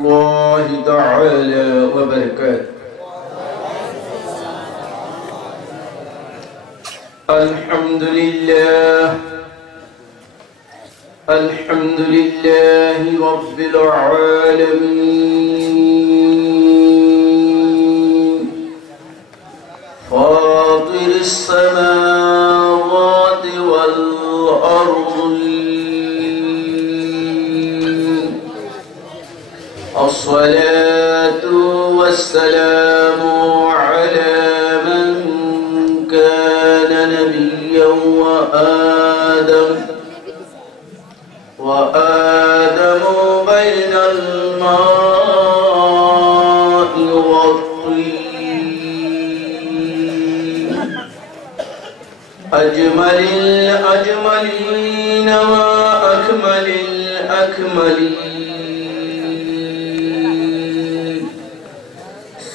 الله تعالى وبركاته. الحمد لله رب العالمين فاطر السماوات والأرضين الصلاة والسلام على من كان نبيا وآدم بين الماء والطين أجمل الأجملين وأكمل الأكملين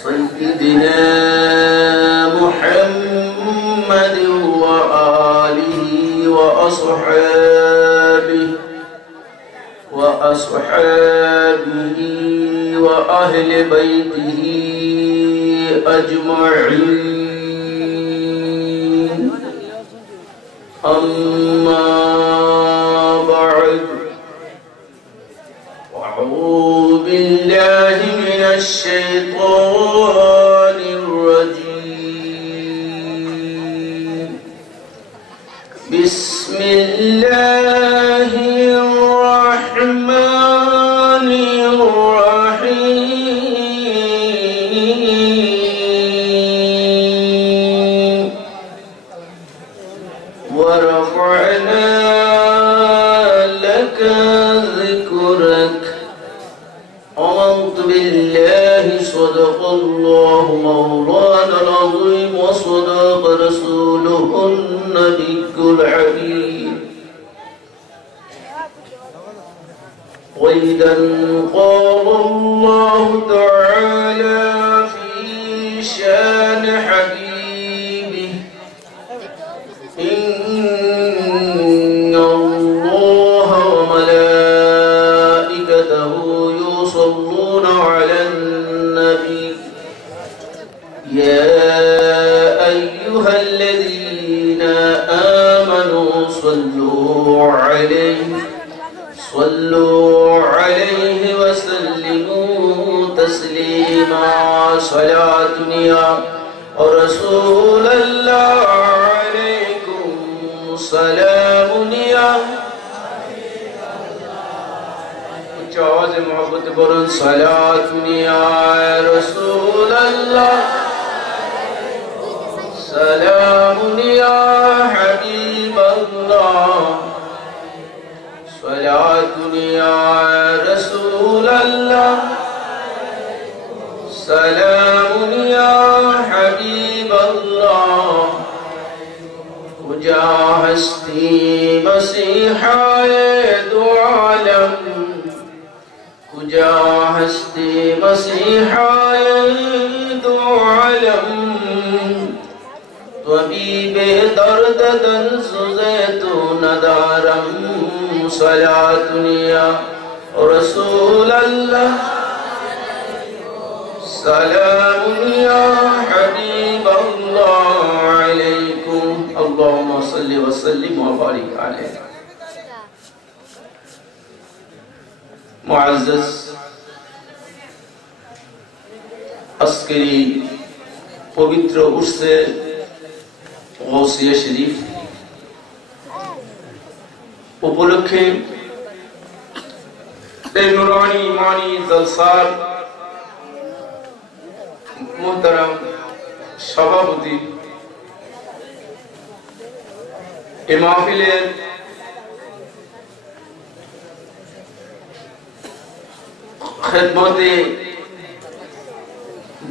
سيدنا محمد وآله وأصحابه وأهل بيته أجمعين أما بعد أعوذ بالله من الشيطان الرجيم بسم الله الرحمن الرحيم ورفعنا لك ذكرك أعوذ بالله صدق الله مولانا العظيم وصدق رسوله النبي الحبيب وإذا قال الله تعالى في شان حبيبه إن الله وملائكته يصلون على النبي يا أيها الذين آمنوا صلوا عليه وسلموا تسليما صلاة يا رسول الله عليكم سلام يا आवाज़ मोहब्बत बरन सलात या रसूल अल्लाह सलाम या हबीब अल्लाह सलात या रसूल अल्लाह सलाम या हबीब अल्लाह कुजा हस्ती मसीहाए दो आलम कुजा हस्ती मसीहाए दो आलम तबीबे दर्द दंसुज़े तो नदारम सलातुनिया रसूल अल्लाह सलामुनिया हबीब अल्लाह अलैकुम अल्लाहुम्मा सल्लि व सल्लिम व बारिक अलैहि मुअज़्ज़ज़ अस्करी पवित्र उर्से गौसिया शरीफ उपलक्षे नूरानी ईमानी जलसार मुहतरम सभापति ए महफिलेर खिदमते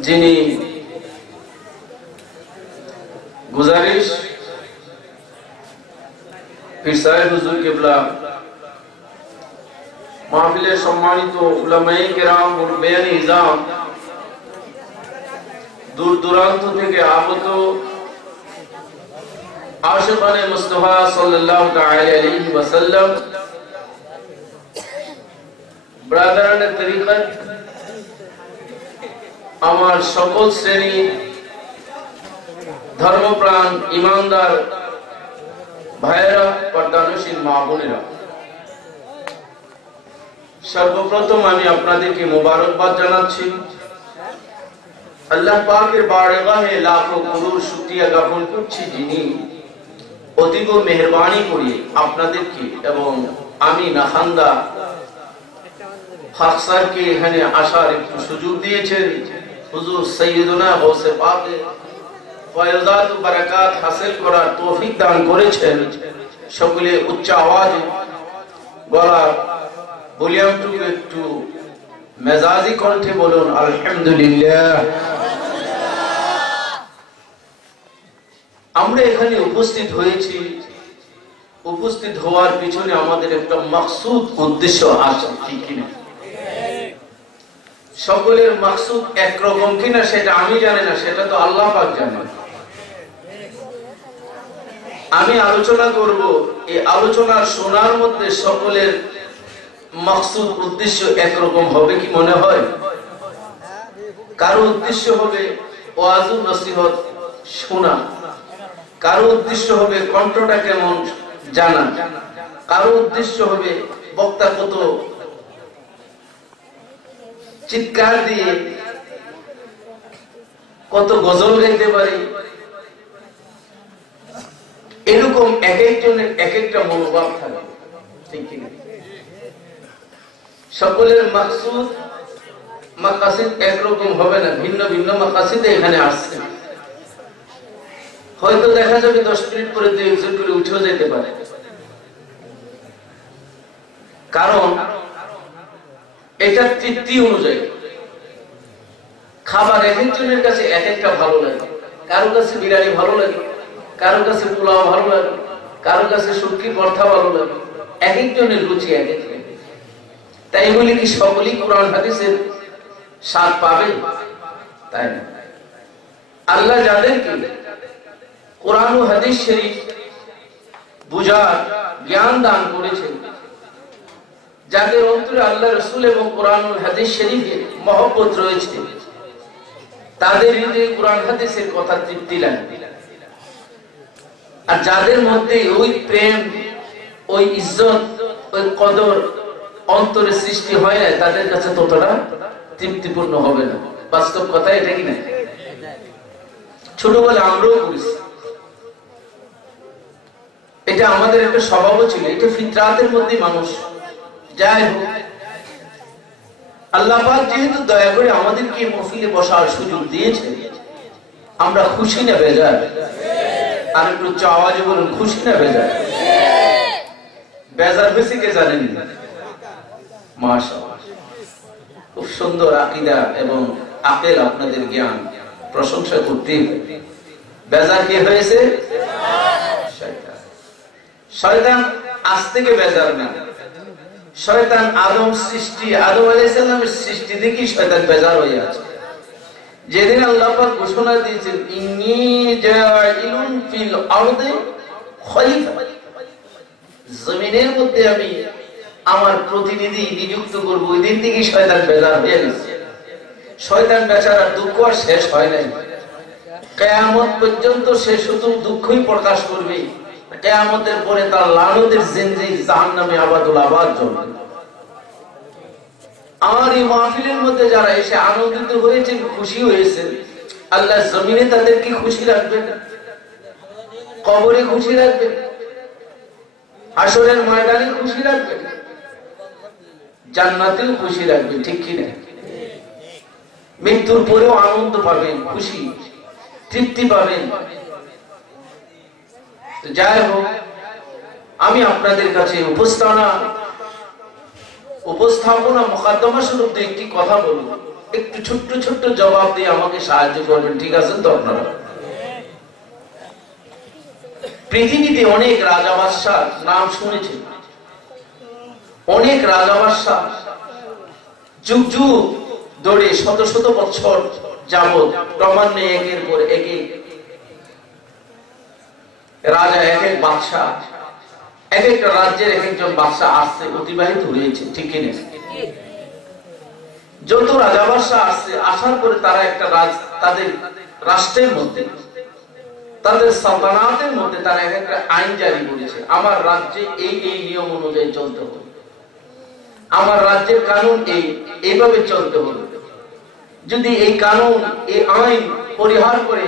जिनी गुजारिश पीर साहेब हुजूर किबला महफिले सम्मानित उलमाए किराम और बेयानी निजाम दूर दूरांत থেকে আগত आशिकाने मुस्तफा सल्लल्लाहु अलैहि वसल्लम ব্রাদারানের তরিকত আমার সকল শ্রেণী ধর্মপ্রাণ ইমানদার ভাইয়েরা, পর্দানশীল মা বোনেরা, সর্বপ্রথম আমি আপনাদেরকে মোবারকবাদ জানাচ্ছি। আল্লাহ পাকের বারগাহে লাখো করোড় শুকরিয়া জ্ঞাপন করছি, যিনি অতীব মেহেরবানি করে আপনাদেরকে এবং আমি নাখান্দা হক স্যারকে এখানে আসার একটু সুযোগ দিয়েছেন। হুজুর সৈয়দনা গৌসে পাক ফয়জাত ও বারাকাত হাসিল করার তৌফিক দান করেছেন। সকলে উচ্চ আওয়াজে গলার ভলিউমটুকু একটু মেজাজি কণ্ঠে বলুন আলহামদুলিল্লাহ। আমরা এখানে উপস্থিত হয়েছি, উপস্থিত হওয়ার পিছনে আমাদের একটা মাকসুদ উদ্দেশ্য আছে, ঠিক কিনা? সকলের মাকসুদ একরকম কিনা সেটা আমি জানি না, সেটা তো আল্লাহ পাক জানেন। আমি আলোচনা করব, এই আলোচনার শোনার মধ্যে সকলের মাকসুদ উদ্দেশ্য একরকম হবে কি মনে হয়? কারো উদ্দেশ্য হবে ওয়াজ নসিহত শোনা, কারো উদ্দেশ্য হবে কণ্ঠটা কেমন জানা, কারো উদ্দেশ্য হবে বক্তা কত চিৎকার দিয়ে কত গজল গাইতে পারে। এরকম এক একজনের এক একটা মনোভাব থাকে, ঠিক কিনা? সকলের মাকসুদ মাকাসিদ একরকম হবে না, ভিন্ন ভিন্ন মাকাসিদে এখানে আসছে। হয়তো দেখা যাবে 10 মিনিট পরে 2-1 করে উঠেও যেতে পারে, কারণ এটা তৃপ্তি অনুযায়ী খাবার এক একজনের কাছে এক একটা ভালো লাগে। কারো কাছে বিরিয়ানি ভালো লাগে, কারো কাছে পোলাও ভালো লাগে, কারো কাছে শুটকি ভর্তা ভালো লাগে। এক একজনের রুচি এক এক। তাই বলে কি সকলেই কোরআন হাদিসের স্বাদ পাবে? তাই না। আল্লাহ যাদেরকে কোরআন ও হাদিস শরীফ বুঝার জ্ঞান দান করেছেন, যাদের অন্তরে আল্লাহ রাসূল এবং কোরআন ও হাদিস শরীফের মহব্বত রয়েছে, তাদের হৃদয়ে কোরআন হাদিসের কথা তৃপ্তি লাগে। আর যাদের মধ্যে ওই প্রেম, ওই ইজ্জত, ওই কদর অন্তরে সৃষ্টি হয় না, তাদের কাছে ততটা তৃপ্তিপূর্ণ হবে না। বাস্তব কথা এটা কি না? ছোটবেলা আমরাও করেছি, এটা আমাদের একটা স্বভাবও ছিল, এটা ফিতরাতের মধ্যে মানুষ। যাই হোক, আল্লাহ পাক যেহেতু দয়া করে আমাদেরকে মহফিলে বসার সুযোগ দিয়েছে, আমরা খুশি না বেজার? আর একটু উচ্চ আওয়াজে বলুন, খুশি না বেজার? বেজার বেশি কে জানেন? মাশাআল্লাহ, খুব সুন্দর আকীদা এবং আকল, আপনাদের জ্ঞান প্রশংসা করতে। বেজার কে হয়েছে? শয়তান। শয়তান আজ থেকে বেজার না। শয়তান আদম সৃষ্টি, আদম আলাইহিস সালামের সৃষ্টি দেখি শয়তান বেজার হয়ে আছে। যেদিন আল্লাহ পাক ঘোষণা দিয়েছেন ইন্নী জাইলুন ফিল আরদি খলিফা, জমিনের মধ্যে আমি আমার প্রতিনিধি নিযুক্ত করব, ওই দিন থেকে শয়তান বেজার হয়ে গেছে। শয়তান বেচারা দুঃখ আর শেষ হয় নাই, কিয়ামত পর্যন্ত সে শুধু দুঃখই প্রকাশ করবে। কিয়ামতের পরে তার লানতের জিনজির জাহান্নামে আবাদুল আবাদ চলবে। আমার এই মাহফিলের মধ্যে যারা এসে আনন্দিত হয়েছেন, খুশি হয়েছেন, আল্লাহ জমিনে তাদেরকে খুশি রাখবেন, কবরে খুশি রাখবেন, হাসরের ময়দানে খুশি রাখবেন, জান্নাতেও খুশি রাখবেন, ঠিক কিনা? মৃত্যুর পরেও আনন্দ পাবেন, খুশি তৃপ্তি পাবেন। যাই হোক, আমি আপনাদের কাছে উপস্থাপনা মুকদ্দমা স্বরূপ একটি কথা বলবো, একটু ছোট্ট ছোট্ট জবাব দিয়ে আমাকে সাহায্য করবেন, ঠিক আছে তো? আপনারা পৃথিবীতে অনেক রাজা বাদশাহ নাম শুনেছেন, অনেক রাজা বাদশাহ যুগ যুগ ধরে শত শত বছর যাবত ক্রমান্বয়ে একের পর এক রাজা, এক এক বাদশাহ, এক একটা রাজ্যের এক একজন বাদশাহ আসছে, অতিবাহিত হয়েছে, ঠিক কিনা? যত রাজা বাদশা আসছে, আসার পরে তারা একটা তাদের রাষ্ট্রের মধ্যে, তাদের সালতানাতের মধ্যে তারা একটা আইন জারি করেছে, আমার রাজ্যে এই এই নিয়ম অনুযায়ী চলতে হবে, আমার রাজ্যের কানুন এইভাবে চলতে হবে। যদি এই কানুন, এই আইন পরিহার করে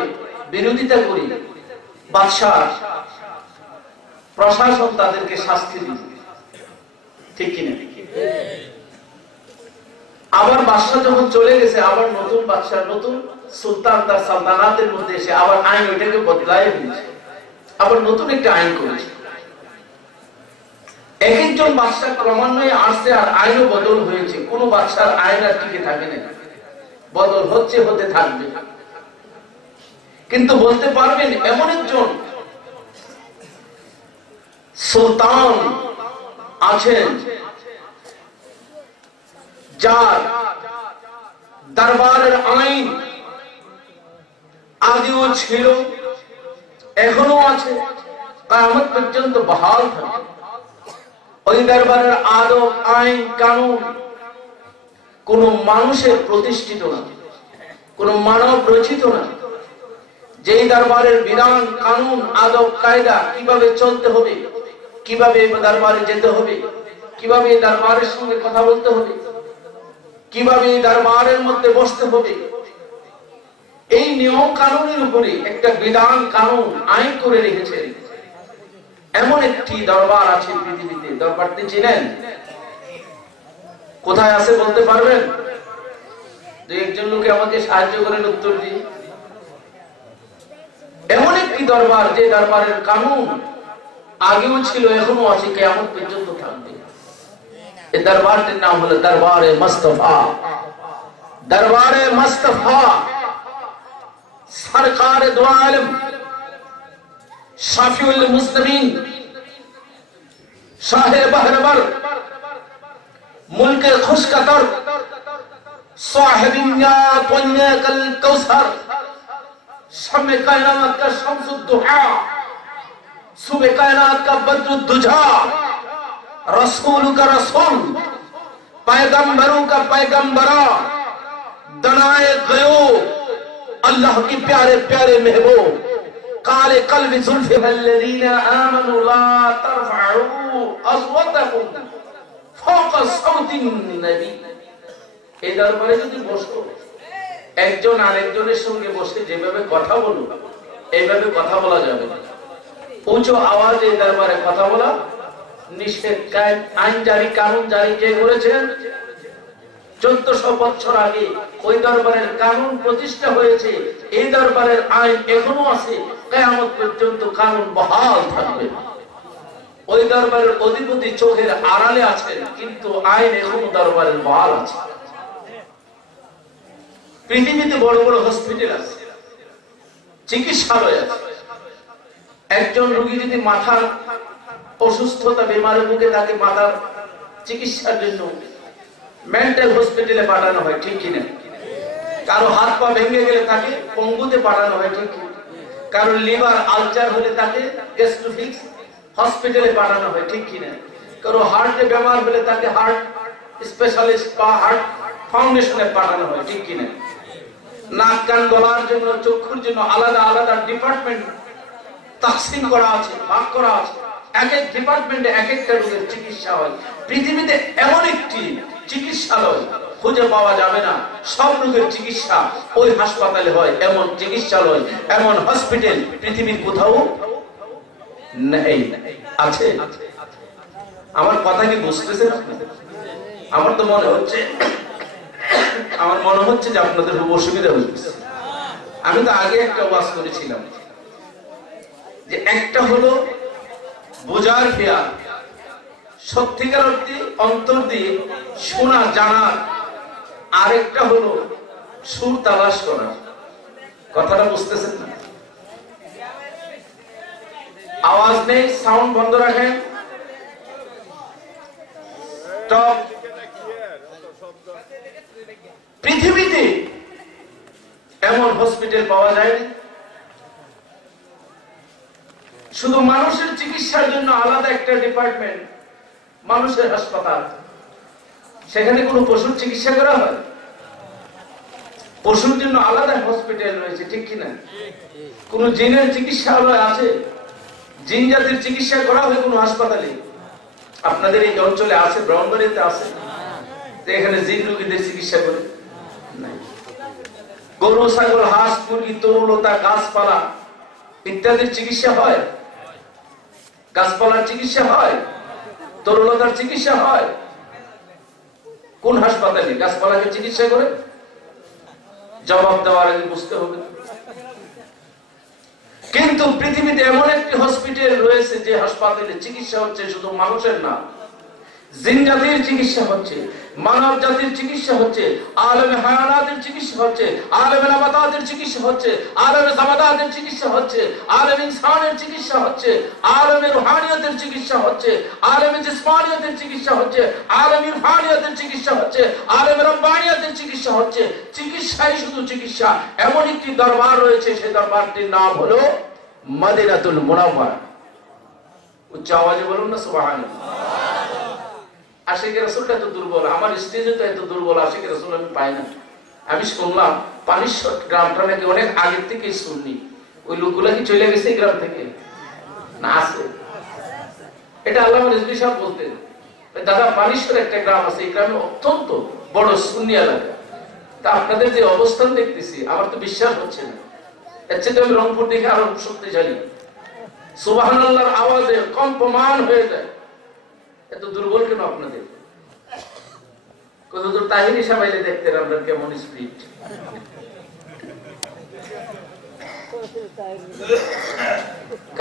বিরোধিতা করি, বাদশা প্রশাসন তাদেরকে শাস্তি দিবে, ঠিক কিনা? আবার বাদশা যখন চলে গেছে, আবার নতুন বাদশা, নতুন সুলতান তার সালতানাতের মধ্যে এসে আবার আইন ওইটাকে বদলায় দিয়েছে, আবার নতুন একটা আইন করেছে। এক একজন বাদশা ক্রমান্বয়ে আসছে আর আইনও বদল হয়েছে, কোন বাদশার আইন আর টিকে থাকে না, বদল হচ্ছে, হতে থাকবে। কিন্তু বলতে পারবেন এমন একজন সুলতান আছেন যার দরবারের আইন আগেও ছিল, এখনো আছে, কিয়ামত পর্যন্ত বহাল থাকবে। ওই দরবারের আদব, আইন, কানুন কোন মানুষের প্রতিষ্ঠিত না, কোন মানব রচিত না। যেই দরবারের বিধান, কানুন, আদব, কায়দা, কিভাবে চলতে হবে, কিভাবে দরবারে যেতে হবে, কিভাবে দরবারের সঙ্গে কথা বলতে হবে, কিভাবে দরবারের মধ্যে বসতে হবে, এই নিয়ম কানুনের উপরে একটা বিধান, কানুন, আইন করে রেখেছে। এমন একটি দরবার আছে পৃথিবীতে। দরবারটি চিনেন? কোথায় আছে বলতে পারবেন? দুই একজন লোকে আমাকে সাহায্য করেন, উত্তর দিন। এমন একটি দরবার যে দরবারের কানুন আগেও ছিল, এখনো আছে, কিয়ামত পর্যন্ত থাকবে। এই দরবারটির নাম হলো দরবারে মুস্তাফা। দরবারে মুস্তাফা সরকার দো আলম, শাফিউল মুসলিমিন, শাহে বহরবর, মুলকে খুশকতর, साहिबिन्यात वन्याकल कौसर, शम्मे कायनात का शम्सुद्दुहा, सुबह कायनात का बद्रुद्दुजा, रसूल का रसूल, पैगंबरों का पैगंबरा, दनाए गयो अल्लाह की प्यारे प्यारे महबूब, काले कल्बी जुल्फे वल्लज़ीना आमनू ला तरफअू अस्वातकुम फौका सौतिन नबी। এই দরবারে যদি বসো, একজন আরেকজনের সঙ্গে বসে যেভাবে কথা বলো, এইভাবে কথা বলা যাবে না। উঁচু আওয়াজে এই দরবারে কথা বলা নিষেধ। আইন জারি, কানুন জারি কে করেছেন? 1400 বছর আগে ওই দরবারের কানুন প্রতিষ্ঠা হয়েছে। এই দরবারের আইন এখনো আছে, কিয়ামত পর্যন্ত কানুন বহাল থাকবে। ওই দরবারের অধিপতি চোখের আড়ালে আছেন, কিন্তু আইন এখনো দরবারের বহাল আছে। পৃথিবীতে বড় বড় হসপিটাল আছে, চিকিৎসালয় আছে। একজন রোগী যদি মাথার অসুস্থতা, বেমারে ভুগে, তাকে মাথার চিকিৎসার জন্য মেন্টাল হসপিটালে পাঠানো হয়, ঠিক কিনা? কারো হাত পা ভেঙে গেলে তাকে পঙ্গুতে পাঠানো হয়, ঠিক কিনা? কারো লিভার আলচার হলে তাকে গ্যাস্ট্রোফিক্স হসপিটালে পাঠানো হয়, ঠিক কিনা? কারো হার্টে বেমার হলে তাকে হার্ট স্পেশালিস্ট বা হার্ট ফাউন্ডেশনে পাঠানো হয়, ঠিক কিনা? নাক কান গলার জন্য, চক্ষুর জন্য আলাদা আলাদা ডিপার্টমেন্ট তাকসিম করা আছে, ভাগ করা আছে। এক এক ডিপার্টমেন্টে এক একটা রোগের চিকিৎসা হয়। পৃথিবীতে এমন একটি চিকিৎসালয় খুঁজে পাওয়া যাবে না, সব রোগের চিকিৎসা ওই হাসপাতালে হয়। এমন চিকিৎসালয়, এমন হসপিটাল পৃথিবীর কোথাও নেই। আছে? আমার কথা কি বুঝতেছেন? আমার তো মনে হচ্ছে, আমার মনে হচ্ছে যে আপনাদের খুব অসুবিধা হচ্ছে। আমি তো আগে একটা ওয়াজ করেছিলাম যে একটা হলো বোঝার খেয়াল, সত্যিকার অর্থে অন্তর দিয়ে শোনা, জানার। আরেকটা হলো সুর তালাশ করা। কথাটা বুঝতেছেন না? আওয়াজ নেই, সাউন্ড বন্ধ রাখেন। টপ। পৃথিবীতে এমন হসপিটাল পাওয়া যায় না। শুধু মানুষের চিকিৎসার জন্য আলাদা একটা ডিপার্টমেন্ট, মানুষের হাসপাতাল। সেখানে কোনো পশুর চিকিৎসা করা হয়? পশুর জন্য আলাদা হসপিটাল রয়েছে, ঠিক কিনা? কোন জিনের চিকিৎসালয় আছে? জিন জাতির চিকিৎসা করা হয় কোন হাসপাতালে? আপনাদের এই অঞ্চলে আছে? ব্রাহ্মণবাড়িতে আছে এখানে জিন রোগীদের চিকিৎসা করে? গরু, ছাগল, হাঁস, মুরগি, তরুলতা, গাছপালা ইত্যাদির চিকিৎসা হয়? গাছপালার চিকিৎসা হয়? তরুলতার চিকিৎসা হয়? কোন হাসপাতালে গাছপালাকে চিকিৎসা করে? জবাব দেওয়ার আগে বুঝতে হবে। কিন্তু পৃথিবীতে এমন একটি হসপিটাল রয়েছে যে হাসপাতালে চিকিৎসা হচ্ছে শুধু মানুষের না, জিন জাতির চিকিৎসা হচ্ছে, মানব জাতির চিকিৎসা হচ্ছে, আলেমে হায়ানাতের চিকিৎসা হচ্ছে, আলেমে নাবাতাতের চিকিৎসা হচ্ছে, আলেমে জামাদাতের চিকিৎসা হচ্ছে, আলেমে ইনসানের চিকিৎসা হচ্ছে, আলেমে রুহানিয়তের চিকিৎসা হচ্ছে, আলেমে জিসমানিয়তের চিকিৎসা হচ্ছে, আলেমে ইরফানিয়তের চিকিৎসা হচ্ছে, আলেমে রব্বানিয়তের চিকিৎসা হচ্ছে। চিকিৎসাই শুধু চিকিৎসা। এমন একটি দরবার রয়েছে, সেই দরবারটির নাম হলো মদিনাতুল মুনাওয়ারা। উচ্চ আওয়াজে বলুন না সুবহানাল্লাহ। আশিকের রাসূলটা তো দুর্বল, আমার স্টেজে তো এত দুর্বল আশিকের রাসূল আমি পাই না। আমি শুনলাম পানিশ্বর গ্রামটা নাকি অনেক আগের থেকেই শুননি। ওই লোকগুলা কি চলে গেছে এই গ্রাম থেকে না আছে? এটা আল্লামা রিজভী সাহেব বলতেন, দাদা পানিশ্বর একটা গ্রাম আছে, এই গ্রামে অত্যন্ত বড় সুন্নি এলাকা। তা আপনাদের যে অবস্থান দেখতেছি আমার তো বিশ্বাস হচ্ছে না। এর চেয়ে আমি রংপুর দেখে আরো শক্তিশালী, সুবহানাল্লাহর আওয়াজে কম্পমান হয়ে যায়। এত দুর্বল কেন আপনাদের? কতদূর তাহিরি সাবাইলে দেখতেন আমরা কেমন স্পিড।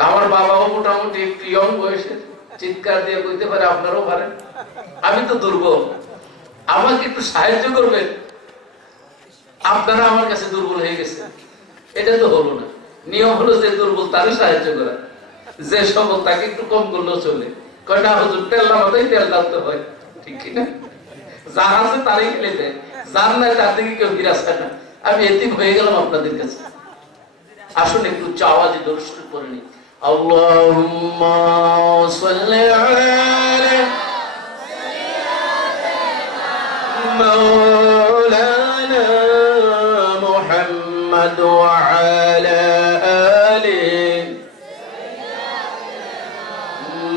আমার বাবাও মোটামুটি একটু ইয়ং বয়সে চিৎকার দিয়ে কইতে পারে, আপনারাও পারেন। আমি তো দুর্বল, আমাকে একটু সাহায্য করবেন। আপনারা আমার কাছে দুর্বল হয়ে গেছে, এটা তো হলো না। নিয়ম হলো যে দুর্বল তারই সাহায্য করা, যে সবল তাকে একটু কম করলেও চলে। কয়টা হুজুর তেল নামাতেই তেল ডালতে হয়, ঠিক কিনা? যার আছে তারই খেলে দেয়, যার নাই তার দিকে কেউ ফিরাচ্ছে না। আমি এতিম হয়ে গেলাম আপনাদের কাছে। আসুন একটু উচ্চ আওয়াজে দরুদ শরীফ পড়ে নিই। আল্লাহুম্মা সাল্লি আলা মাওলানা মুহাম্মদ ওয়া আলা আলি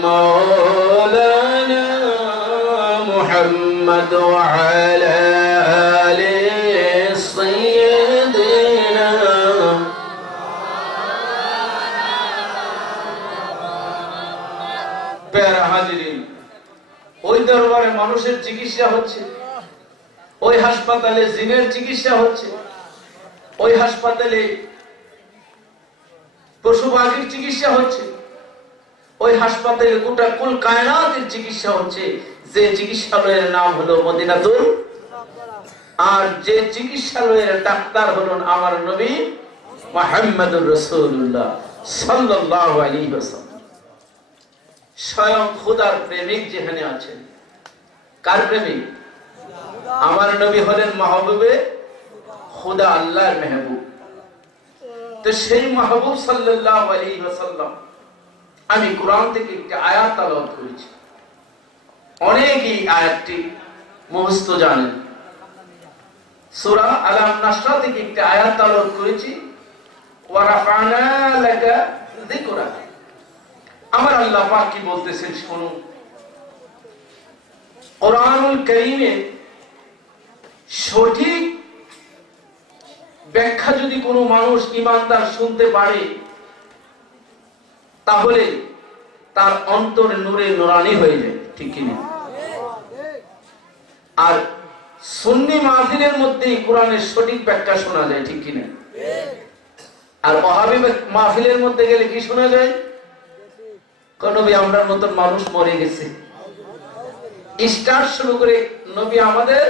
মাওলানা মুহাম্মদ ওয়া আলা আলি সাইয়্যিদিনা। প্যারা হাজিরিন, ওই দরবারে মানুষের চিকিৎসা হচ্ছে, ওই হাসপাতালে জিনের চিকিৎসা হচ্ছে, ওই হাসপাতালে পশু পাখির চিকিৎসা হচ্ছে, ওই হাসপাতালে গোটা কুল কায়নাতের চিকিৎসা হচ্ছে। যে চিকিৎসালয়ের নাম হলো মদিনাতুল, আর যে চিকিৎসালয়ের ডাক্তার হলেন আমার নবী মুহাম্মদুর রাসূলুল্লাহ সাল্লাল্লাহু আলাইহি ওয়াসাল্লাম। স্বয়ং খোদার প্রেমিক যেখানে আছেন। কার প্রেমিক? আমার নবী হলেন মাহবুবে খোদা, আল্লাহর মেহবুব। তো সেই মাহবুব সাল্লাল্লাহু আলাইহি ওয়াসাল্লাম, আমি কোরআন থেকে একটা আয়াত তেলাওয়াত করেছি। অনেকেই আয়াতটি মুখস্থ জানেন। সূরা আলাম নাশরা থেকে একটা আয়াত তেলাওয়াত করেছি, ওয়া রাফা'না লাকা যিকরাক। আমার আল্লাহ পাক কি বলতেছেন শুনুন। কোরআনুল কারীমে সঠিক ব্যাখ্যা যদি কোনো মানুষ ঈমানদার শুনতে পারে, তাহলে তার অন্তর নূরে নূরানি হয়ে যায়, ঠিক কিনা? আর সুন্নি মাহফিলের মধ্যেই কোরআনের সঠিক ব্যাখ্যা শোনা যায়, ঠিক কিনা? আর ওয়াহাবি মাহফিলের মধ্যে গেলে কি শোনা যায়? নবী আমরার মতন মানুষ মরে গেছে, স্টার্ট শুরু করে নবী আমাদের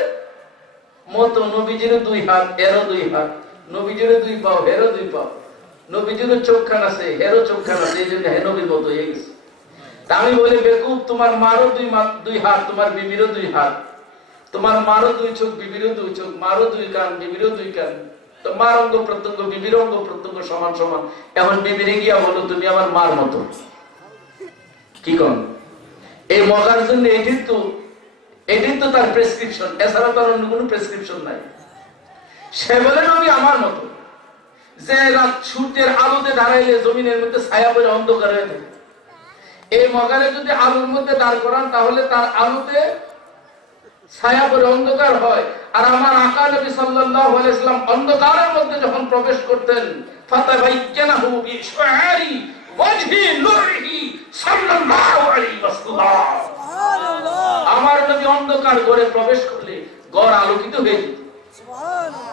মতো, নবীজিরও 2 হাত এরও 2 হাত, নবীজিরও 2 পাও এরও 2 পাও, নবীজিরও চোখখান আছে এরও চোখখান আছে, এই জন্য নবীর মতো হয়ে গেছে। তা আমি বলি, বেকুব, তোমার মারও 2 হাত, তোমার বিবিরও 2 হাত, তোমার মারও 2 চোখ, বিবিরও 2 চোখ, মারও 2 কান, বিবিরও 2 কান। তো মার অঙ্গ প্রত্যঙ্গ, বিবির অঙ্গ প্রত্যঙ্গ সমান সমান। এখন বিবিরে গিয়া বলো তুমি আমার মার মতো, কি কন? এই মগার জন্য এটির তো তার প্রেসক্রিপশন, এছাড়া তার অন্য কোনো প্রেসক্রিপশন নাই। সে বলে নবী আমার মতো, যে রাত সূর্যের আলোতে দাঁড়াইলে জমিনের মধ্যে ছায়া পড়ে অন্ধকার হয়ে থাকে। এই মগারে যদি আলোর মধ্যে দাঁড় করান তাহলে তার আলোতে ছায়া পড়ে অন্ধকার হয়। আর আমার আকা নবী সাল্লাল্লাহু আলাইহি ওয়াসাল্লাম অন্ধকারের মধ্যে যখন প্রবেশ করতেন, ফাতাবায়্যানাহু বিশআরি ওয়াজহি নূরিহি সাল্লাল্লাহু আলাইহি ওয়াসাল্লাম। সুবহানাল্লাহ। আমার নবী অন্ধকার ঘরে প্রবেশ করলে ঘর আলোকিত হয়ে যেত। সুবহানাল্লাহ।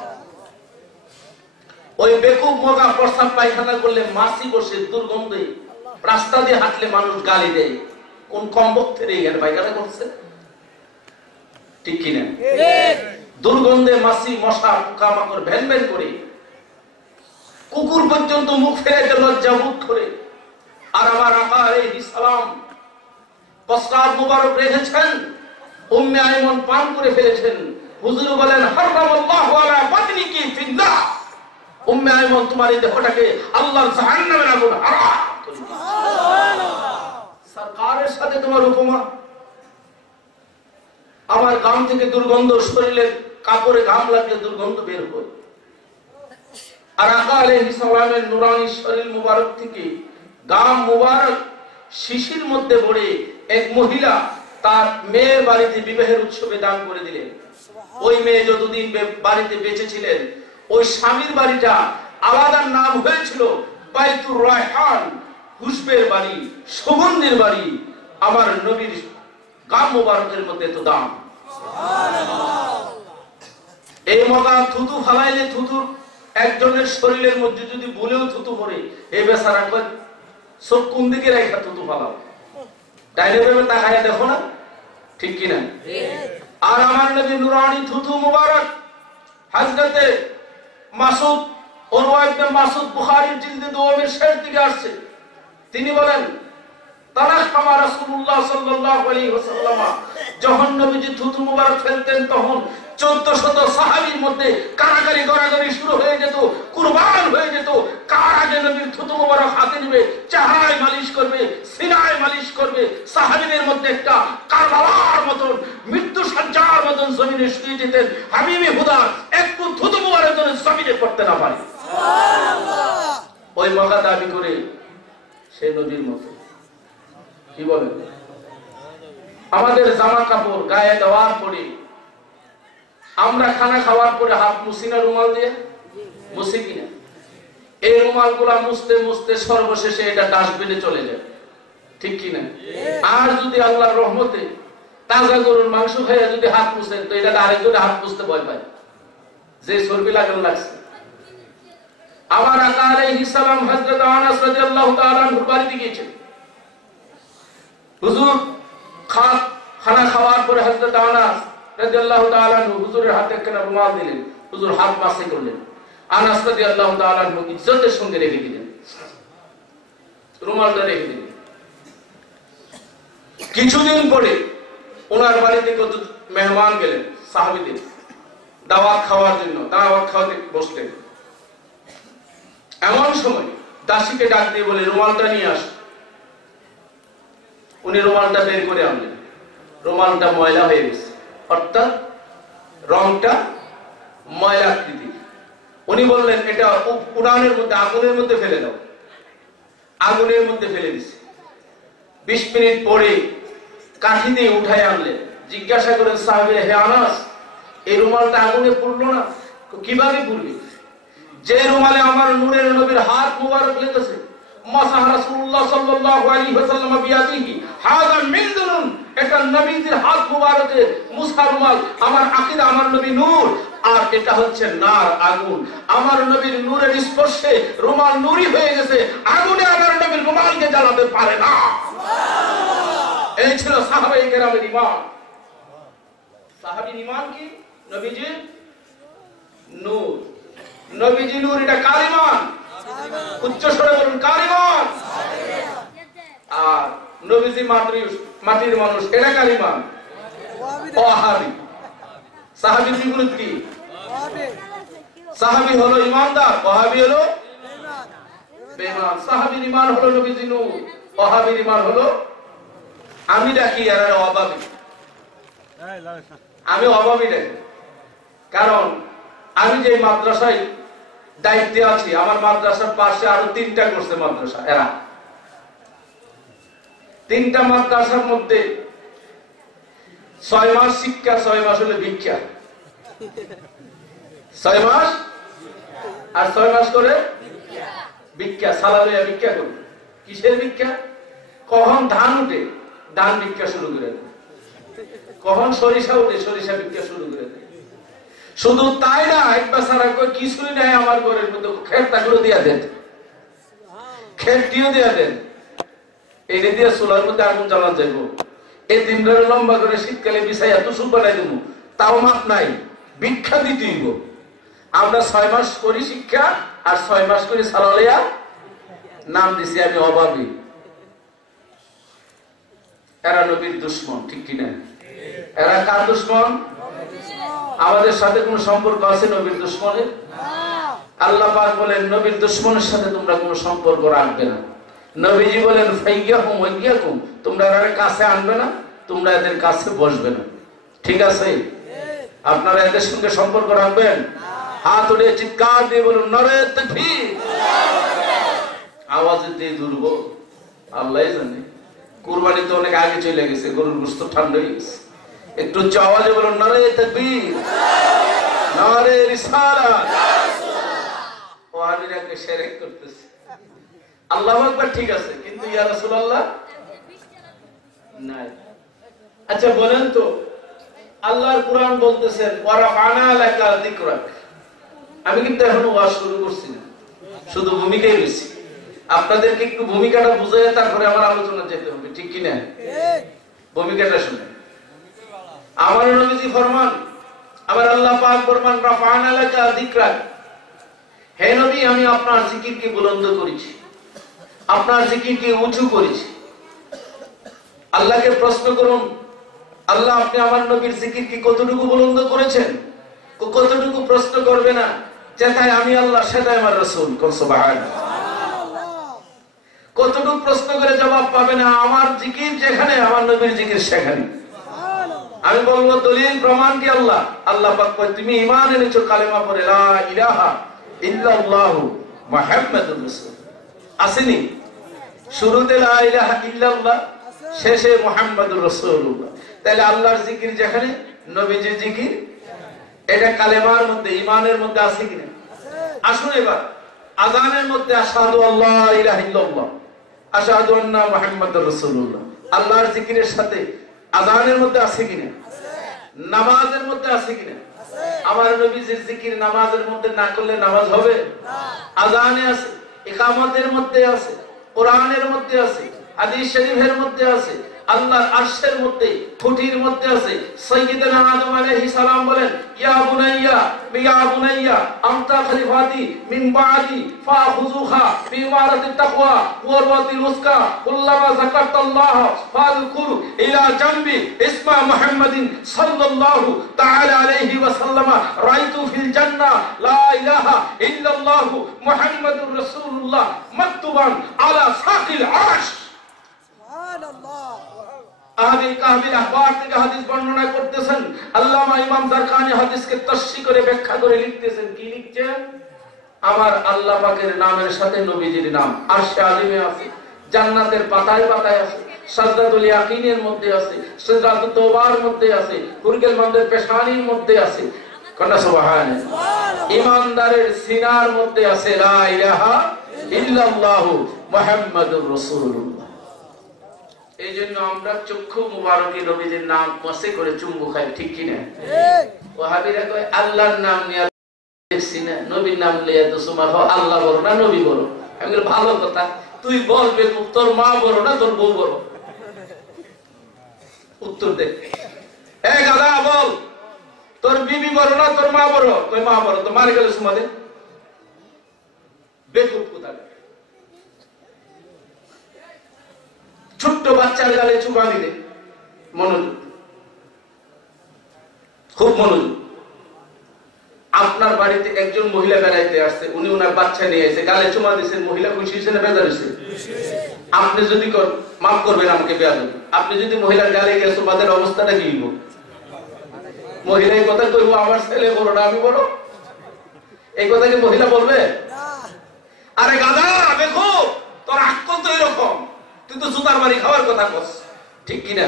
ওই বেকুব মগা প্রস্রাব পায়খানা করলে মাছি বসে দুর্গন্ধে, রাস্তা দিয়ে হাঁটলে মানুষ গালি দেয়, কোন কমবক্তের এই পায়খানা করছে, ঠিক কিনা? দুর্গন্ধে মাছি মশা পোকামাকড় ভ্যান ভ্যান করে, কুকুর পর্যন্ত মুখ ফেরাইতে লজ্জা বোধ করে। আর আমার আকা আলাইহিস সালাম প্রস্রাব মুবারক রেখেছেন, উম্মে আইমন পান করে ফেলেছেন। হুজুর বলেন হারামাল্লাহু আলা বাদনিকি ফিন্নাহ, উম্মে আইমন তোমার এই দেহটাকে আল্লাহর জাহান্নামের আগুন হারাম করে দিয়েছে। সুবহানাল্লাহ। সরকারের সাথে তোমার উপমা। আমার গাম থেকে দুর্গন্ধ, শরীরের কাপড়ে ঘাম লাগলে দুর্গন্ধ বের হয়। আর আকা আলাইহিস সালামের নূরানি শরীর মুবারক থেকে গাম মুবারক শিশির মধ্যে ভরে এক মহিলা তার মেয়ের বাড়িতে বিবাহের উৎসবে দান করে দিলেন। ওই মেয়ে যতদিন বাড়িতে বেঁচে ছিলেন, ওই স্বামীর বাড়িটা আলাদা নাম হয়েছিল বাইতুর রায়হান, খুশবের বাড়ি, সুগন্ধির বাড়ি। আমার নবীর গাম মুবারকের মধ্যে তো দাম। এই মগা থুতু ফালাইলে থুতুর একজনের শরীরের মধ্যে যদি ভুলেও থুতু পড়ে, এই বেচারা চোখ কোন দিকে রেখা থুতু ফালাও, ডাইনে ভেবে তাকায় দেখো না, ঠিক কিনা? আর আমার নবী নুরানি থুতু মুবারক হযরতে মাসুদ উরওয়া ইবনে মাসুদ বুখারীর জিলদে 2 এর শেষ দিকে আসছে। তিনি বলেন তারাহমা রাসূলুল্লাহ সাল্লাল্লাহু আলাইহি ওয়াসাল্লাম, যখন নবীজি থুতু মুবারক ফেলতেন তখন 1400 সাহাবীর মধ্যে কারাগারি গড়াগড়ি শুরু হয়ে যেত, কুরবান হয়ে যেত। কার আগে নবীর থুতু মুবারক হাতে নেবে, চেহারায় মালিশ করবে, সিনায় মালিশ করবে। সাহাবীদের মধ্যে একটা কারবালার মতন, মৃত্যু সজ্জার মতন জমিনে শুয়ে যেতেন। হাবিবে হুদা একটু থুতু মুবারক যেন জমিনে পড়তে না পারে। সুবহানাল্লাহ। ওই মগা দাবি করে সে নবীর মতো। কি বলেন? আমাদের জামা কাপড় গায়ে দেওয়ার পরে, আমরা খানা খাওয়ার পরে হাত মুছি না রুমাল দিয়ে? মুছি কিনা? এই রুমাল গুলা মুছতে মুছতে সর্বশেষে এটা ডাস্টবিনে চলে যায়, ঠিক কিনা? আর যদি আল্লাহর রহমতে তাজা গরুর মাংস খাইয়া যদি হাত মুছেন, তো এটা আরেকজনে হাত মুছতে ভয় পায়, যে চর্বি লাগানো লাগছে। আমার আকা আলাইহিস সালাম হযরত আনাস রাদিয়াল্লাহু তাআলা আনহুর বাড়িতে গিয়েছেন। হুজুর খানা খাওয়ার পরে হযরত আনাস রাদিয়াল্লাহু তাআলা আনহু হুজুরের হাতে একটা রুমাল দিলেন। হুজুর হাত মাসে করলেন। আনাস রাদিয়াল্লাহু তাআলা আনহু ইজ্জতের সঙ্গে রেখে দিলেন, রুমালটা রেখে দিলেন। কিছুদিন পরে ওনার বাড়িতে কত মেহমান গেলেন, সাহাবীদের দাওয়াত খাওয়ার জন্য, দাওয়াত খাওয়াতে বসলেন। এমন সময় দাসীকে ডাক দিয়ে বলে রুমালটা নিয়ে আস। উনি রুমালটা বের করে আনলেন। রুমালটা ময়লা হয়ে গেছে, অর্থাৎ রংটা ময়লা আকৃতির। উনি বললেন এটা উনানের মধ্যে, আগুনের মধ্যে ফেলে দাও। আগুনের মধ্যে ফেলে দিছে। 20 মিনিট পরে কাঠি দিয়ে উঠায় আনলেন। জিজ্ঞাসা করেন সাহাবীরা, হে আনাস, এই রুমালটা আগুনে পুড়লো না? কিভাবে পুড়বে? যে রুমালে আমার নূরের নবীর হাত মুবারক লেগেছে, মাসাহ রাসূলুল্লাহ সাল্লাল্লাহু আলাইহি ওয়াসাল্লাম বিয়াদিহি হাযা মিনদুন, এটা নবীজির হাত মুবারকে মুসা রুমাল। আমার আকীদা, আমার নবী নূর, আর এটা হচ্ছে নার, আগুন। আমার নবীর নূরের স্পর্শে রুমাল নূরি হয়ে গেছে, আগুনে আমার নবীর রুমালকে জ্বালাতে পারে না। সুবহানাল্লাহ। এই ছিল সাহাবায়ে কেরামের ঈমান। সাহাবীর ঈমান কি? নবীজির নূর। নবীজি নূর, এটা কার ঈমান? উচ্চ স্বরে বলুন, কার ঈমান? আর নবীজি মাটির মানুষ, এটা কার ঈমান? ওয়াহাবী। সাহাবীর বিপরীত কি? সাহাবী হলো ঈমানদার, ওয়াহাবী হলো বেঈমান। সাহাবীর ঈমান হলো নবীজি নূর, ওয়াহাবীর ঈমান হলো আমি ডাকি আর অভাবী। আমি অভাবী ডাকি, কারণ আমি যে মাদ্রাসায় দায়িত্বে আছি, আমার মাদ্রাসার পাশে আরো 3টা করছে মাদ্রাসা। এরা 3টা মাদ্রাসার মধ্যে 6 মাস শিক্ষা, 6 মাস হলে ভিক্ষা। 6 মাস আর 6 মাস করে ভিক্ষা, সালা লইয়া ভিক্ষা করবে। কিসের ভিক্ষা? কখন ধান উঠে ধান ভিক্ষা শুরু করে দেয়, কখন সরিষা উঠে সরিষা ভিক্ষা শুরু করে দেয়। শুধু তাই না, একবার সারা কিছুই নাই আমার ঘরের মধ্যে, খেতটা করে দিয়া দেন, খেতটিও দিয়া দেন, এই দিয়ে চুলার মধ্যে আগুন জ্বালান যাইব। এই দিনটা লম্বা করে শীতকালে বিছাই এত সুখ বানাই দেবো, তাও মাপ নাই, ভিক্ষা দিতে হইব। আমরা 6 মাস করি শিক্ষা আর 6 মাস করি সালালিয়া, নাম দিছি আমি অভাবী। এরা নবীর দুশ্মন, ঠিক কিনা? এরা কার দুশ্মন? আমাদের সাথে কোন সম্পর্ক আছে নবীর দুশ্মনের? আল্লাহ পাক বলেন নবীর দুশ্মনের সাথে তোমরা কোনো সম্পর্ক রাখবে না। নবীজি বলেন ফাইয়াকুম ওয়াইয়াকুম, তোমরা এর কাছে আনবে না, তোমরা এদের কাছে বসবে না। ঠিক আছে? আপনারা এদের সঙ্গে সম্পর্ক রাখবেন? হাত উঠিয়ে চিৎকার দিয়ে বলুন নারে তাকবীর। আওয়াজ দিয়ে দুর্বল, আল্লাহই জানে। কুরবানি তো অনেক আগে চলে গেছে, গরুর গোশত ঠান্ডা হয়ে গেছে। একটু উচ্চ আওয়াজে বলুন নারে তাকবীর, নারে রিসালাত। ওয়াহাবিরাকে শিরক করতেছে। আল্লাহু আকবার, ঠিক আছে, কিন্তু ইয়া রাসূলুল্লাহ নাই। আচ্ছা বলেন তো, আল্লাহর কোরআন বলতেছেন ওয়া রাফা'না লাকা যিকরাক। আমি কিন্তু এখনো ওয়াজ শুরু করছি না, শুধু ভূমিকাই দিচ্ছি। আপনাদেরকে একটু ভূমিকাটা বুঝাইয়া তারপরে আমার আলোচনা যেতে হবে, ঠিক কি না? ভূমিকাটা শুনে আমার নবীজি ফরমান, আমার আল্লাহ পাক ফরমান রাফা'না লাকা যিকরাক, হে নবী আমি আপনার জিকিরকে বুলন্দ করেছি, আপনার জিকিরকে উঁচু করেছি। আল্লাহকে প্রশ্ন করুন, আল্লাহ আপনি আমার নবীর জিকিরকে কতটুকু বুলন্দ করেছেন? কতটুকু প্রশ্ন করবে না, যেটাই আমি আল্লাহ সেটাই আমার রাসূল। কোন সুবহানাল্লাহ। কতটুকু প্রশ্ন করে জবাব পাবে না, আমার জিকির যেখানে আমার নবীর জিকির সেখানে। আমি বলবো দলিল প্রমাণ কি? আল্লাহ আল্লাহ পাক কয় তুমি ঈমান এনেছো, কালেমা পড়ে লা ইলাহা ইল্লাল্লাহু মুহাম্মাদুর রাসূল। আসেনি? শুরুতে লা ইলাহা ইল্লাল্লাহ, শেষে মুহাম্মাদুর রাসূলুল্লাহ। তাহলে আল্লাহর জিকির যেখানে, নবীজির জিকির, এটা কালেমার মধ্যে, ঈমানের মধ্যে আছে কিনা? আসুন এবার আযানের মধ্যে আশহাদু আল্লা ইলাহা ইল্লাল্লাহ, আশহাদু আন্না মুহাম্মাদুর রাসূলুল্লাহ, আল্লাহর জিকিরের সাথে আযানের মধ্যে আছে কিনা? নামাজের মধ্যে আছে কিনা? আমার নবীজির জিকির নামাজের মধ্যে না করলে নামাজ হবে না। আযানে আছে, ইকামতের মধ্যে আছে, কোরআনের মধ্যে আছে, হাদিস শরীফের মধ্যে আছে, আল্লাহর আরশের মধ্যে, খুঁটির মধ্যে আছে। সাইয়্যিদুনা আদম আলাইহিস সালাম বলেন ইয়া বুনাইয়া আনতা খলিফাতি মিন বাদি ফাখুযুহা বিমারাতিত তাকওয়া ওয়া ওয়াতিল উসকা কুল্লামা যাকারতাল্লাহ ফাযকুর ইলা জানবি ইসমা মুহাম্মাদিন সাল্লাল্লাহু তাআলা আলাইহি ওয়া সাল্লাম রাআইতু ফিল জান্নাহ লা ইলাহা ইল্লাল্লাহু মুহাম্মাদুর রাসূলুল্লাহ মাকতুবান আলা সাকিল আরশ। সুবহানাল্লাহ। আহলে কাহফির আখবার থেকে হাদিস বর্ণনা করতেছেন, আল্লামা ইমাম জারকানি হাদিসকে তাশরীহ করে ব্যাখ্যা করে লিখতেছেন। কি লিখছেন? আমার আল্লাহ পাকের নামের সাথে নবীজির নাম আরশে আজিমে আছে, জান্নাতের পাতায় পাতায় আছে, সাজদাতুল ইয়াকিনের মধ্যে আছে, সিদরাতুত তওবার মধ্যে আছে, কুরগেল মানদের পেশানির মধ্যে আছে। কন্না সুবহানাল্লাহ। ঈমানদারের সিনার মধ্যে আছে লা ইলাহা ইল্লাল্লাহু মুহাম্মাদুর রাসূলুল্লাহ। এই জন্য আমরা চক্ষু মুবারকে নবীজির নাম কষে করে চুম্বু খাই, ঠিক কি না? ওয়াহাবিরা কয় আল্লাহর নাম নিয়ে দেখছি না, নবীর নাম নিয়ে তো সুমা খাও, আল্লাহ বড় না নবী বড়? আমি বলি ভালো কথা, তুই বলবে তোর মা বড় না তোর বউ বড়? উত্তর দে। এ গাদা বল, তোর বিবি বড় না তোর মা বড়? কই মা বড়। তো মারে গেলে সুমা দে। বেকুব কোথায়? ছোট্ট বাচ্চার গালে চুমা দিলে মনোযোগ, খুব মনোযোগ। আপনার বাড়িতে একজন মহিলা বেড়াইতে আসছে, উনি ওনার বাচ্চা নিয়ে এসে গালে চুমা দিয়েছেন, মহিলা খুশি হয়েছে না বেজার হয়েছে? আপনি যদি মাফ করবেন আমাকে বেয়াদবি, আপনি যদি মহিলার গালে গিয়ে চুমা দেন অবস্থাটা কি হইব? মহিলা এই কথা কইব আমার ছেলে বড় না আমি বড়? এই কথা কি মহিলা বলবে? আরে গাধা, দেখো তোর আক্কল তো এরকম, তুই তো জুতার বাড়ি খাওয়ার কথা বলছ, ঠিক কিনা?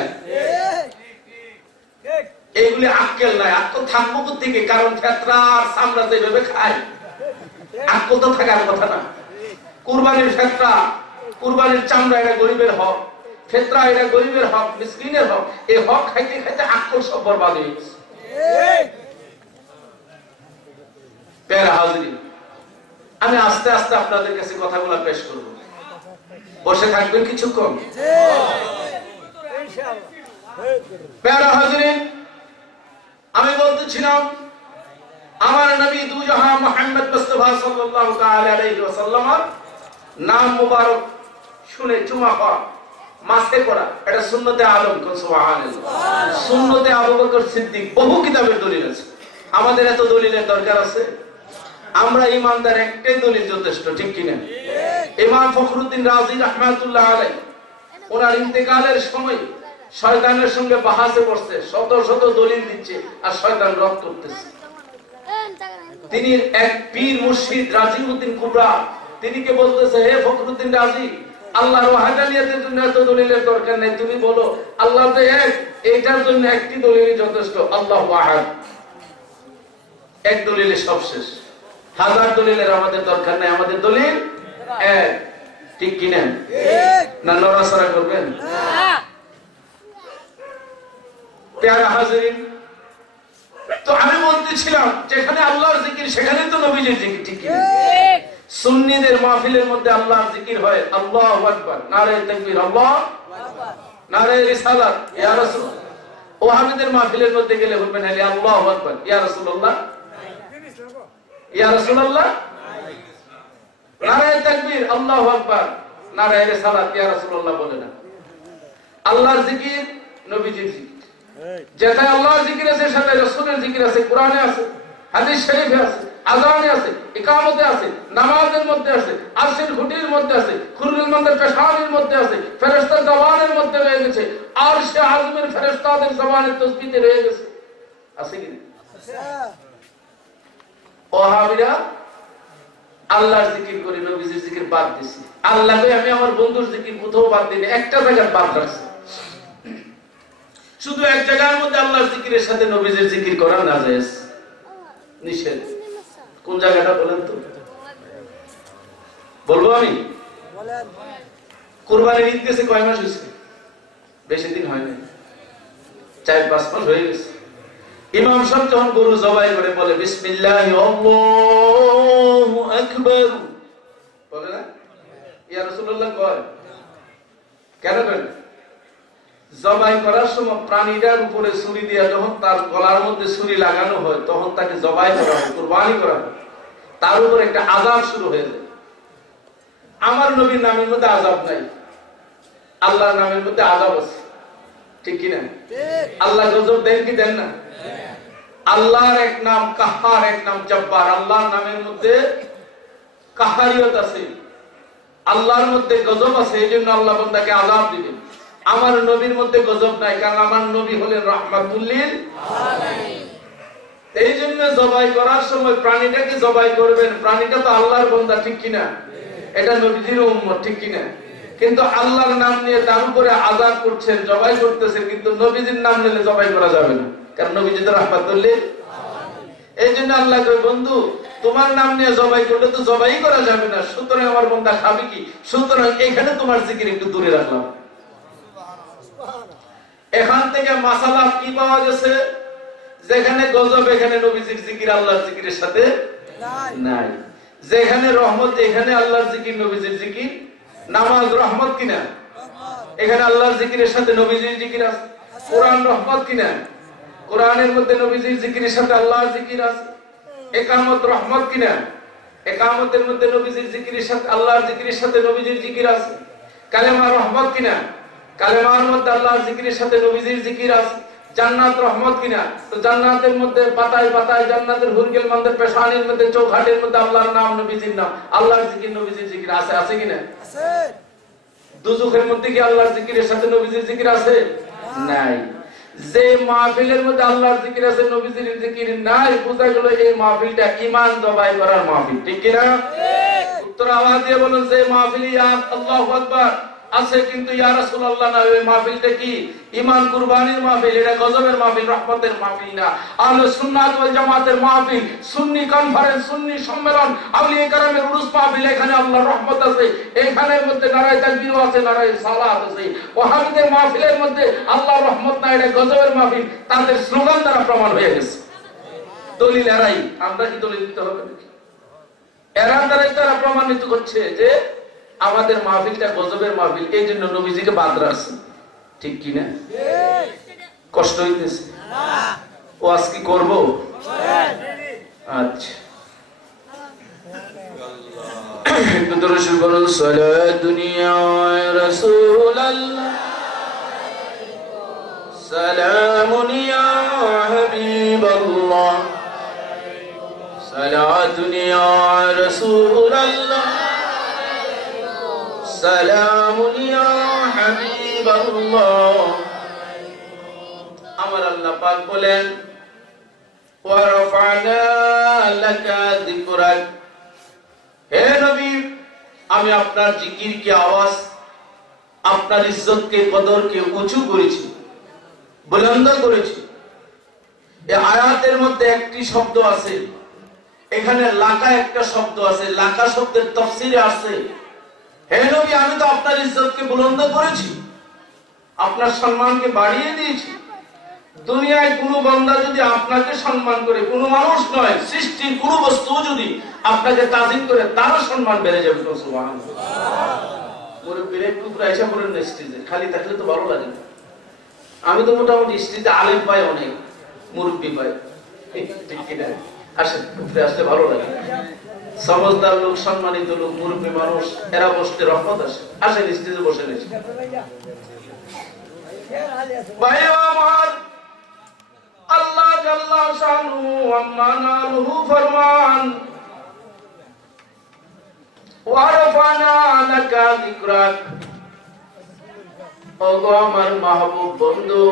এইগুলি আক্কেল নাই। আক্কল থাকবো কোথেকে? কারণ ফেতরা আর চামড়া যেভাবে খায়, আক্কল তো থাকার কথা না। কুরবানির ফেতরা, কুরবানির চামড়া, এটা গরিবের হক। ফেতরা এটা গরিবের হক, মিসকিনের হক। এই হক খাইতে খাইতে আক্কল সব বরবাদ হয়ে গেছে। প্যারা হাজরিন, আমি আস্তে আস্তে আপনাদের কাছে কথাগুলো পেশ করব। বসে থাকবেন কিছুক্ষণ। প্যারা হাজরিন, আমি বলতেছিলাম আমার নবী দুজাহান মুহাম্মদ মুস্তাফা সাল্লাল্লাহু তাআলা আলাইহি ওয়াসাল্লামের নাম মুবারক শুনে চুমা খাওয়া, মাসে করা, এটা সুন্নতে আলম। কোন সুবহানাল্লাহ। সুন্নতে আবু বকর সিদ্দিক, বহু কিতাবের দলিল আছে। আমাদের এত দলিলের দরকার আছে? আমরা ইমানদার একটাই দলিল যথেষ্ট, ঠিক কিনা? ইমাম ফখরুদ্দিন রাজি রাহমাতুল্লাহ আলাইহি ওনার ইন্তেকালের সময় শয়তানের সঙ্গে বাহাসে বসছে, শত শত দলিল দিচ্ছে আর শয়তান রদ করতেছে। তিনি এক পীর মুর্শিদ রাজিউদ্দিন কুবরা, তিনি কে বলতেছে, হে ফখরুদ্দিন রাজি, আল্লাহর ওয়াহদানিয়তের জন্য এত দলিলের দরকার নেই, তুমি বলো আল্লাহ তো এক, এইটার জন্য একটি দলিলই যথেষ্ট, আল্লাহু আহাদ। এক দলিলে সব শেষ। হাজার দলিলের আমাদের দরকার নাই, আমাদের দলিল এক, ঠিক কিনা? না নড়াচড়া করবেন? প্যারা হাজরিন, তো আমি বলতেছিলাম যেখানে আল্লাহর জিকির সেখানে তো নবীজির জিকির, ঠিক কিনা? সুন্নিদের মাহফিলের মধ্যে আল্লাহর জিকির হয়, আল্লাহু আকবার, নারে তাকবীর, আল্লাহু আকবার, নারে রিসালাত, ইয়া রাসূল। ওয়াহাবিদের মাহফিলের মধ্যে গেলে বলবেন আলী আল্লাহু আকবার, ইয়া রাসূলুল্লাহ, ইয়া রাসূলুল্লাহ, নারে তাকবীর, আল্লাহু আকবার, নারে রিসালাত, ইয়া রাসূলুল্লাহ বলে না। আল্লাহর জিকির নবীজির জিকির। যেটা আল্লাহর জিকির আছে সাথে রাসূলের জিকির আছে, কোরআনে আছে, হাদিস শরীফে আছে, আযানে আছে, ইকামতে আছে, নামাজের মধ্যে আছে, আরশের খুঁটির মধ্যে আছে, খুরুল মন্দের পেশানির মধ্যে আছে, ফেরেশতার জবানের মধ্যে রয়ে গেছে, আরশে আযমের ফেরেশতাদের জবানের তাসবিতে রয়ে গেছে, আছে কি না? ওয়াহাবিরা আল্লাহর জিকির করে নবীজির জিকির বাদ দিছি। আল্লাহকে আমি আমার বন্ধুর জিকির কোথাও বাদ দিই না, একটা জায়গায় বাদ রাখছি। শুধু এক জায়গার মধ্যে আল্লাহর জিকিরের সাথে নবীজির জিকির করা নাজায়েজ, নিষেধ। কোন জায়গাটা বলেন তো? বলবো আমি? কুরবানির ঈদ গেছে কয় মাস হয়েছে? বেশি দিন হয় নাই, 4-5 মাস হয়ে গেছে। ইমাম সাহেব যখন গরু জবাই করে বলে বিসমিল্লাহি আল্লাহু আকবার, বলে না? ইয়া রাসূলুল্লাহ কয় কেন? কেন জবাই করার সময় প্রাণীটার উপরে ছুরি দিয়ে যখন তার গলার মধ্যে ছুরি লাগানো হয় তখন তাকে জবাই করা হয়, কুরবানি করা হয়, তার উপরে একটা আযাব শুরু হয়ে যায়। আমার নবীর নামের মধ্যে আযাব নাই, আল্লাহর নামের মধ্যে আযাব আছে, ঠিক কি না? আল্লাহ গজব দেন কি দেন না? আল্লাহর এক নাম কাহ্হার, এক নাম জব্বার। আল্লাহর নামের মধ্যে কাহ্হারিয়ত আছে, আল্লাহর মধ্যে গজব আছে, এইজন্য আল্লাহ বান্দাকে আযাব দিবেন। আমার নবীর মধ্যে গজব নাই, কারণ আমার নবী হলেন রাহমাতুল লিল আলামিন। এই জন্য জবাই করার সময় প্রাণীটাকে জবাই করবেন, প্রাণীটা তো আল্লাহর বান্দা, ঠিক কিনা? এটা নবীজির উম্মত, ঠিক কিনা? কিন্তু আল্লাহর নাম নিয়ে তার উপরে আযাব করছেন, জবাই করতেছেন, কিন্তু নবীজির নাম নিলে জবাই করা যাবে না, কারণ নবীজি তো রাহমাতুল লিল আলামিন। এই জন্য আল্লাহ কয়, বন্ধু তোমার নাম নিয়ে জবাই করলে তো জবাই করা যাবে না, সুতরাং আমার বান্দা খাবে কি? সুতরাং এখানে তোমার জিকির একটু দূরে রাখলাম। এখান থেকে মাসালা কি পাওয়া গেছে? যেখানে গজব এখানে নবীজির জিকির আল্লাহর জিকিরের সাথে নাই, যেখানে রহমত এখানে আল্লাহর জিকির নবীজির জিকির। নামাজ রহমত কিনা? এখানে আল্লাহর জিকিরের সাথে নবীজির জিকির আছে। কোরআন রহমত কিনা? কোরআনের মধ্যে নবীজির জিকিরের সাথে আল্লাহর জিকির আছে। ইকামত রহমত কিনা? ইকামতের মধ্যে নবীজির জিকিরের সাথে আল্লাহর জিকিরের সাথে নবীজির জিকির আছে। কালেমা রহমত কিনা? কালেমার মধ্যে আল্লাহর জিকিরের সাথে নবীজির জিকির আছে। জান্নাত রহমত কিনা? তো জান্নাতের মধ্যে পাতায় পাতায় জান্নাতের হুরগেল মন্দের পেশানির মধ্যে চৌখাটের মধ্যে আল্লাহর নাম, নবীজির নাম, আল্লাহর জিকির, নবীজির জিকির আছে, আছে কিনা? আছে। দুজখের মধ্যে কি আল্লাহর জিকিরের সাথে নবীজির জিকির আছে? নাই। যে মাহফিলের মধ্যে আল্লাহর জিকির আছে, নবীজির জিকির নাই, বোঝা গেল এই মাহফিলটা ঈমান জবাই করার মাহফিল। ঠিক কি না? উত্তর আওয়াজ দিয়ে বলুন, যে মাহফিল ইয়া আল্লাহু আকবার আছে কিন্তু ইয়া রাসূলুল্লাহ না, ওই মাহফিলটা কি? ঈমান কুরবানির মাহফিল। এটা গজবের মাহফিল, রহমতের মাহফিল না। আহলে সুন্নাত ওয়াল জামাতের মাহফিল, সুন্নি কনফারেন্স, সুন্নি সম্মেলন, আউলিয়া কেরামের উরুস মাহফিল। এখানে আল্লাহর রহমত আছে, এখানের মধ্যে নারায়ে তাকবীর আছে, নারায়ে সালাত আছে। ওয়াহাবিদের মাহফিলের মধ্যে আল্লাহর রহমত না, এটা গজবের মাহফিল। তাদের স্লোগান দ্বারা প্রমাণ হয়ে গেছে। দলিল এরাই, আমরা কি দলিল দিতে হবে নাকি? এরা দ্বারাই তারা প্রমাণিত করছে যে আমাদের মাহফিলটা গজবের মাহফিল, এই জন্য নবীজিকে বাদ রাখছে। ঠিক কি না? কষ্ট হইতেছে? ও আজকে করবো? আচ্ছা, একটু দরুদ শরীফ বলুন। সালাতুন ইয়া রাসূলুল্লাহ, সালামুন ইয়া হাবিবাল্লাহ, সালাতুন ইয়া রাসূলুল্লাহ, সালামুন ইয়া হাবিবাল্লাহ। আমার আল্লাহ পাক বলেন, ওয়া রাফা'না লাকা যিকরাক, হে নবী আমি আপনার জিকিরকে আওয়াজ, আপনার ইজ্জতকে, কদরকে উঁচু করেছি, বুলন্দ করেছি। এই আয়াতের মধ্যে একটি শব্দ আছে, এখানে লাকা একটা শব্দ আছে, লাকা শব্দের তাফসীরে আছে, হে নবী আমি তো আপনার ইজ্জতকে বুলন্দ করেছি, আপনার সম্মানকে বাড়িয়ে দিয়েছি। দুনিয়ায় কোনো বান্দা যদি আপনাকে সম্মান করে, কোনো মানুষ নয়, সৃষ্টির কোনো বস্তু যদি আপনাকে তাজিম করে, তারও সম্মান বেড়ে যাবে। সুবহানাল্লাহ। মুরব্বিরা একটু প্রায়শা করেন না স্টেজে, খালি থাকলে তো ভালো লাগে না। আমি তো মোটামুটি স্টেজে আলেম পাই, অনেক মুরব্বি পাই, ঠিক কিনা? আসেন, উপরে আসলে ভালো লাগে। সমজদার লোক, সম্মানিত লোক, মুরব্বি মানুষ, এরা বসতে রহমত আসে। আসেন, স্টেজে বসে রয়েছে। আল্লাহ জাল্লা শানুহু আম্মা নালুহু ফরমান, ওয়া রাফা'না লাকা যিকরাক, ওগো আমার মাহবুব বন্ধু,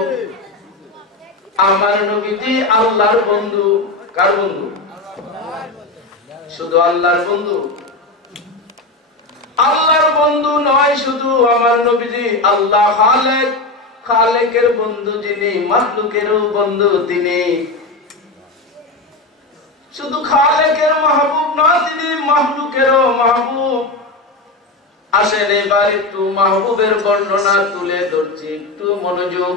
আমার নবীজি আল্লাহর বন্ধু। কার বন্ধু? শুধু আল্লাহর বন্ধু? আল্লাহর বন্ধু নয় শুধু আমার নবীজি, আল্লাহ খালেক, খালেকের বন্ধু যিনি, মাখলুকেরও বন্ধু তিনি। শুধু খালেকের মাহবুব না, তিনি মাখলুকেরও মাহবুব। আসেন এবার একটু মাহবুবের বর্ণনা তুলে ধরছি, একটু মনোযোগ,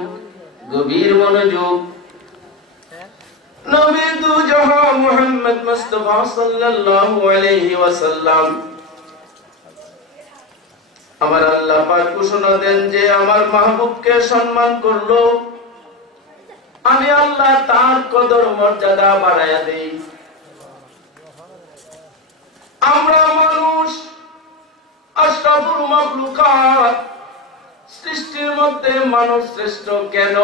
গভীর মনোযোগ। নবী দু জাহান মুহাম্মদ মুস্তাফা সাল্লাল্লাহু আলাইহি ওয়াসাল্লাম, আমার আল্লাহ পাক ঘোষণা দেন যে আমার মাহবুবকে সম্মান করলো, আমি আল্লাহ তার কদর মর্যাদা বাড়ায়া দেই। আমরা মানুষ আশরাফুল মাখলুকাত, সৃষ্টির মধ্যে মানুষ শ্রেষ্ঠ কেন?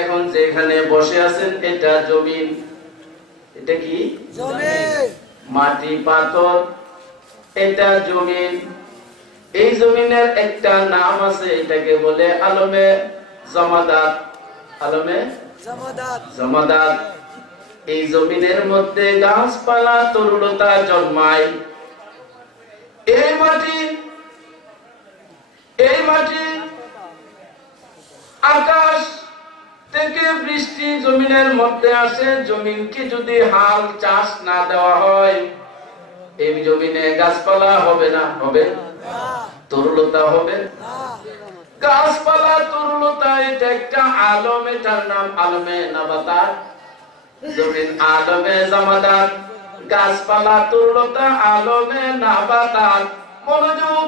এখন যেখানে বসে আছেন এটা জমিন, এটা কি জমিন? মাটি পাথর, এটা জমিন। এই জমিনের একটা নাম আছে, এটাকে বলে আলমে জামাদাত। আলমে জামাদাত। এই জমিনের মধ্যে গাছপালা, তরুলতা জন্মায়। এই মাটি আকাশ থেকে বৃষ্টি জমিনের মধ্যে আসে। জমিনকে যদি হাল চাষ না দেওয়া হয়, এই জমিনে গাছপালা হবে না? হবে? তরুলতা হবে? গাছপালা, তরুলতা, এটা একটা আলম, এটার নাম আলমে নাবাতাত। জমিন আলমে জামাদাত, গাছপালা, তরুলতা আলমে নাবাতাত। মনোযোগ,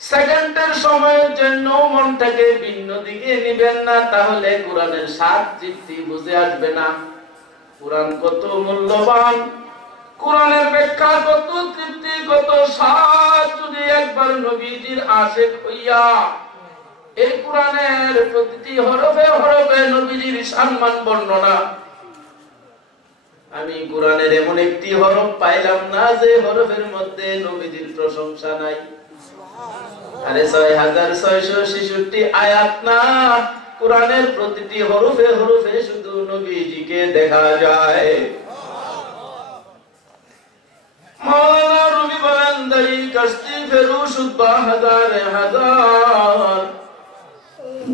সেকেন্ডের সময়ের জন্য মনটাকে ভিন্ন দিকে নিবেন না, তাহলে কোরআনের স্বাদ তৃপ্তি বুঝে আসবে না। কোরআন কত মূল্যবান, কোরআনের ব্যাখ্যা কত তৃপ্তি, কত স্বাদ, যদি একবার নবীজির আশিক হইয়া এই কোরআনের প্রতিটি হরফে হরফে নবীজির সম্মান বর্ণনা। আমি কোরআনের এমন একটি হরফ পাইলাম না যে হরফের মধ্যে নবীজির প্রশংসা নাই। আরে 6666 আয়াত না, কোরআনের প্রতিটি হরফে হরফে শুধু নবীজিকে দেখা যায়। মাওলানা রুমি বলেন দাড়ি কাশতি ফেরু সুদবা হাজারে হাজার,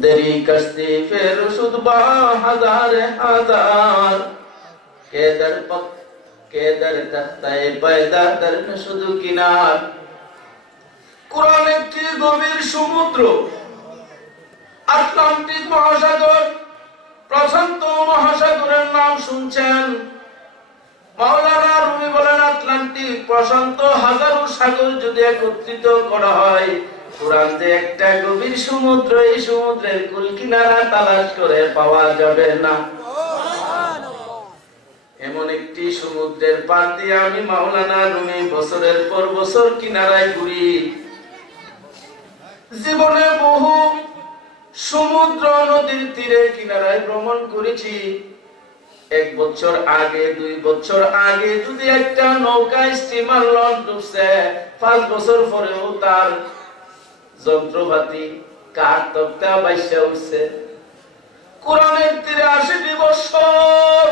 দাড়ি কাশতি ফেরু সুদবা হাজারে হাজার, কেদার পক কেদার তখতায়ে পয়দা দর শুধু কিনার। কোরআন একটি গভীর সমুদ্র, আটলান্টিক মহাসাগর, প্রশান্ত মহাসাগরের নাম শুনছেন। মাওলানা রুমি বলেন আটলান্টিক প্রশান্ত হাজারো সাগর যদি একত্রিত করা হয়, কোরআন যে একটা গভীর সমুদ্র, এই সমুদ্রের কুল কিনারা তালাশ করে পাওয়া যাবে না। এমন একটি সমুদ্রের পার দিয়ে আমি মাওলানা রুমি বছরের পর বছর কিনারায় ঘুরি। জীবনে বহু সমুদ্র নদীর তীরে কিনারায় ভ্রমণ করেছি। 1 বছর আগে 2 বছর আগে যদি একটা নৌকা স্টিমার লঞ্চ ডুবছে, 5 বছর পরেও তার যন্ত্রপাতি কাঠ তক্তা বাইসা উঠছে। কোরআনের তীরে 80 বছর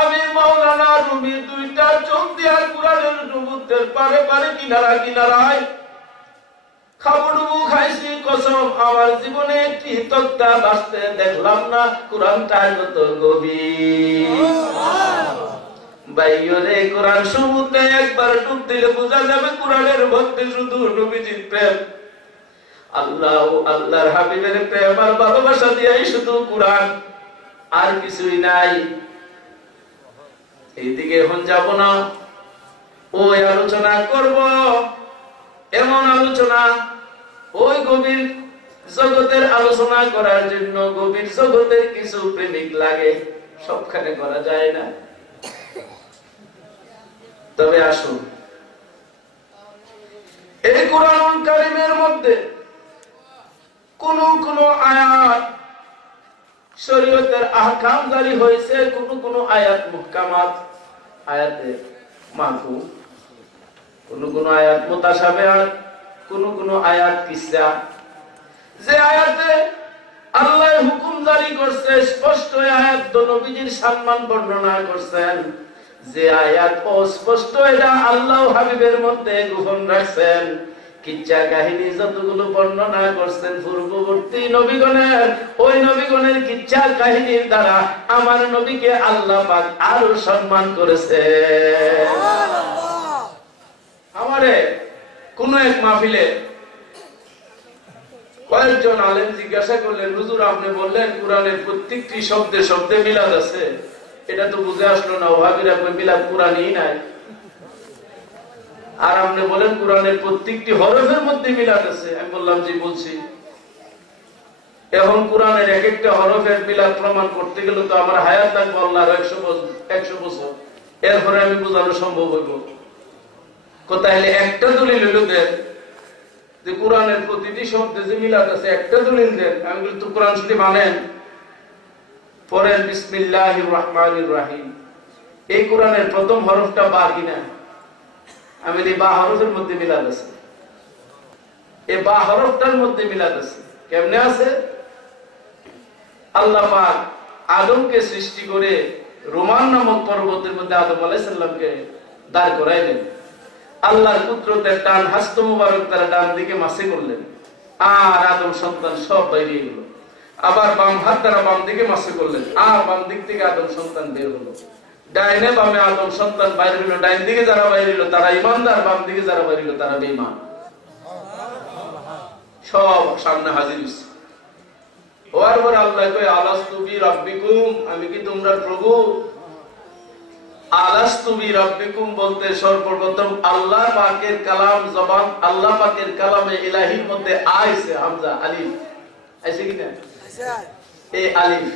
আমি মাওলানা রুমি 2টা চোখ দিয়া কোরআনের সমুদ্রের পারে পারে কিনারা কিনারায় খাবুডুবু খাইছি, কসম আমার জীবনে একটি তক্তা বাঁচতে দেখলাম না। কোরআনটা কত গভীর বাইরে, কোরআন সমুদ্রে একবার ডুব দিলে বোঝা যাবে কোরআনের মধ্যে শুধু নবীজির প্রেম, আল্লাহ আল্লাহর হাবিবের প্রেম আর ভালোবাসা দিয়েই শুধু কোরআন, আর কিছুই নাই। এইদিকে এখন যাব না, ওই আলোচনা করব, এমন আলোচনা ওই গভীর জগতের আলোচনা করার জন্য গভীর জগতের কিছু প্রেমিক লাগে, সবখানে করা যায় না। তবে আসুন, এই কোরআনুল কারীমের মধ্যে কোন কোন আয়াত শরীয়তের আহকাম জারি হয়েছে, কোন আয়াত মুহকামাত, আয়াতে মাহফুজ, কোন আয়াত মুতাশাবিহাত, কোন আয়াত কিসসা। যে আয়াতে আল্লাহ হুকুম জারি করছে স্পষ্ট আয়াত তো নবীজির সম্মান বর্ণনা করছেন, যে আয়াত অস্পষ্ট এটা আল্লাহ হাবিবের মধ্যে গোপন রাখছেন। কিচ্ছা কাহিনী যতগুলো বর্ণনা করছেন পূর্ববর্তী নবীগণের, ওই নবীগণের কিচ্ছা কাহিনীর দ্বারা আমার নবীকে আল্লাহ পাক আরো সম্মান করেছে। আমারে কোন এক মাহফিলে কয়েকজন আলেম জিজ্ঞাসা করলেন, হুজুর আপনি বললেন কোরআনের প্রত্যেকটি শব্দে শব্দে মিলাদ আছে, এটা তো বুঝে আসলো না, ওহাবীরা কই মিলাদ কোরআনেই নাই। আর আপনি বলেন কোরআনের প্রত্যেকটি হরফের মধ্যে মিলাদ আছে। আমি বললাম জি বলছি। এখন কোরআনের এক একটা হরফের মিলাদ প্রমাণ করতে গেলে তো আমার হায়াত লাগবে আল্লাহর 100 বছর, এরপরে আমি বোঝানো সম্ভব হইব। তাহলে একটা দলিল হইল দেন যে কোরআনের প্রতিটি শব্দে যে মিলাদ আছে, একটা দলিল দেন। আমি বলি তো কোরআন শুধু মানেন, পড়েন বিসমিল্লাহির রহমানির রহিম। এই কোরআনের প্রথম হরফটা বা কিনা? আমি বলি বা হরফের মধ্যে মিলাদ আছে, এই বা হরফটার মধ্যে মিলাদ আছে। কেমনে আছে? আল্লাহ পাক আদমকে সৃষ্টি করে রোমান নামক পর্বতের মধ্যে আদম আলাইহিস সালামকে দাঁড় করাইলেন। আল্লাহর কুদরতের টান হস্ত মুবারক তারা ডান দিকে মাসে করলেন, আর আদম সন্তান সব বাইরে গেল। আবার বাম হাত দ্বারা বাম দিকে মাসে করলেন, আর বাম দিক থেকে আদম সন্তান বের হলো। ডাইনে বামে আদম সন্তান বাইরে হলো। ডাইন দিকে যারা বাইরে হলো তারা ইমানদার, বাম দিকে যারা বাইরে হলো তারা বেঈমান। সব সামনে হাজির হইছে। হওয়ার পর আল্লাহ কয় আলাস্তু বিরাব্বিকুম, আমি কি তোমরা প্রভু? আলাস্তু বিরাব্বিকুম বলতে সর্বপ্রথম আল্লাহ পাকের কালাম জবান, আল্লাহ পাকের কালামে ইলাহির মধ্যে আইছে হামজা আলিফ, আইছে কি না? এই আলিফ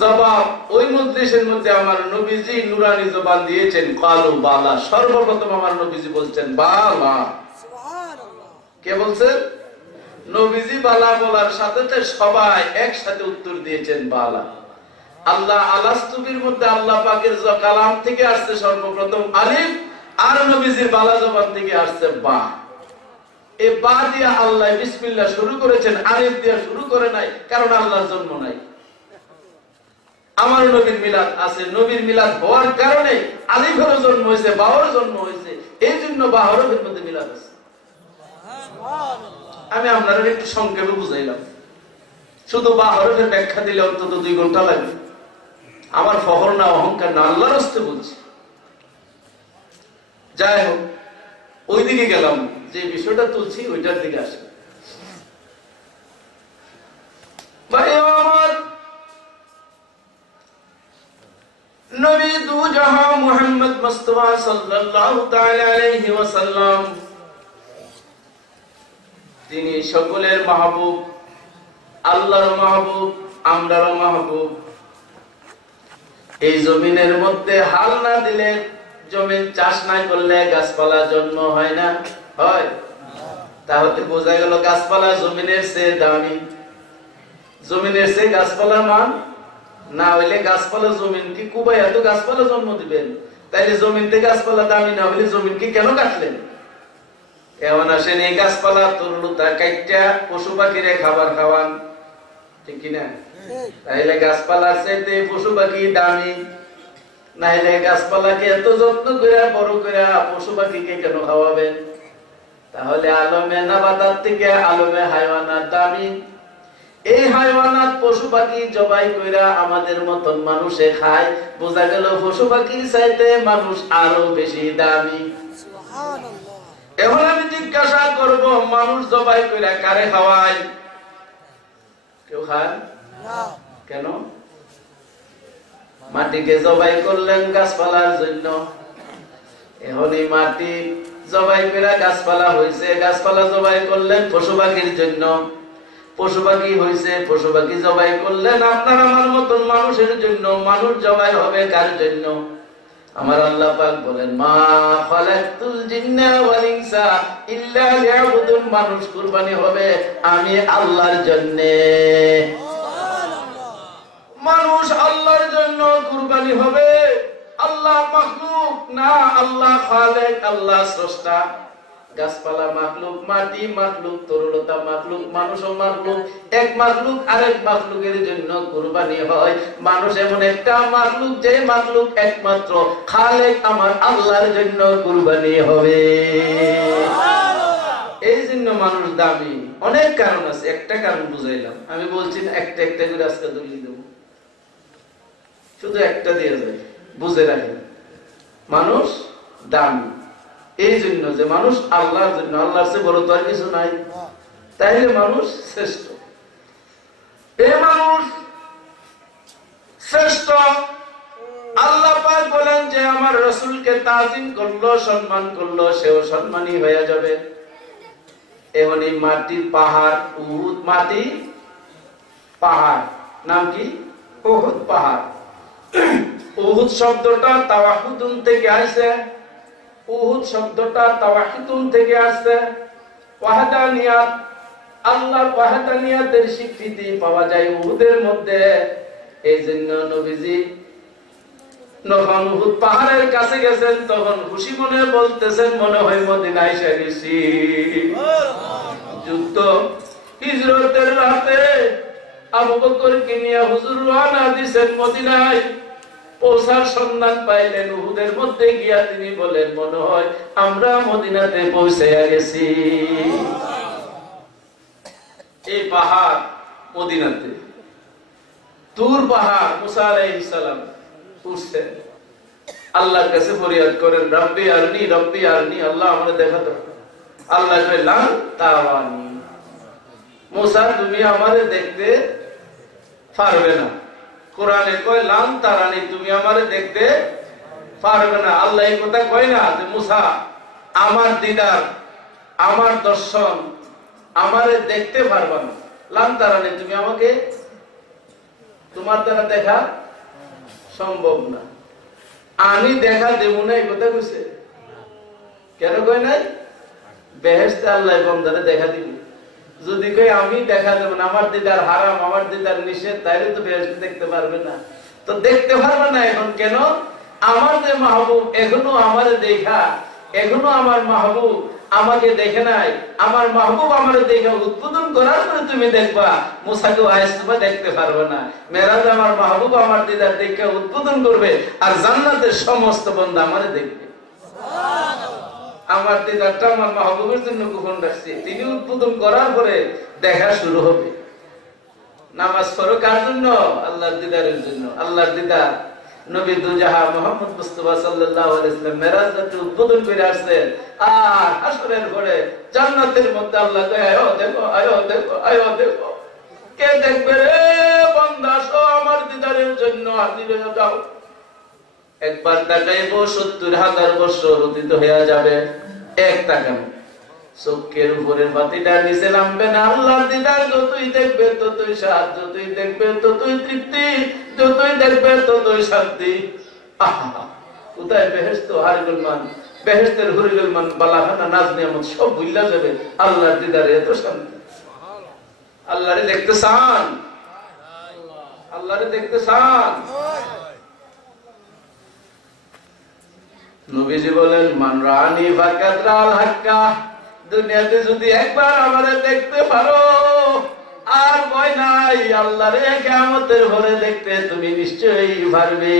জবাব ওই মজলিসের মধ্যে আমার নবীজি নুরানি জবান দিয়েছেন কালু বালা। সর্বপ্রথম আমার নবীজি বলছেন বালা। সুবহানাল্লাহ। কে বলছেন? নবীজি বালা বলার সাথে সবাই একসাথে উত্তর দিয়েছেন বালা। আল্লাহ আলাস্তুবির মধ্যে আল্লাহ পাকের কালাম থেকে আসছে সর্বপ্রথম আলিফ, আর নবীজির বালা জবান থেকে আসছে বা। এই বা দিয়া আল্লাহ বিসমিল্লাহ শুরু করেছেন, আলিফ দিয়া শুরু করে নাই, কারণ আল্লাহর জন্ম নাই। আমার নবীর মিলাদ আছে, নবীর মিলাদ হওয়ার কারণে আলিফেরও জন্ম হয়েছে, বাহরও জন্ম হয়েছে, এই জন্য বা হরফের মধ্যে মিলাদ আছে। আমি আপনাদের একটু সংক্ষেপে বুঝাইলাম, শুধু বা হরফের ব্যাখ্যা দিলে অন্তত 2 ঘন্টা লাগবে। আমার ফখর না, অহংকার না, আল্লাহর রাস্তে বলছি। যাই হোক, ওই দিকে গেলাম, যে বিষয়টা তুলছি ওইটার দিকে আসে। ভাই আমার নবী দু জাহান মুহাম্মদ মুস্তাফা সাল্লাল্লাহু তাআলা আলাইহি ওয়াসাল্লাম, তিনি সকলের মাহবুব, আল্লাহর মাহবুব, আমরারও মাহবুব। এই জমিনের মধ্যে হাল না দিলে, জমিন চাষ না করলে গাছপালা জন্ম হয় না, হয়? তাহলে বোঝা গেল গাছপালা জমিনের চেয়ে দামি। জমিনের চেয়ে গাছপালার মান না হইলে গাছপালা জমিন কি কুবাই এত গাছপালা জন্ম দিবেন? তাইলে জমিন থেকে গাছপালা দামি না হইলে জমিন কি কেন কাটলেন? এমন আসেন এই গাছপালা তরুলতা কাইটা পশু পাখিরে খাবার খাওয়ান, ঠিক কিনা? তাইলে গাছপালার চাইতে পশু পাখি দামি, নাইলে গাছপালাকে এত যত্ন করে বড় করে পশু পাখিকে কেন খাওয়াবেন? তাহলে আলমে নাবাতাত থেকে আলমে হায়ওয়ানাত দামি। এই হায়ওয়ানাত পশু পাখি জবাই কইরা আমাদের মতন মানুষে খায়, বোঝা গেল পশু পাখির চাইতে মানুষ আরো বেশি দামি। এখন আমি জিজ্ঞাসা করব, মানুষ জবাই কইরা কারে খাওয়ায়? কেউ খায় না। কেন? মাটিকে জবাই করলেন গাছপালার জন্য। এখন এই মাটি জবাই কইরা গাছপালা হইছে, গাছপালা জবাই করলেন পশু পাখির জন্য। পশু পাখি হইছে, পশু পাখি জবাই করলেন আপনার আমার মতন মানুষের জন্য। মানুষ জবাই হবে কার জন্য? আমার আল্লাহ পাক বলেন, মা খালাকতুল জিন্না ওয়াল ইনসা ইল্লা লিয়াবুদুন। মানুষ কুরবানি হবে আমি আল্লাহর জন্য। মানুষ আল্লাহর জন্য কুরবানি হবে। আল্লাহ মাখলুক না, আল্লাহ খালেক, আল্লাহ স্রষ্টা। গাছপালা মাখলুক, মাটি মাখলুক, তরুলতা মাখলুক, মানুষও মাখলুক। এক মাখলুক আরেক মাখলুকের জন্য কুরবানি হয়। মানুষ এমন একটা মাখলুক যে মাখলুক একমাত্র খালেক আমার আল্লাহর জন্য কুরবানি হবে। এই জন্য মানুষ দামি। অনেক কারণ আছে, একটা কারণ বুঝাইলাম। আমি বলছি একটা একটা করে আজকে দলিল দেব, শুধু একটা দিয়ে যায়, বুঝে রাখেন। মানুষ দামি এই জন্য যে মানুষ আল্লাহর জন্য, আল্লাহর চেয়ে বড় তো আর কিছু নাই। তাইলে মানুষ শ্রেষ্ঠ। এই মানুষ শ্রেষ্ঠ। আল্লাহ পাক বলেন যে আমার রাসূলকে তাজিম করলো, সম্মান করলো, সেও সম্মানী হয়ে যাবে। এমনি মাটির পাহাড় উহুদ, মাটি পাহাড়, নাম কি? উহুদ পাহাড়। উহুদ শব্দটা তাওয়াহুদুন থেকে আসে। উহুদ শব্দটা তাওয়াহিদুন থেকে আসছে। ওয়াহদানিয়াত, আল্লাহর ওয়াহদানিয়াতের স্বীকৃতি পাওয়া যায় উহুদের মধ্যে। এই জন্য নবীজি যখন উহুদ পাহাড়ের কাছে গেছেন তখন খুশি মনে বলতেছেন, মনে হয় মদিনায় এসে গেছি। যুদ্ধ হিজরতের রাতে আবু বকরকে নিয়ে হুজুর রওনা দিয়েছেন মদিনায়। পৌঁছার সন্ধান পাইলেন উহুদের মধ্যে গিয়া তিনি বলেন, মনে হয় আমরা মদিনাতে পৌঁছে গেছি। এই পাহাড় মদিনাতে। তুর পাহাড় মুসা আলাইহিস সালাম উঠছেন, আল্লাহর কাছে ফরিয়াদ করেন, রব্বি আরনি, রব্বি আরনি, আল্লাহ আমাদের দেখা দাও। আল্লাহ কয় লান তারানি, মুসা তুমি আমারে দেখতে পারবে না। কোরআনে কয় লান তারানি, তুমি আমারে দেখতে পারবে না। আল্লাহ এই কথা কয় না যে মুসা আমার দিদার, আমার দর্শন, আমারে দেখতে পারবে না। লান তারানি, তুমি আমাকে, তোমার দ্বারা দেখা সম্ভব না। আমি দেখা দেব না এই কথা কইছে। কেন কয় নাই? বেহেশতে আল্লাহ বান্দারে দেখা দিবে। যদি কই আমি দেখা দেব না, আমার দিদার হারাম, আমার দিদার নিষেধ, তাইলে তো বেহেশতে দেখতে পারবে না। তো দেখতে পারবে না এখন কেন? আমার যে মাহবুব এখনো আমারে দেখা, এখনো আমার মাহবুব আমাকে দেখে নাই, আমার মাহবুব আমার দেখে উদ্বোধন করার পরে তুমি দেখবা, মুসাকে আইসবা দেখতে পারবে না। মেরাজে আমার মাহবুব আমার দিদার দেখে উদ্বোধন করবে, আর জান্নাতের সমস্ত বান্দা আমারে দেখবে। আমার দিদারটা আমার মাহবুবের জন্য গোপন রাখছি, তিনি উদ্বোধন করার পরে দেখা শুরু হবে। নামাজ পড়ো কার জন্য? আল্লাহর দিদারের জন্য। আল্লাহর দিদার নবী দুজাহা মুহাম্মদ মুস্তাফা সাল্লাল্লাহু আলাইহি ওয়াসাল্লাম মেরাজ রাতে উদ্বোধন করে আসছেন। আর হাসরের পরে জান্নাতের মধ্যে আল্লাহ কয়, আয়ো দেখো, আয়ো দেখো, আয়ো দেখো। কে দেখবে রে বান্দা? সো আমার দিদারের জন্য হাজির হয়ে যাও। একবার তাকাইবো ৭০,০০০ বছর অতীত হয়ে যাবে। এক তাকানো, চোখের উপরের বাতিটা নিচে নামবে না। আল্লাহর দিদার যতই দেখবে ততই স্বাদ, যতই দেখবে ততই তৃপ্তি, যতই দেখবে ততই শান্তি। আহা, কোথায় বেহেশত আর গুলমান, বেহেশতের হুরি গুলমান, বালাখানা, নাজ নিয়ামত সব ভুলে যাবে। আল্লাহর দিদারে এত শান্তি। আল্লাহরে দেখতে চান? আল্লাহরে দেখতে চান? নবীজি বলেন, মান রানি ফাকাত রাল হাক্কা। দুনিয়াতে যদি একবার আমারে দেখতে পারো, আর ভয় নাই, আল্লাহরে কিয়ামতের ঘরে দেখতে তুমি নিশ্চয়ই পারবে।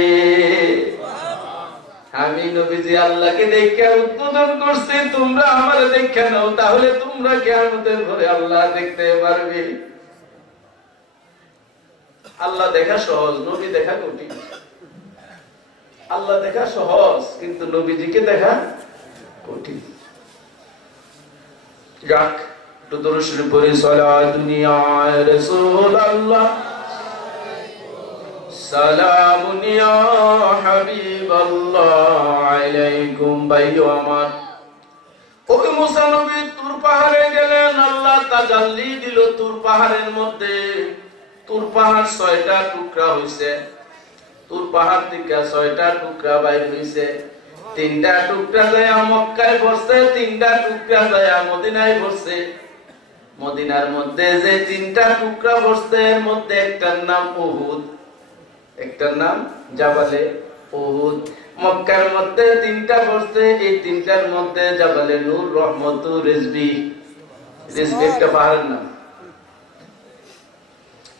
আমি নবীজি আল্লাহকে দেখে উদ্বোধন করছি, তোমরা আমারে দেখে নাও, তাহলে তোমরা কিয়ামতের ঘরে আল্লাহ দেখতে পারবে। আল্লাহ দেখা সহজ, নবী দেখা কঠিন। আল্লাহ দেখা সহজ, কিন্তু নবীজিকে দেখা কঠিন। যাক, একটু দরুদ শরীফ পড়ি। সালাতুন ইয়া রাসূলুল্লাহ, সালামুন ইয়া হাবিবাল্লাহ আলাইকুম। ভাইও আমার, ওই মুসা নবী তুর পাহাড়ে গেলেন, আল্লাহ তাজাল্লি দিল তুর পাহাড়ের মধ্যে। তুর পাহাড় ৬টা টুকরা হইছে। তুর পাহাড় থেকে ৬টা টুকরা বাইর হইছে। ৩টা টুকরা যায় মক্কায় পড়ছে, ৩টা টুকরা যায় মদিনায় পড়ছে। মদিনার মধ্যে যে ৩টা টুকরা পড়ছে, এর মধ্যে একটার নাম উহুদ, একটার নাম জাবালে উহুদ। মক্কার মধ্যে ৩টা পড়ছে, এই ৩টার মধ্যে জাবালে নূর, রহমতু, রিজভি। রিজভি একটা পাহাড়ের নাম।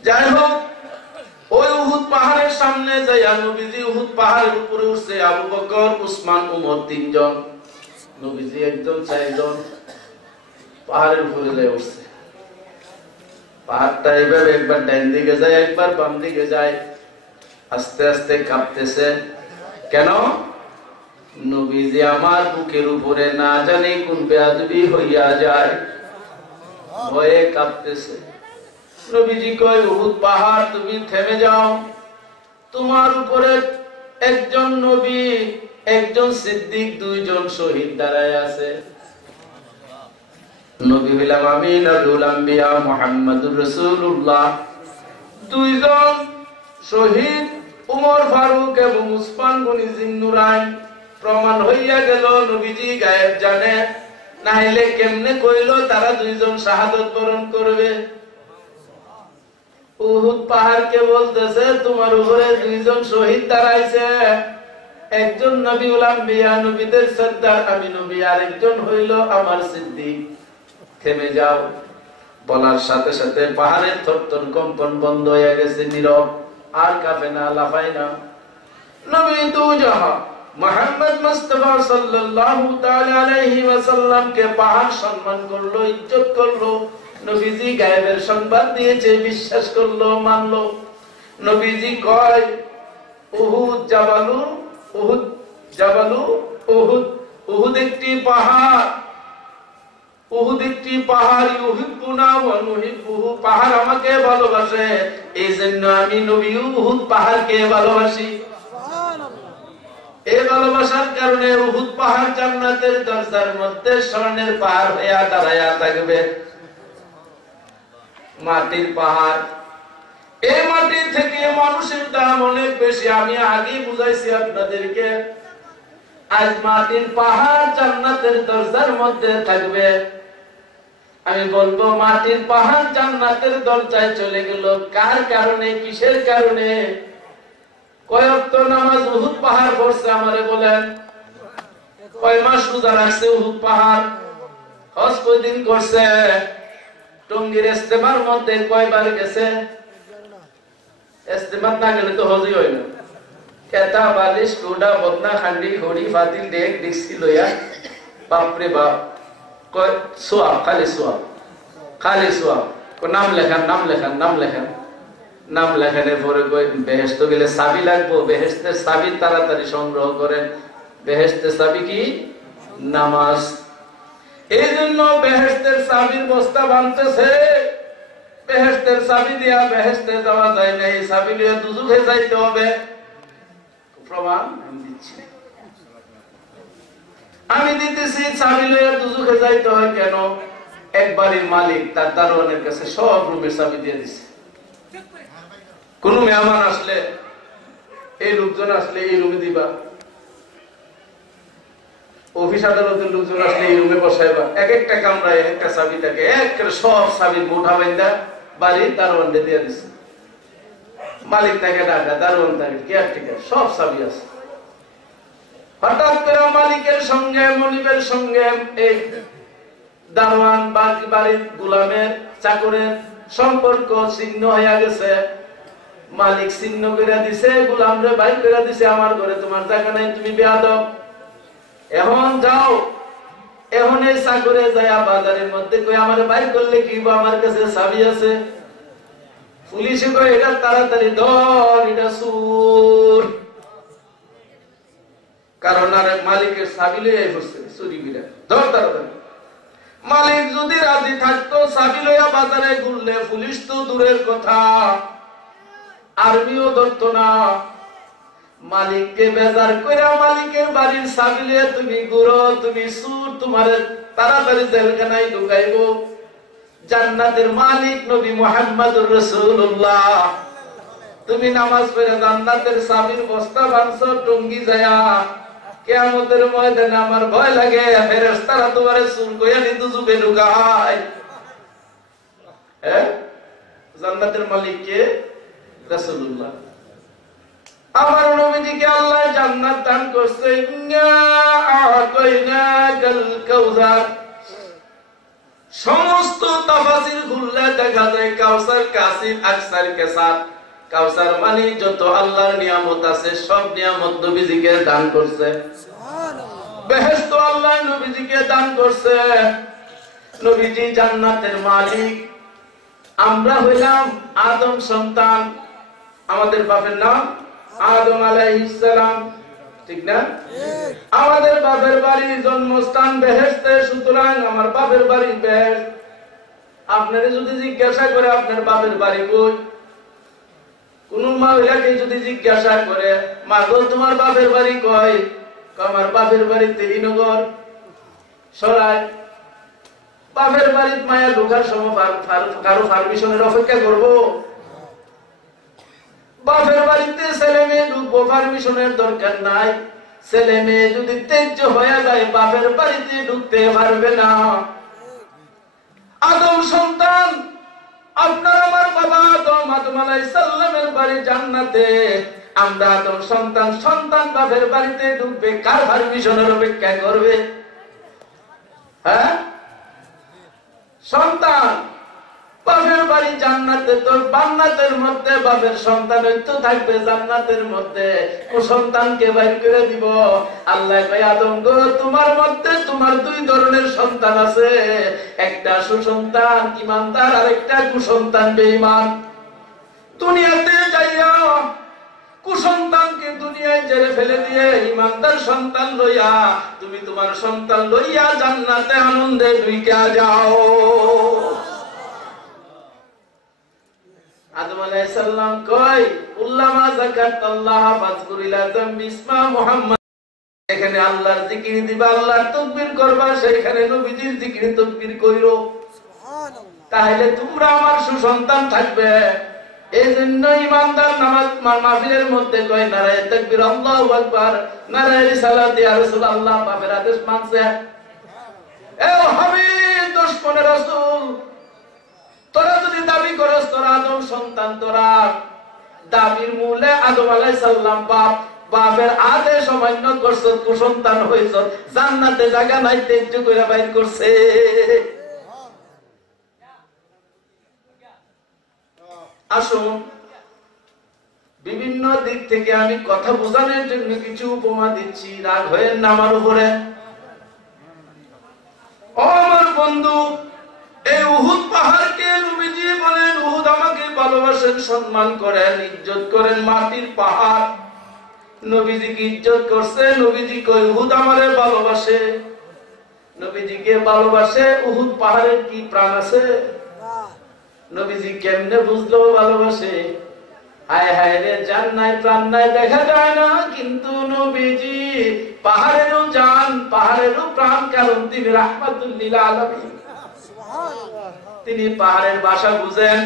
যাই হোক, ওই উহুদ পাহাড়ের সামনে যাইয়া নবীজি উহুদ পাহাড়ের উপরে উঠছে। আবু বকর, উসমান, উমর ৩ জন, নবীজি একজন, ৪ জন পাহাড়ের উপরে যায় উঠছে। পাহাড়টা এইভাবে একবার ডান দিকে যায়, একবার বাম দিকে যায়, আস্তে আস্তে কাঁপতেছে। কেন? নবীজি আমার বুকের উপরে না জানি কোন বেয়াদবি হইয়া যায়, ভয়ে কাঁপতেছে। নবীজি কয়, উহুদ পাহাড় তুমি থেমে যাও, তোমার উপরে একজন নবী, একজন সিদ্দিক, 2 জন শহীদ দাঁড়ায় আছে। নবী হইলাম আমি, নবীউল আম্বিয়া মুহাম্মাদুর রাসূলুল্লাহ। 2 জন শহীদ উমর ফারুক এবং উসমান গনি জিন্নুরাইন। প্রমাণ হইয়া গেল নবীজি গায়েব জানে, নাইলে কেমনে কইল তারা 2 জন শাহাদাত বরণ করবে। উহুদ পাহাড়কে বলতেছে, তোমার উপরে 2 জন শহীদ দাঁড়াইছে, একজন নবীউল আম্বিয়া, নবীদের সর্দার আমি নবী, আর একজন হইল আমার সিদ্দিক। থেমে যাও। বলার সাথে সাথে পাহাড়ের থরথর কম্পন বন্ধ হয়ে গেছে, নীরব, আর কাঁপে না, লাফায় না। নবী দুজাহা মুহাম্মদ মুস্তাফা সাল্লাল্লাহু তাআলা আলাইহি ওয়াসাল্লামকে পাহাড় সম্মান করলো, ইজ্জত করলো। নবীজি গায়েবের সংবাদ দিয়েছে, বিশ্বাস করলো, মানলো। নবীজি কয়, উহুদ জাবালু, উহুদ জাবালু, উহুদ, উহুদ একটি পাহাড়, উহুদ একটি পাহাড়, ইউহিব্বুনা ওয়া নুহিব্বুহু, পাহাড় আমাকে ভালোবাসে, এই জন্য আমি নবী উহুদ পাহাড়কে ভালোবাসি। এই ভালোবাসার কারণে উহুদ পাহাড় জান্নাতের দরজার মধ্যে স্বর্ণের পাহাড় হয়ে দাঁড়ায়া থাকবে। মাটির পাহাড়, এই মাটি থেকে মানুষের দাম অনেক বেশি। আমি আগে বুঝাইছি আপনাদেরকে। আজ মাটির পাহাড় জান্নাতের দরজার মধ্যে থাকবে। আমি বলবো, মাটির পাহাড় জান্নাতের দরজায় চলে গেল কার কারণে, কিসের কারণে? কয় ওয়াক্ত নামাজ উহুদ পাহাড় পড়ছে আমারে বলেন? কয় মাস রোজা রাখছে উহুদ পাহাড়? হজ কয়দিন করছে, টঙ্গীর ইস্তেমার মধ্যে কয়বার গেছে? ইস্তেমার না গেলে তো হজই হয় না। কেতা বালিশ কোডা বদনা খান্ডি ঘড়ি ফাতিল ডেক ডিক্সি লইয়া বাপরে বাপ কয় সোয়াব, খালি সোয়াব, খালি সোয়াব। নাম লেখান, নাম লেখান, নাম লেখান। নাম লেখানোর পরে বেহেশত গেলে চাবি লাগবো, বেহেশতের চাবি তাড়াতাড়ি সংগ্রহ করেন। বেহেশতের চাবি কি? নামাজ। এই জন্য বেহেশতের চাবির বস্তা বানতেছে। বেহেশতের চাবি দিয়া বেহেশতে যাওয়া যায় না, এই চাবি নিয়ে দুজুকে যাইতে হবে। প্রমাণ আমি দিচ্ছি, আমি দিতেছি। চাবি লইয়া দুজুকে যাইতে হয় কেন? এক বাড়ির মালিক তার দারোয়ানের কাছে সব রুমের চাবি দিয়ে দিছে। কোন মেহমান আসলে, এই লোকজন আসলে এই রুমে দিবা, অফিস আদালতের লোকজন আসলে এই রুমে বসাইবা। এক একটা কামরায় এক একটা চাবি থাকে, এক সব চাবি মুঠা বাইন্দা বাড়ির দারোয়ানকে দিয়ে দিছে। মালিক তাকে ডাকা, দারোয়ান তাকে, কেয়ারটেকার, সব চাবি আছে। হঠাৎ করে মালিকের সঙ্গে মনিবের সঙ্গে এই দারোয়ান বাড়ির গোলামের চাকরের সম্পর্ক ছিন্ন হয়ে গেছে। মালিক ছিন্ন করে দিছে, গোলামরে বাইর করে দিছে, আমার ঘরে তোমার জায়গা নাই, তুমি বেয়াদব, এখন যাও। এখন এই চাকরে যায় বাজারের মধ্যে কই আমার বাইর করলে কি, আমার কাছে চাবি আছে। পুলিশে কয় এটা তাড়াতাড়ি ধর, এটা চোর। কারণ আর মালিকের চাবি লইয়া বসছে চুরি করে, ধর তাড়াতাড়ি। মালিক যদি রাজি থাকতো চাবি লইয়া বাজারে ঘুরলে পুলিশ তো দূরের কথা, আর্মিও ধরতো না। মালিককে বেজার কইরা মালিকের বাড়ির চাবি লইয়া তুমি ঘুরো, তুমি চোর, তোমার তাড়াতাড়ি জেলখানায় ঢুকাইবো। জান্নাতের মালিক নবী মুহাম্মদুর রাসূলুল্লাহ, তুমি নামাজ পড়ে জান্নাতের চাবির বস্তা বানছো টঙ্গী যায়া, কিয়ামতের ময়দানে আমার ভয় লাগে ফেরেশতারা তোমারে চুর কইয়া নিতে যুগে ঢুকায়। জান্নাতের মালিক কে? রাসূলুল্লাহ। আমার নবীজিকে আল্লাহ জান্নাত দান করছে। ইন্না আ'তাইনাকাল কাউসার। সমস্ত তাফসীর খুললে দেখা যায় কাউসার, কাসির, আকসার, কেসার। কাউসার মানে যত আল্লাহর নিয়ামত আছে সব নিয়ামত নবীজিকে দান করছে। বেহেশত আল্লাহ নবীজিকে দান করছে। নবীজি জান্নাতের মালিক। আমরা হইলাম আদম সন্তান। আমাদের বাপের নাম আদম আলাইহিস সালাম, ঠিক না? আমাদের বাপের বাড়ি জন্মস্থান বেহেশতে, সুতরাং আমার বাপের বাড়ি বেহেশত। আপনারা যদি জিজ্ঞাসা করে আপনার বাপের বাড়ি কই, কোন মহিলাকে যদি জিজ্ঞাসা করে মা গো তোমার বাপের বাড়ি কই, আমার বাপের বাড়ি তেলিনগর সরাই। বাপের বাড়ির মায়া ঢোকার সময় কারো পারমিশনের অপেক্ষা করব? বাপের বাড়িতে ছেলে মেয়ে ঢুকবো, পারমিশনের দরকার নাই। ছেলে মেয়ে যদি ত্যায্য হয়ে যায় বাপের বাড়িতে ঢুকতে পারবে না। আদম সন্তান, আপনার আমার বাবা আদম, আদম আলাইহিস সালামের বাড়ি জান্নাতে। আমরা আদম সন্তান, সন্তান বাপের বাড়িতে ঢুকবে, কার পারমিশনের অপেক্ষা করবে? হ্যাঁ, সন্তান বাপের বাড়ি জান্নাতে, তো জান্নাতের মধ্যে বাপের সন্তান হয়তো থাকবে জান্নাতের মধ্যে, ও সন্তানকে বাইর করে দিব। আল্লাহ ভাই আদম গো তোমার মধ্যে তোমার দুই ধরনের সন্তান আছে, একটা সুসন্তান ঈমানদার আর একটা কুসন্তান বেঈমান। দুনিয়াতে যাইয়া কুসন্তানকে দুনিয়ায় জেরে ফেলে দিয়ে ঈমানদার সন্তান লইয়া তুমি তোমার সন্তান লইয়া জান্নাতে আনন্দে ঢুইকা যাও। আদম আলাইহিস সালাম কই উল্লামা যাকাতাল্লাহ ফাযকুরিলা যামবি ইসমা মুহাম্মদ। এখানে আল্লাহর জিকির দিবা, আল্লাহর তাকবীর করবা, সেখানে নবীজির জিকির তাকবীর কইরো, সুবহানাল্লাহ। তাহলে তোমরা আমার সুসন্তান থাকবে। এইজন্য ঈমানদার নামাজ মাহফিলের মধ্যে কয় নারায়ে তাকবীর, আল্লাহু আকবার, নারায়ে রিসালাত, ইয়া রাসূলুল্লাহ। বাপের আদেশ মানছে। এ হাবিব দুশমনে রাসূল, তোরা যদি দাবি করস তোরা আদম সন্তান, তোরা দাবির মূলে আদম আলাইহিস সালাম বাপ, বাপের আদেশ অমান্য করছো, কুসন্তান হইছ, জান্নাতে জায়গা নাই, তেজ্য করে বাইর করছে। আসুন, বিভিন্ন দিক থেকে আমি কথা বোঝানোর জন্য কিছু উপমা দিচ্ছি, রাগ হয়ে না আমার উপরে। আমার বন্ধু, এই উহুদ পাহাড়কে নবীজি বলেন, উহুদ আমাকে ভালোবাসেন, সম্মান করেন, ইজ্জত করেন, মাটির পাহাড়। নবীজিকে ইজ্জত করছে, নবীজি কই উহুদ আমারে ভালোবাসে। নবীজিকে ভালোবাসে, উহুদ পাহাড়ের কি প্রাণ আছে? নবীজি কেমনে বুঝলো ভালোবাসে? হায় হায় রে, জান নাই প্রাণ নাই, দেখা যায় না, কিন্তু নবীজি পাহাড়েরও জান, পাহাড়েরও প্রাণ, কারণ তিনি রাহমাতুল লিল আলামিন। তিনি পাহাড়ের ভাষা বুঝেন,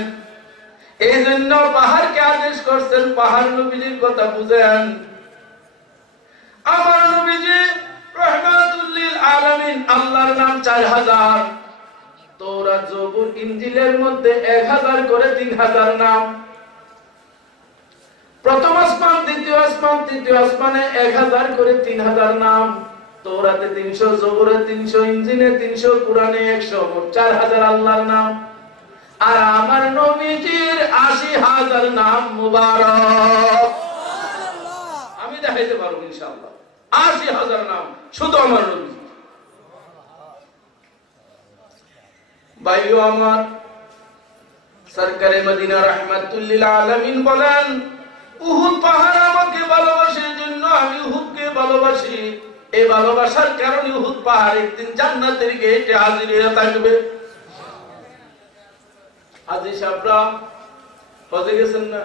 এই জন্য পাহাড়কে আদেশ করছেন, পাহাড় নবীজির কথা বুঝেন। আমার নবীজি রাহমাতুল লিল আলামিন, আল্লাহর নাম 4000, তৌরাত জবুর ইনজিলের মধ্যে 1000 করে 3000 নাম। প্রথম আসমান, দ্বিতীয় আসমান, তৃতীয় আসমানে 1000 করে 3000 নাম। তৌরাতে 300, জবুরে 300, ইনজিলে 300, কুরআনে 100, মোট 4000 আল্লাহর নাম। আর আমার নবীজির 80,000 নাম মুবারক। আমি দেখাইতে পারবো ইনশাআল্লাহ 80,000 নাম শুধু আমার নবী। ভাইও আমার, সরকারে মদিনা রাহমাতুল লিল আলামিন বলেন, উহুদ পাহাড় আমাকে ভালোবাসে, জন্য আমি উহুদকে ভালোবাসি। এই ভালোবাসার কারণে উহুদ পাহাড় একদিন জান্নাতের গেটে হাজির হয়ে থাকবে। আজি সাবরা হজে গেছেন না?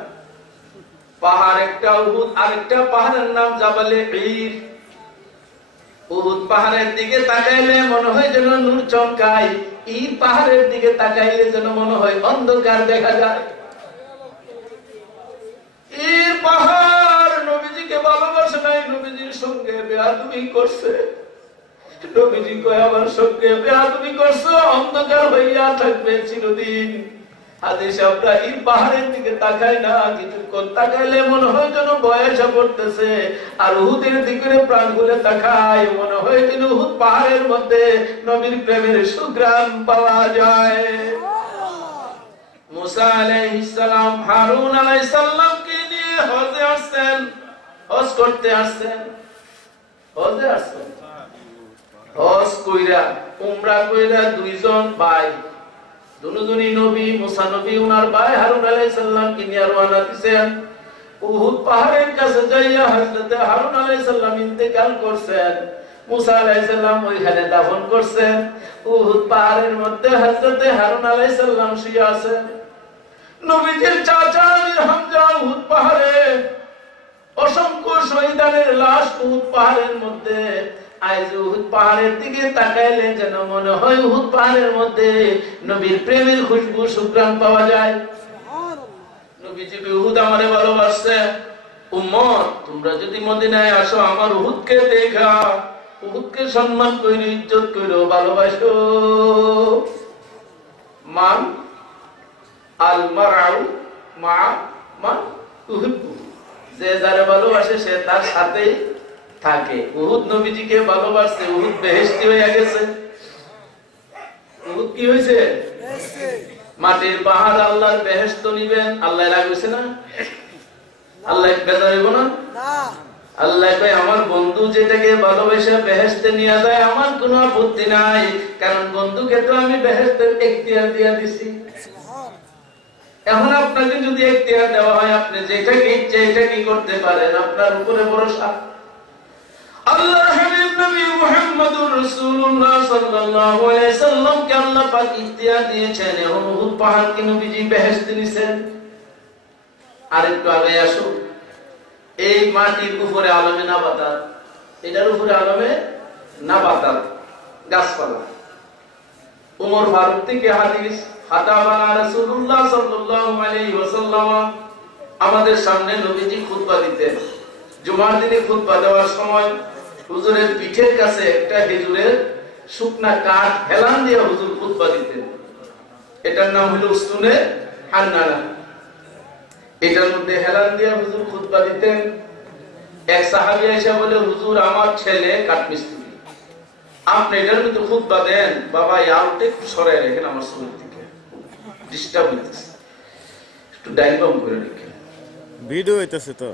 পাহাড় একটা উহুদ, আরেকটা পাহাড়ের নাম জাবালে ঈর। উহুদ পাহাড়ের দিকে তাকাইলে মনে হয় যেন নূর চমকায়, ঈর পাহাড়ের দিকে তাকাইলে যেন মনে হয় অন্ধকার দেখা যায়। ঈর পাহাড় নবীজিকে ভালোবাসে নাই, নবীজির সঙ্গে বেয়াদবি করছে। নবীজি কয়, আমার সঙ্গে বেয়াদবি করছো, অন্ধকার হইয়া থাকবে চিরদিন। হাদিস আমরা ঈর পাহাড়ের দিকে তাকাই না, কিছুক্ষণ তাকাইলে মনে হয় যেন বয়সা পড়তেছে। আর উহুদের দিকে প্রাণ খুলে তাকায়, মনে হয় যেন উহুদ পাহাড়ের মধ্যে নবীর প্রেমের সুঘ্রাণ পাওয়া যায়। মুসা আলাইহিস সালাম হারুন আলাইহিস সালামকে নিয়ে হজে আসছেন, হজ করতে আসছেন, হজে আসছেন। হজ কইরা, উমরা কইরা, দুইজন ভাই, দুজনই নবী। মুসা নবী ওনার ভাই হারুন আলাইহিস সালামকে নিয়ে রওনা দিয়েছেন। উহুদ পাহাড়ের কাছে যাইয়া হযরত হারুন আলাইহিস সালাম ইন্তেকাল করছেন। মুসা আলাইহিস সালাম ওইখানে দাফন করছেন। উহুদ পাহাড়ের মধ্যে হযরত হারুন আলাইহিস সালাম শুয়ে আছেন। নবীজির চাচা আমির হামজা উহুদ পাহাড়ে, অসংখ্য শহীদের লাশ উহুদ পাহাড়ের মধ্যে। আজ উহুদ পাহাড়ের দিকে তাকাইলে যেন মনে হয় উহুদ পাহাড়ের মধ্যে নবীর প্রেমের খুশবু সুঘ্রাণ পাওয়া যায়। নবীজি উহুদ আমারে ভালোবাসছে। উম্মত, তোমরা যদি মদিনায় আসো, আমার উহুদকে দেখা, উহুদকে সম্মান কইরো, ইজ্জত কইরো, ভালোবাসো। মান আল মারউ মা মান ইউহিব্বু, যে যারে ভালোবাসে সে তার সাথেই থাকে। উহুদ নবীজিকে ভালোবাসছে, উহুদ বেহেশতি হয়ে গেছে। উহুদ কি হয়েছে? মাটির পাহাড়। আল্লাহর বেহেশত নিবেন, আল্লাহ রাগছে না? আল্লাহ বেজার হইব না? আল্লাহ কয়, আমার বন্ধু যেটাকে ভালোবেসে বেহেশতে নিয়ে যায়, আমার কোনো আপত্তি নাই, কারণ বন্ধুকে তো আমি বেহেশতের এখতিয়ার দিয়ে দিছি। এখন আপনাকে যদি এখতিয়ার দেওয়া হয়, আপনি যেটাকে ইচ্ছে এটাকে করতে পারেন, আপনার উপরে ভরসা। আল্লাহর হাবিব নবী মুহাম্মদুর রাসূলুল্লাহ সাল্লাল্লাহু আলাইহি সাল্লামকে আল্লাহ পাক ইখতিয়ার দিয়েছেন, এবং উহুদ পাহাড়কে নবীজি বেহেশতে নিছেন। আরেকটু আগে আসো, এই মাটির উপরে আলমে নাবাতাত, এটার উপরে আলমে নাবাতাত, গাছপালা। উমর ফারুক থেকে হাদিস, খাতাবানা রাসূলুল্লাহ সাল্লাল্লাহু আলাইহি ওয়াসাল্লাম, আমাদের সামনে নবীজি খুতবা দিতেন। জুমার দিনে খুতবা দেওয়ার সময় হুজুরের পিঠের কাছে একটা খেজুরের শুকনা কাঠ হেলান দিয়ে হুজুর খুতবা দিতেন। এটার নাম হলো উস্তুনে হান্নানা। এটার মধ্যে হেলান দিয়ে হুজুর খুতবা দিতেন। এক সাহাবী এসে বলে, হুজুর আমার ছেলে কাঠমিস্ত্রি, আপনি এটার মধ্যে খুতবা দেন, বাবা আউটে একটু সরাই রেখেন, আমার শরীর থেকে ডিস্টার্ব হইতেছে, একটু ডাইগ্রাম করে রেখেন, ভিডিও হইতেছে তো,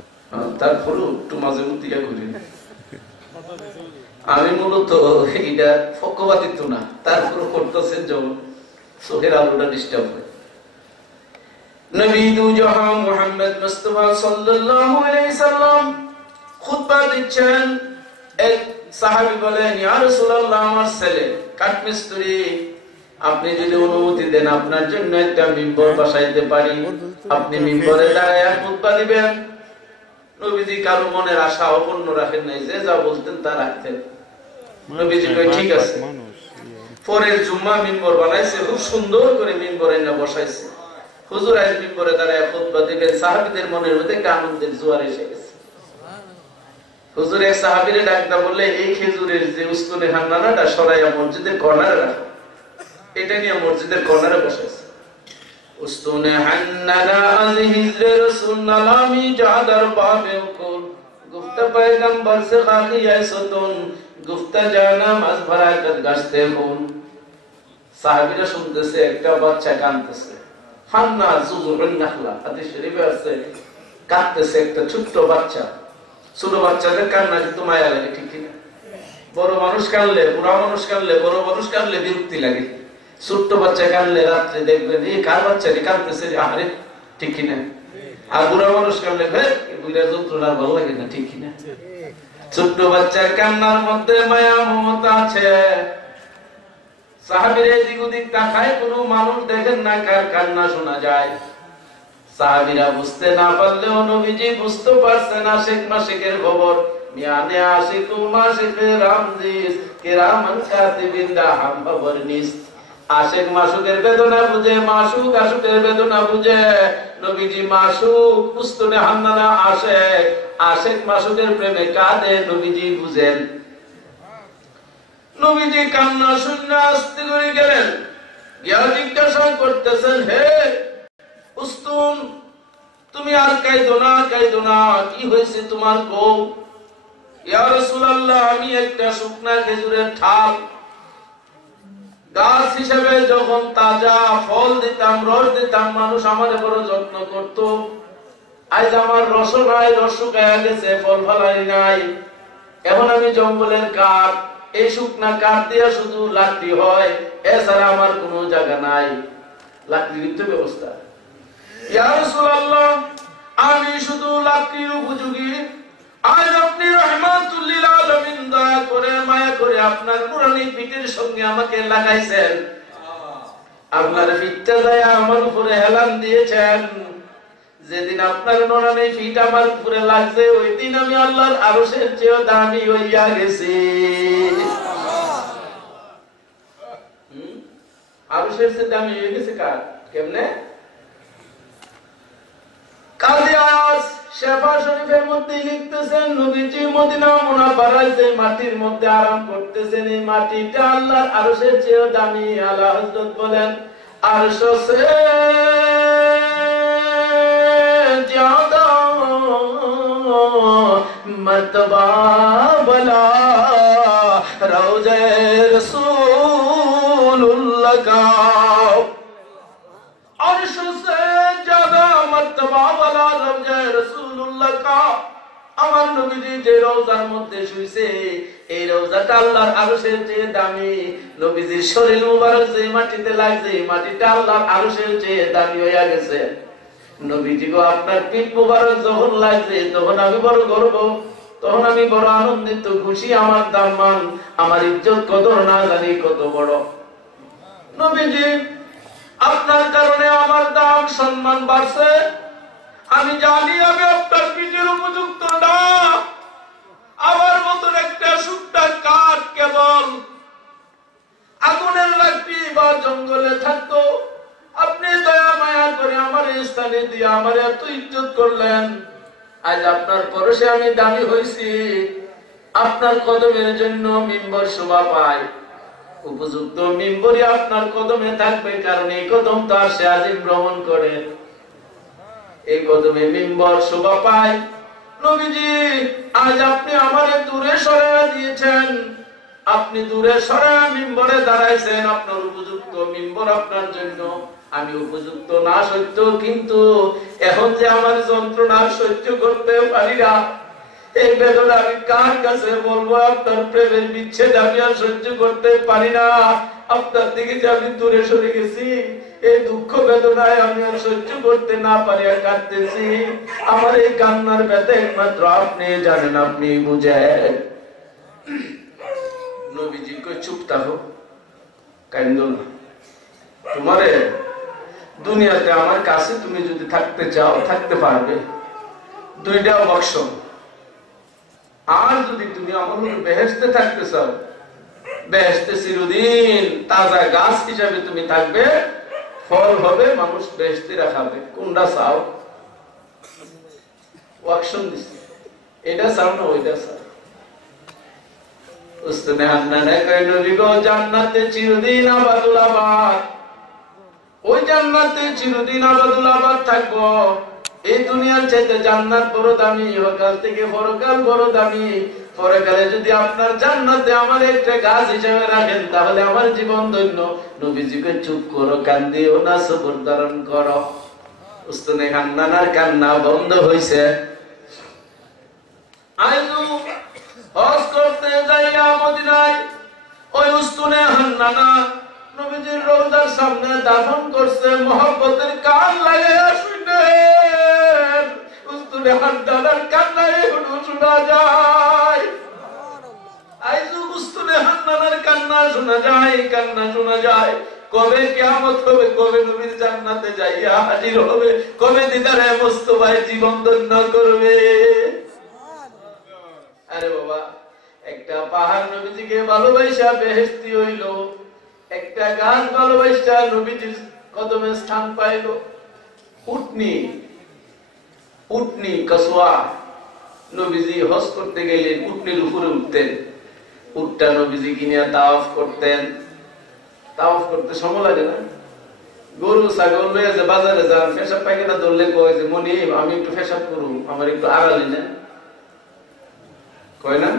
তারপরে একটু মাঝে মধ্যে করি। আমি মূলত এটা পক্ষপাতিত্ব না, তারপরে করতেছেন যখন চোখের আলোটা ডিস্টার্ব হয়। নবী দু জাহান মুহাম্মদ মুস্তাফা সাল্লাল্লাহু আলাইহি সাল্লাম খুতবা দিচ্ছেন। এক সাহাবী বলেন, ইয়া রাসূলুল্লাহ আমার ছেলে কাঠমিস্ত্রি, আপনি যদি অনুমতি দেন আপনার জন্য একটা মিম্বর বসাইতে পারি, আপনি মিম্বরে দাঁড়ায় খুতবা দিবেন। নবীজি কারো মনের আশা অপূর্ণ রাখেন নাই, যে যা বলতেন তা রাখতেন। নবীজি কই ঠিক আছে। পরের জুম্মা মিম্বর বানাইছে, খুব সুন্দর করে মিম্বরে না বসাইছে। হুজুর আজ মিম্বরে দাঁড়ায় খুতবা দিবেন, সাহাবীদের মনের মধ্যে একটা আনন্দের জোয়ার এসে গেছে। হুজুর এক সাহাবীরে ডাকতে বললে, এই খেজুরের যে উস্তুনে হান্নানাটা সরাইয়া মসজিদের কর্নারে রাখো। এটা নিয়ে মসজিদের কর্নারে বসাইছে। উস্তুনে হান্নানা আজ হিজরে রাসূল নালামি জাদার বাবে কুল গুফতা পয়গম্বর সে খাকিয়া সতুন গুফতা জানা মাস ভরাকত গাছতে হুন। সাহাবীরা শুনতেছে, একটা বাচ্চা কাঁদতেছে, হান্না জুজুরুন নাখলা, হাদিস শরীফে আছে, কাঁদতেছে একটা ছোট্ট বাচ্চা। ছোট বাচ্চাদের কান্না কিন্তু মায়া লাগে, ঠিক কিনা? বড় মানুষ কাঁদলে, বুড়া মানুষ কাঁদলে, বড় মানুষ কাঁদলে বিরক্তি লাগে। ছোট্ট বাচ্চা কাঁদলে রাত্রে দেখবেন, এই কার বাচ্চা রে কাঁদতেছে, আরে, ঠিক কিনা? আর বুড়া মানুষ কাঁদলে বুড়া যন্ত্রণা ভালো লাগে না, ঠিক কিনা? ছোট্ট বাচ্চার কান্নার মধ্যে মায়া মমতা আছে। সাহাবীরা এদিক ওদিক তাকায়, কোনো মানুষ দেখেন না, কার কান্না শোনা যায়। সাহাবীরা বুঝতে না পারলেও নবীজি বুঝতে পারছেন আশিক মাশিকের খবর। মিয়ানে আশিকু মাশিকের রামজিস কিরামান কাতিবিন দাহাম খবরনিস। আশিক মাশুকের বেদনা বুঝে, মাশুক আশিকের বেদনা বুঝে। নবীজি মাশুক, উস্তুনে হান্নানা আশিক, আশিক মাশুকের প্রেমে কাঁদে, নবীজি বুঝেন। নবীজি কান্না শুনে আস্তে করে গেলেন, গিয়া জিজ্ঞাসা করতেছেন, হে উস্তুন, তুমি আর কাঁদো না, কাঁদো না, কি হয়েছে তোমার গো? ইয়া রাসূলুল্লাহ, আমি একটা শুকনা খেজুরের ঠাল গাছ হিসেবে যখন তাজা ফল দিতাম, রস দিতাম, মানুষ আমার বড় যত্ন করত। আজ আমার রস নাই, রস শুকায়া গেছে, ফল ফলাই নাই। এখন আমি জঙ্গলের কাঠ, এই শুকনা কাঠ দিয়া শুধু লাকড়ি হয়, এছাড়া আমার কোনো জায়গা নাই, লাকড়ির তো ব্যবস্থা। ইয়া রাসূলুল্লাহ, আমি শুধু লাকড়ির উপযোগী। আজ আপনি রাহমাতুল লিল আলামিন, দয়া করে মায়া করে আপনার নুরানি পিঠের সঙ্গে আমাকে লাগাইছেন। আপনার পিঠটা যায় আমার উপরে হেলান দিয়েছেন। যেদিন আপনার নুরানি পিঠ আমার উপরে লাগছে, ওই দিন আমি আল্লাহর আরশের চেয়ে দামি হইয়া গেছি। আরশের চেয়ে দামি হয়ে গেছে কার? কেমনে? কাজী আয়াজ শেফা শরীফের মধ্যে লিখতেছেন, নবীজি মদিনা মুনাওয়ারায় যে মাটির মধ্যে আরাম করতেছেন, এই মাটিটা আল্লাহর আরশের চেয়ে দামি। আলা হযরত বলেন, আরশ সে জ্যাদা মর্তবা ওয়ালা রওজা রাসূলুল্লাহ কা। अर्श से ज्यादा मर्तबा वाला रौजा রাসূলুল্লাহ কা। আমার নবীজি যে রওজার মধ্যে শুইছে, এই রওজাটা আল্লাহর আরশের চেয়ে দামি। নবীজির শরীর মুবারক যে মাটিতে লাগছে, এই মাটিটা আল্লাহর আরশের চেয়ে দামি হইয়া গেছে। নবীজি গো, আপনার পিঠ মুবারক যখন লাগছে, তখন আমি বড় গর্ব, তখন আমি বড় আনন্দিত, খুশি। আমার দাম্মান, আমার ইজ্জত কদর না জানি কত বড়। নবীজি, আপনার কারণে আমার দাম সম্মান বাড়ছে। আমি জানি আমি আপনার পিঠের উপযুক্ত না। আমার মতন একটা শুকনা কাঠ কেবল আগুনের লাকড়ি বা জঙ্গলে থাকতো। আপনি দয়া মায়া করে আমার এই স্থানে দিয়ে আমার এত ইজ্জত করলেন। আজ আপনার পরশে আমি দামি হয়েছি। আপনার কদমের জন্য মিম্বর শোভা পায়। উপযুক্ত মিম্বরই আপনার কদমে থাকবে, কারণ এই কদম তো আসে আজিম ভ্রমণ করে। এই কদমে মিম্বর শোভা পায়। নবীজি আজ আপনি আমারে দূরে সরাইয়া দিয়েছেন, আপনি দূরে সরাইয়া মিম্বরে দাঁড়াইছেন, আপনার উপযুক্ত মিম্বর আপনার জন্য, আমি উপযুক্ত না সহ্য, কিন্তু এখন যে আমার যন্ত্রণা সহ্য করতে পারি না, এই বেদনা আমি কার কাছে বলবো? আপনার প্রেমের বিচ্ছেদ আমি আর সহ্য করতে পারি না, আপনার দিকে যে আমি দূরে সরে গেছি, এই দুঃখ বেদনায় আমি আর সহ্য করতে না পারি আর কাঁদতেছি। আমার এই কান্নার ব্যথা একমাত্র আপনি জানেন, আপনি বুঝেন। নবীজি কই চুপ থাকো, কান্দো না। তোমারে দুনিয়াতে আমার কাছে তুমি যদি থাকতে চাও থাকতে পারবে, দুইটা অপশন। আর যদি তুমি আমার বেহেশতে থাকতে চাও, বেহেশতে চিরদিন তাজা গাছ হিসাবে তুমি থাকবে, ফল হবে, মানুষ বেহেশতে রাখাবে। কোনটা চাও? অপশন দিচ্ছে, এটা চাও না ওইটা চাও। উস্তাদে হান্নানে কয় নবী গো জান্নাতে চিরদিন আবাদুল আবাদ, ওই জান্নাতে চিরদিন আবাদুল আবাদ থাকবো। এই দুনিয়ার চাইতে জান্নাত বড় দামি, ইহকাল থেকে পরকাল বড় দামি। পরকালে যদি আপনার জান্নাতে আমার একটা গাছ হিসেবে রাখেন তাহলে আমার জীবন ধন্য। নবীজিকে চুপ করো, কান্দিও না, সবর ধারণ করো। উস্তাদে হান্নানার কান্না বন্ধ হইছে। আইজু হজ করতে যাইয়া মদিনায় ওই উস্তাদে হান্নানা নবীজির রওজার সামনে দাফন করছে, মহব্বতের কান লাগাইয়া শুনেন। উস্তাদে হান্নানার কান্না এখনো শোনা যায়। আইজু উস্তাদে হান্নানার কান্না শোনা যায়, কান্না শোনা যায়। কবে কিয়ামত হবে, কবে নবীর জান্নাতে যাইয়া হাজির হবে, কবে দিদারে মুস্তাফায় জীবন ধন্য করবে। আরে বাবা, একটা পাহাড় নবীজিকে ভালোবাসা বেহেশতি হইল, একটা গাছ ভালোবাসা নবীজির কদমে স্থান পাইল। উটনি উটনি কসওয়া, নবীজি হজ করতে গেলেন উটনির উপরে উঠতেন, উটটা নবীজি কিনিয়া তাওয়াফ করতেন। তাওয়াফ করতে সময় লাগে না? গরু ছাগল লইয়া যে বাজারে যান, পেশাব পায়খানা ধরলে কয় যে মনি আমি একটু পেশাব করুম, আমার একটু আড়ালি না, কয় না?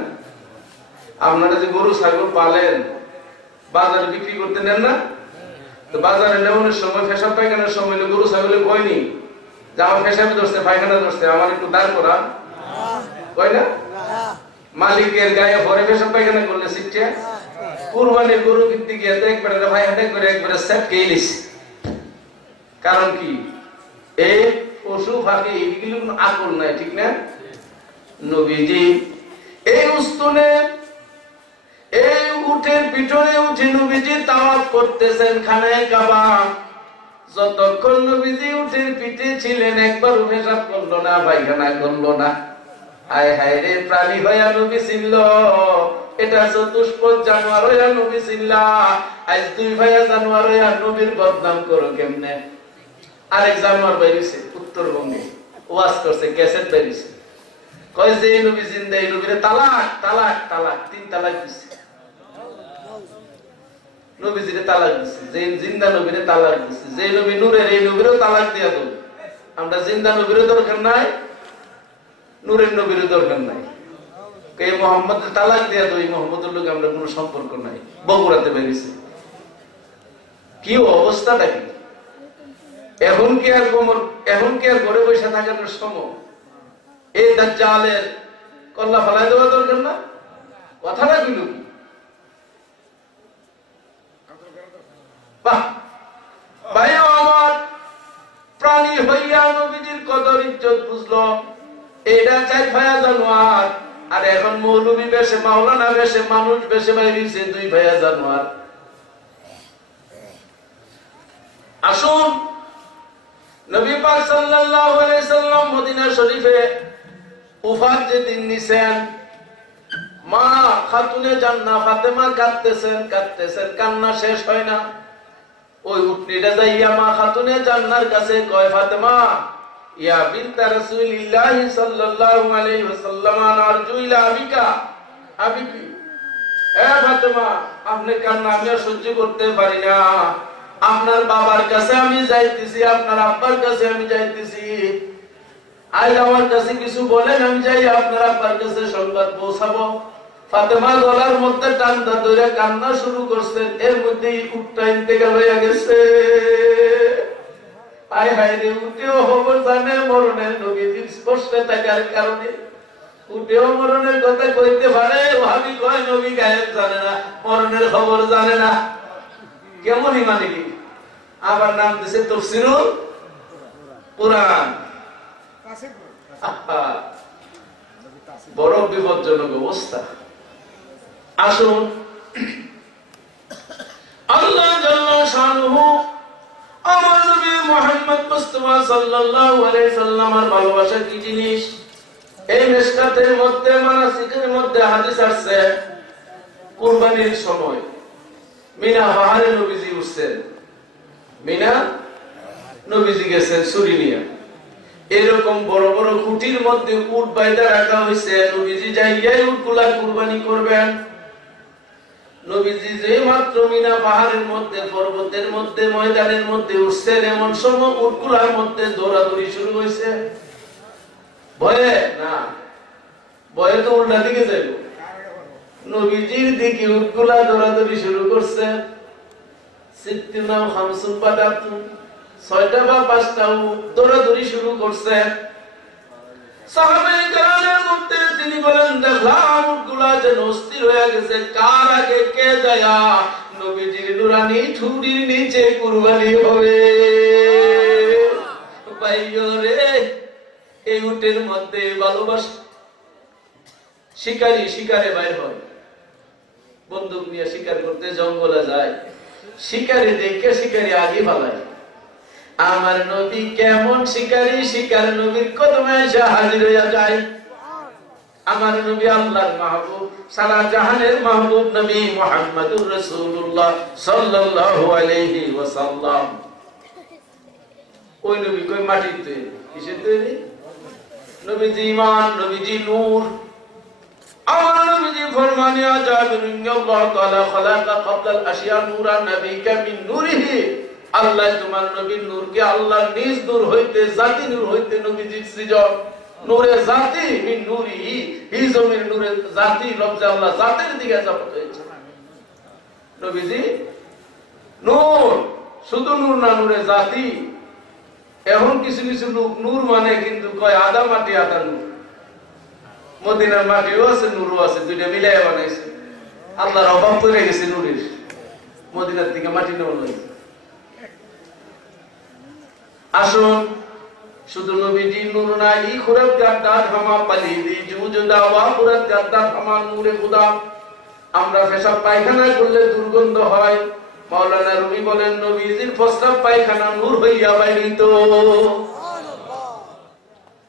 আপনারা যে গরু ছাগল পালেন, বাজারে বিক্রি করতে নেন না? তো বাজারে নেওয়ার সময় পেশাব পায়খানার সময় গরু ছাগলে কয়নি যে আমার পেশাবে ধরছে, পায়খানা ধরছে, আমার একটু দাঁড় করা, কয় না? মালিকের গায়ে ভরে পেশাব পায়খানা করলে শিখছে। কুরবানির গরু কিনতে গিয়ে একবারে ভাই হাতে করে একবারে সেট কে নিছে। কারণ কি? এই পশু পাখি এগুলো কোনো আকল নাই, ঠিক না? নবীজি এই উস্তুনে এই উটের পিছনে উঠে নবীজি তাওয়াফ করতেছেন খানায়ে কাবা। যতক্ষণ নবীজি উটের পিঠে ছিলেন একবারও পেশাব করলো না, পায়খানা করলো না। হায় হায় রে, প্রাণী হইয়া নবী ছিল, এটা চতুষ্পদ জানোয়ার হইয়া নবী ছিল। আজ দুই ভাইয়া জানোয়ার হইয়া নবীর বদনাম করো কেমনে? আরেক জানোয়ার বেরিয়েছে উত্তরবঙ্গে, ওয়াজ করছে, ক্যাসেট বেরিয়েছে, কয় যে নবী জিন্দা, এই নবীরে তালাক তালাক তালাক, 3 তালাক দিচ্ছে। নবীজিরে তালাক দিচ্ছে, যে জিন্দা নবীরে তালাক দিচ্ছে। যে নবী নূরের, এই নবীরও তালাক দিয়া দেব। আমরা জিন্দা নবীরও দরকার নাই, নূরের নবীরও দরকার নাই। এই মোহাম্মদের তালাক দিয়া দেব, এই মোহাম্মদের লোক আমরা কোনো সম্পর্ক নাই। বগুড়াতে বেরিয়েছে। কি অবস্থাটা কি? এখন কি আর ঘরে বসে থাকার সময়? এই দাজ্জালের কল্লা ফেলাই দেওয়া দরকার না? কথাটা কি? ভাই আমার, প্রাণী হইয়া নবীজির কদর ইজ্জত বুঝলো, এটা 4 ভাইয়া জানোয়ার। আর এখন মৌলবী বেশে, মাওলানা বেশে, মানুষ বেশে বাইরেছে 2 ভাইয়া জানোয়ার। আসুন, নবী পাক সাল্লাল্লাহু আলাইহি সাল্লাম মদিনা শরীফে উফাত যেদিন নিছেন, মা খাতুনে জান্নাহ ফাতেমা কাঁদতেছেন, কান্না শেষ হয় না। ওই উটনিটা যাইয়া মা খাতুনে জান্নাহর কাছে কয়, ফাতেমা ইয়া বিনতা রাসূলিল্লাহ সাল্লাল্লাহু আলাইহি ওয়াসাল্লাম আরজু ইলা আবিকা, আবিকি, হে ফাতেমা, আপনি কান্না আমি সহ্য করতে পারি না, আপনার বাবার কাছে আমি যাইতেছি, আপনার আব্বার কাছে আমি যাইতেছি, আজ আমার কাছে কিছু বলেন, আমি যাই আপনার আব্বার কাছে সংবাদ পৌঁছাবো। ফাতেমা গলার মধ্যে টানটা ধরে কান্না শুরু করছেন, এর মধ্যেই উটটা ইন্তেকাল হয়ে গেছে। হায় হায় রে, উঠেও খবর জানে মরণের, নবীজির স্পর্শে থাকার কারণে উঠেও মরণের কথা কইতে পারে। ভাবি কয় নবী গায়েব জানে না, মরণের খবর জানে না। কেমন ইমানি কি? আবার নাম দিছে তাফসীরুল কুরআন। বড় বিপজ্জনক অবস্থা। আসুন আল্লাহ জাল্লা শানুহু আমার নবী মুহাম্মদ মুস্তাফা সাল্লাল্লাহু আলাইহি সাল্লামের ভালোবাসা কি জিনিস, এই মিশকাতের মধ্যে মানাসিকের মধ্যে হাদিস আছে। কুরবানির সময় মিনা পাহাড়ে নবীজি উঠছেন, মিনা নবীজি গেছেন ছুরি নিয়ে। এরকম বড় বড় খুঁটির মধ্যে উট বাইদা রাখা হয়েছে, নবীজি যাইয়াই উটগুলা কুরবানি করবেন। নবীজি যে মাত্র মিনা পাহাড়ের মধ্যে, পর্বতের মধ্যে, ময়দানের মধ্যে উঠছেন, এমন সময় উটগুলার মধ্যে দৌড়াদৌড়ি শুরু হয়েছে। ভয়ে না, ভয়ে তো উল্টা দিকে যাইব, নবীজির দিকে উটগুলা দৌড়াদৌড়ি শুরু করছে। সিত্তিনাও খামসুন বাদাতুন, 6টা বা 5টা উট দৌড়াদৌড়ি শুরু করছে। সাহাবায়ে কেরামের মধ্যে তিনি বলেন, দেখলাম উটগুলা যেন অস্থির হয়ে গেছে, কার আগে কে যায় নবীজির নুরানি ঠুরির নিচে কুরবানি হবে। ভাইও রে, এই উটের মধ্যে ভালোবাসা। শিকারী শিকারে বাইর হয়, বন্দুক নিয়ে শিকার করতে জঙ্গলে যায়, শিকারী দেখে শিকারী আগে ফালায়। আমার নবী কেমন শিকারী, শিকার নবীর কদমে এসে হাজির হইয়া যায়। আমার নবী আল্লাহর মাহবুব, সারা জাহানের মাহবুব নবী মুহাম্মদুর রাসূলুল্লাহ সাল্লাল্লাহু আলাইহি ওয়াসাল্লাম। ওই নবী কই মাটির তৈরি, কিসের তৈরি? নবীজি ঈমান, নবীজি নূর। আমার নবীজি ফরমানিয়া জাবির আল্লাহ তাআলা খালাকা ক্বাবলাল আশিয়া নূরান নবিকা মিন নূরিহি। আল্লাহ তোমার নবীর নূরকে আল্লাহর নিজ নূর হইতে, জাতি নূর হইতে নবীজির সৃজন। নূরে জাতি মিন নূরিহি, এই জমির নূরে জাতি, লফজে আল্লাহ জাতের দিকে যাবত হয়েছে। নবীজি নূর, শুধু নূর না, নূরে জাতি। এখন কিছু কিছু লোক নূর মানে কিন্তু কয় আদা মাটি আদা নূর। মদিনার মাটিও আছে, নূরও আছে, দুইটা মিলাই বানাইছে। আল্লাহর অভাব পড়ে গেছে নূরের, মদিনার থেকে মাটি নেওয়া হয়েছে। আসুন, শুধু নবীজি নূর না, ই খুরাত গাদ্দার হামা পালিদি জুজুদা ওয়া খুরাত গাদ্দার হামা নূরে খুদা। আমরা পেশাব পায়খানা করলে দুর্গন্ধ হয়, মাওলানা রুমি বলেন নবীজির প্রস্রাব পায়খানা নূর হইয়া বাইর হইতো।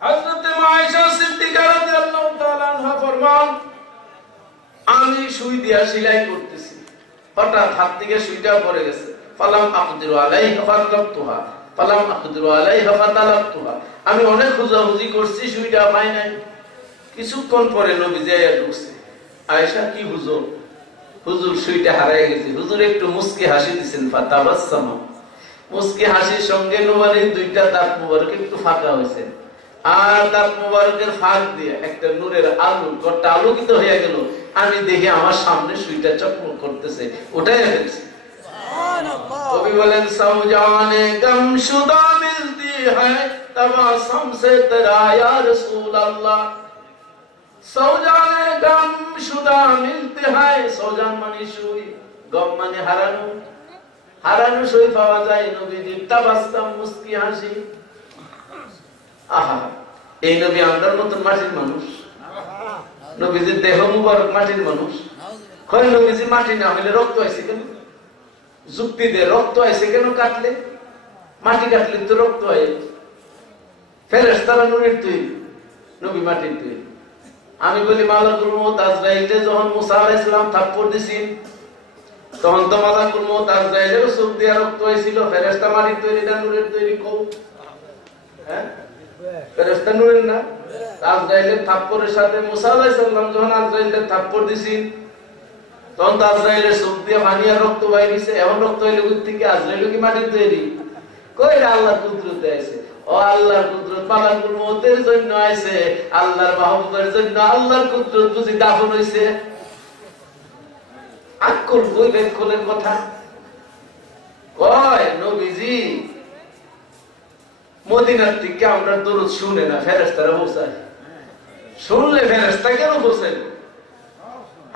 হযরত আয়েশা সিদ্দিকা রাদিয়াল্লাহু তাআলা আনহা ফরমান, আমি সুই দিয়া সেলাই করতেছি, হঠাৎ হাত থেকে সুইটা পড়ে গেছে। ফালাম আকদিরু আলাইহা ফাতালাবতুহা, ফালাম আকদিরু আলাইহা ফাতালাবতুহা। আমি অনেক খুঁজাখুঁজি করছি, সুইটা পাই নাই। কিছুক্ষণ পরে নবীজি আয়া ঢুকছে। আয়েশা, কি হুজুর? হুজুর সুইটা হারায় গেছে। হুজুর একটু মুস্কি হাসি দিছেন, ফাতাবাসসামা। মুস্কি হাসির সঙ্গে নবীর দুইটা দাঁত মুবারক একটু ফাঁকা হয়েছে, আর দাঁত মুবারকের ফাঁক দিয়ে একটা নূরের আলো, ঘরটা আলোকিত হয়ে গেল। আমি দেখি আমার সামনে সুইটা চকমক করতেছে, ওটাই ফেলছি। কবি বলেন, সৌজানে গমশুদা মিলতি হ্যায় তবাসম সে তেরা ইয়া রাসূলুল্লাহ। সৌজানে গমশুদা মিলতি হ্যায়, সৌজান মানে সুই, গম মানে হারানো। হারানো সুই পাওয়া যায় নবীজির তাবাসসাম, মুস্কি হাসি। আহা, এই নবী আমরার মতন মাটির মানুষ, নবীজির দেহ মুবারক মাটির মানুষ। কয় নবীজি মাটি না হইলে রক্ত আইছে কেন? যুক্তি দে, রক্ত আইছে কেন কাটলে? মাটি কাটলে তো রক্ত হয়। ফেরেশতারা নূরের তৈরি, নবী মাটির তৈরি। আমি বলি মালাকুল মউত আজরাইলকে যখন মুসা আলাইহিস সালাম থাপ্পড় দিছেন, তখন তো মালাকুল মউত আজরাইলের চোখ দিয়া রক্ত হইছিল। ফেরেশতা মাটির তৈরি না নূরের তৈরি? কও, হ্যাঁ? ফেরেশতা নূরের না? আজরাইলের থাপ্পড়ের সাথে মুসা আলাইহিস সালাম যখন আজরাইলের থাপ্পড় দিছেন, তখন তো আজরাইলের চোখ দিয়ে পানি আর রক্ত বাইর হইছে। এমন রক্ত হইলে কোথা থেকে? আজরাইল কি মাটির তৈরি? কই, আল্লাহর কুদরতে আছে। ও আল্লাহর কুদরত মালাকুল মউতের জন্য আইছে, আল্লাহর মাহবুবের জন্য আল্লাহর কুদরত বুঝি দাফন হইছে। আকুল কইবেন কোলের কথা কয় নবীজি মদিনার থেকে আমরা দরুদ শুনে না, ফেরেশতারা পৌঁছায়। শুনলে ফেরেশতা কেন পৌঁছায়?